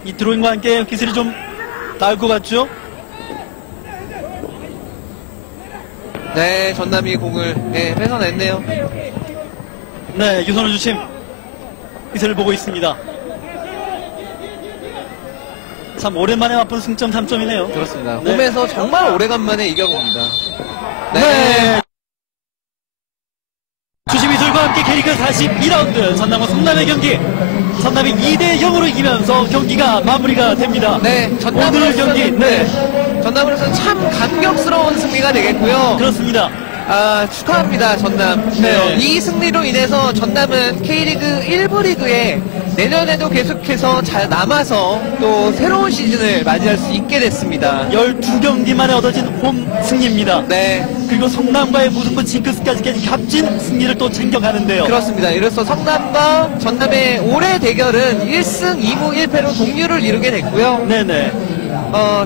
이 드로잉과 함께 기술이 좀 나을 것 같죠? 네, 전남이 공을 뺏어냈네요. 네, 유선호 주심 기술을 보고 있습니다. 참 오랜만에 맛본 승점 3점이네요. 그렇습니다. 네. 홈에서 정말 오래간만에 이겨봅니다. 네. 주심 이술과 함께 캐리그 42라운드 전남과 성남의 경기. 전남이 2대0으로 이기면서 경기가 마무리가 됩니다. 네, 오늘 경기, 네. 전남으로서는 참 감격스러운 승리가 되겠고요. 그렇습니다. 축하합니다, 전남. 네. 이 승리로 인해서 전남은 K리그 1부 리그에 내년에도 계속해서 잘 남아서 또 새로운 시즌을 맞이할 수 있게 됐습니다. 12경기 만에 얻어진 홈 승리입니다. 네, 그리고 성남과의 무승부 징크스까지 값진 승리를 또 챙겨가는데요. 그렇습니다. 이로써 성남과 전남의 올해 대결은 1승 2무 1패로 동률을 이루게 됐고요. 네네.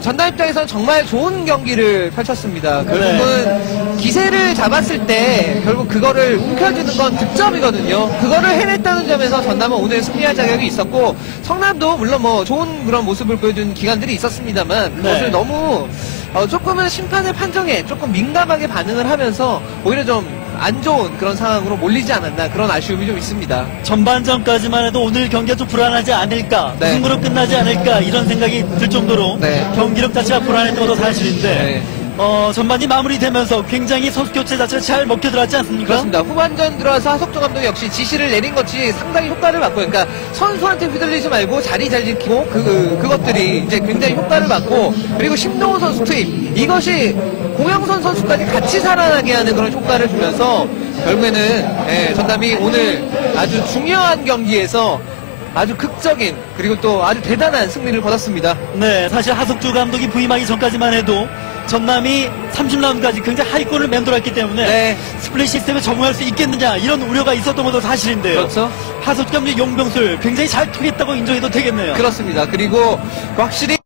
전남 입장에서는 정말 좋은 경기를 펼쳤습니다. 결국은 기세를 잡았을 때 결국 그거를 움켜쥐는 건 득점이거든요. 그거를 해냈다는 점에서 전남은 오늘 승리할 자격이 있었고, 성남도 물론 뭐 좋은 그런 모습을 보여준 기간들이 있었습니다만 그것을 너무 조금은 심판의 판정에 조금 민감하게 반응을 하면서 오히려 좀 안 좋은 그런 상황으로 몰리지 않았나, 그런 아쉬움이 좀 있습니다. 전반전까지만 해도 오늘 경기가 좀 불안하지 않을까, 네. 무승부로 끝나지 않을까 이런 생각이 들 정도로 네. 경기력 자체가 불안했던 것도 사실인데 네. 전반이 마무리되면서 굉장히 선수 교체 자체가 잘 먹혀 들어왔지 않습니까? 그렇습니다. 후반전 들어와서 하석조 감독 역시 지시를 내린 것이 상당히 효과를 받고요. 그러니까 선수한테 휘둘리지 말고 자리 잘 지키고 그것들이 이제 굉장히 효과를 받고, 그리고 심동호 선수 투입, 이것이 공영선 선수까지 같이 살아나게 하는 그런 효과를 주면서 결국에는 전남이 오늘 아주 중요한 경기에서 아주 극적인, 그리고 또 아주 대단한 승리를 거뒀습니다. 네, 사실 하석주 감독이 부임하기 전까지만 해도 전남이 30라운드까지 굉장히 하위권을 맴돌았기 때문에 네. 스플릿 시스템에 적응할 수 있겠느냐 이런 우려가 있었던 것도 사실인데요. 그렇죠. 하석주 감독의 용병술 굉장히 잘 통했다고 인정해도 되겠네요. 그렇습니다. 그리고 확실히